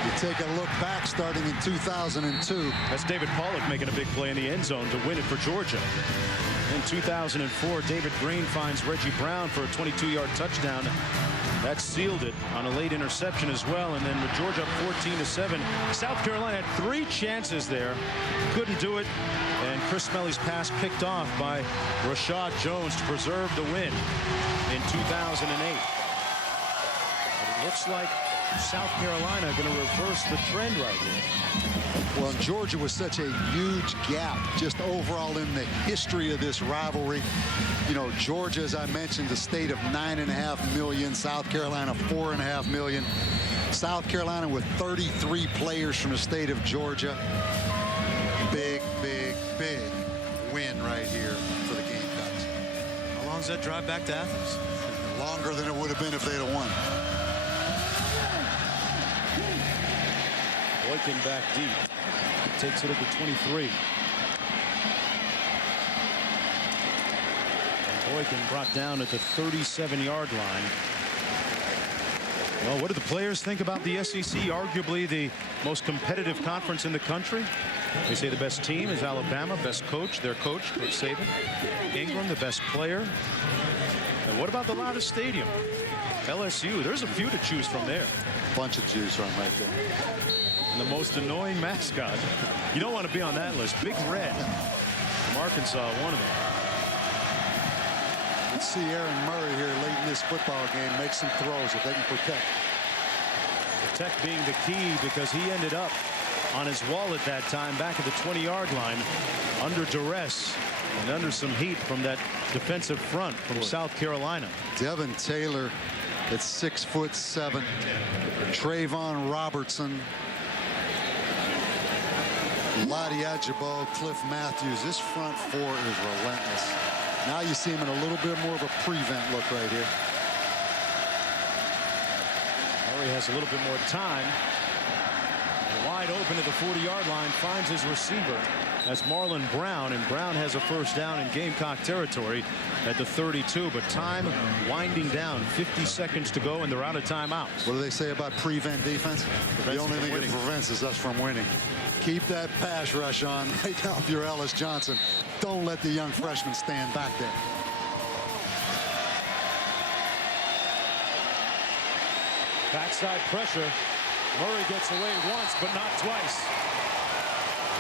you take a look back starting in 2002. That's David Pollock making a big play in the end zone to win it for Georgia. In 2004, David Green finds Reggie Brown for a 22-yard touchdown. That sealed it on a late interception as well. And then with Georgia up 14-7, South Carolina had 3 chances there. Couldn't do it. And Chris Smelly's pass picked off by Rashad Jones to preserve the win in 2008. But it looks like South Carolina going to reverse the trend right here. Well, Georgia was such a huge gap just overall in the history of this rivalry. You know, Georgia, as I mentioned, the state of 9.5 million, South Carolina 4.5 million. South Carolina with 33 players from the state of Georgia. Big, big, big win right here for the Gamecocks. How long is that drive back to Athens? Longer than it would have been if they'd have won. Boykin back deep. Takes it at the 23. And Boykin brought down at the 37-yard line. Well, what do the players think about the SEC? Arguably the most competitive conference in the country. They say the best team is Alabama, best coach, their coach, Coach Saban. Ingram, the best player. And what about the loudest stadium? LSU. There's a few to choose from there. Bunch of choose from right there. And the most annoying mascot. You don't want to be on that list. Big Red from Arkansas, one of them. Let's see Aaron Murray here late in this football game make some throws if they can protect. Protect being the key because he ended up on his wall at that time back at the 20-yard line under duress and under some heat from that defensive front from South Carolina. Devin Taylor at 6'7". Trayvon Robertson Lottie Ajabo, Cliff Matthews. This front four is relentless. Now you see him in a little bit more of a prevent look right here. Murray has a little bit more time. Wide open at the 40-yard line, finds his receiver. That's Marlon Brown, and Brown has a first down in Gamecock territory at the 32, but time winding down. 50 seconds to go, and they're out of timeouts. What do they say about prevent defense? The only thing it prevents is us from winning. Keep that pass rush on right now if you're Ellis Johnson. Don't let the young freshman stand back there. Backside pressure. Murray gets away once, but not twice.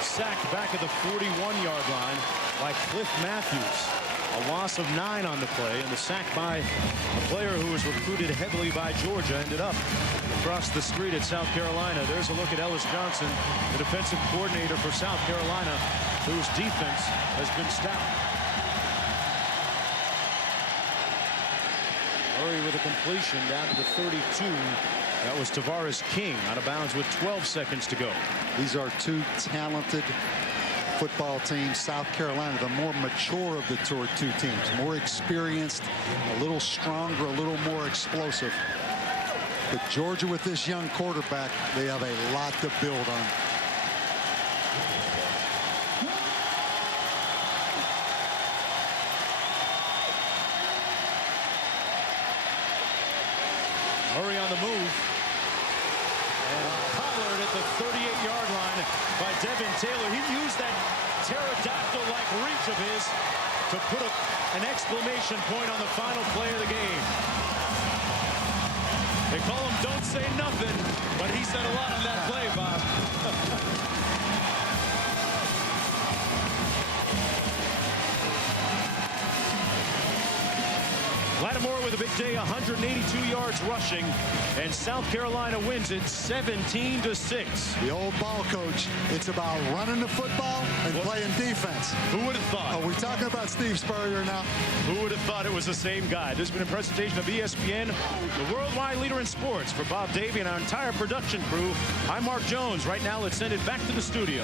Sacked back at the 41-yard line by Cliff Matthews. A loss of 9 on the play, and the sack by a player who was recruited heavily by Georgia ended up across the street at South Carolina. There's a look at Ellis Johnson, the defensive coordinator for South Carolina, whose defense has been stout. Murray with a completion down to the 32. That was Tavares King out of bounds with 12 seconds to go. These are two talented football teams. South Carolina, the more mature of the two teams, more experienced, a little stronger, a little more explosive. But Georgia, with this young quarterback, they have a lot to build on. Murray on the move. And collared at the 38-yard line by Devin Taylor. He used that pterodactyl-like reach of his to put an exclamation point on the final play of the game. They call him "Don't Say Nothing," but he said a lot on that play, Bob. Lattimore with a big day, 182 yards rushing, and South Carolina wins it 17-6. The old ball coach, it's about running the football and playing defense. Who would have thought? Are we talking about Steve Spurrier now? Who would have thought it was the same guy? This has been a presentation of ESPN, the worldwide leader in sports. For Bob Davey and our entire production crew, I'm Mark Jones. Right now, let's send it back to the studio.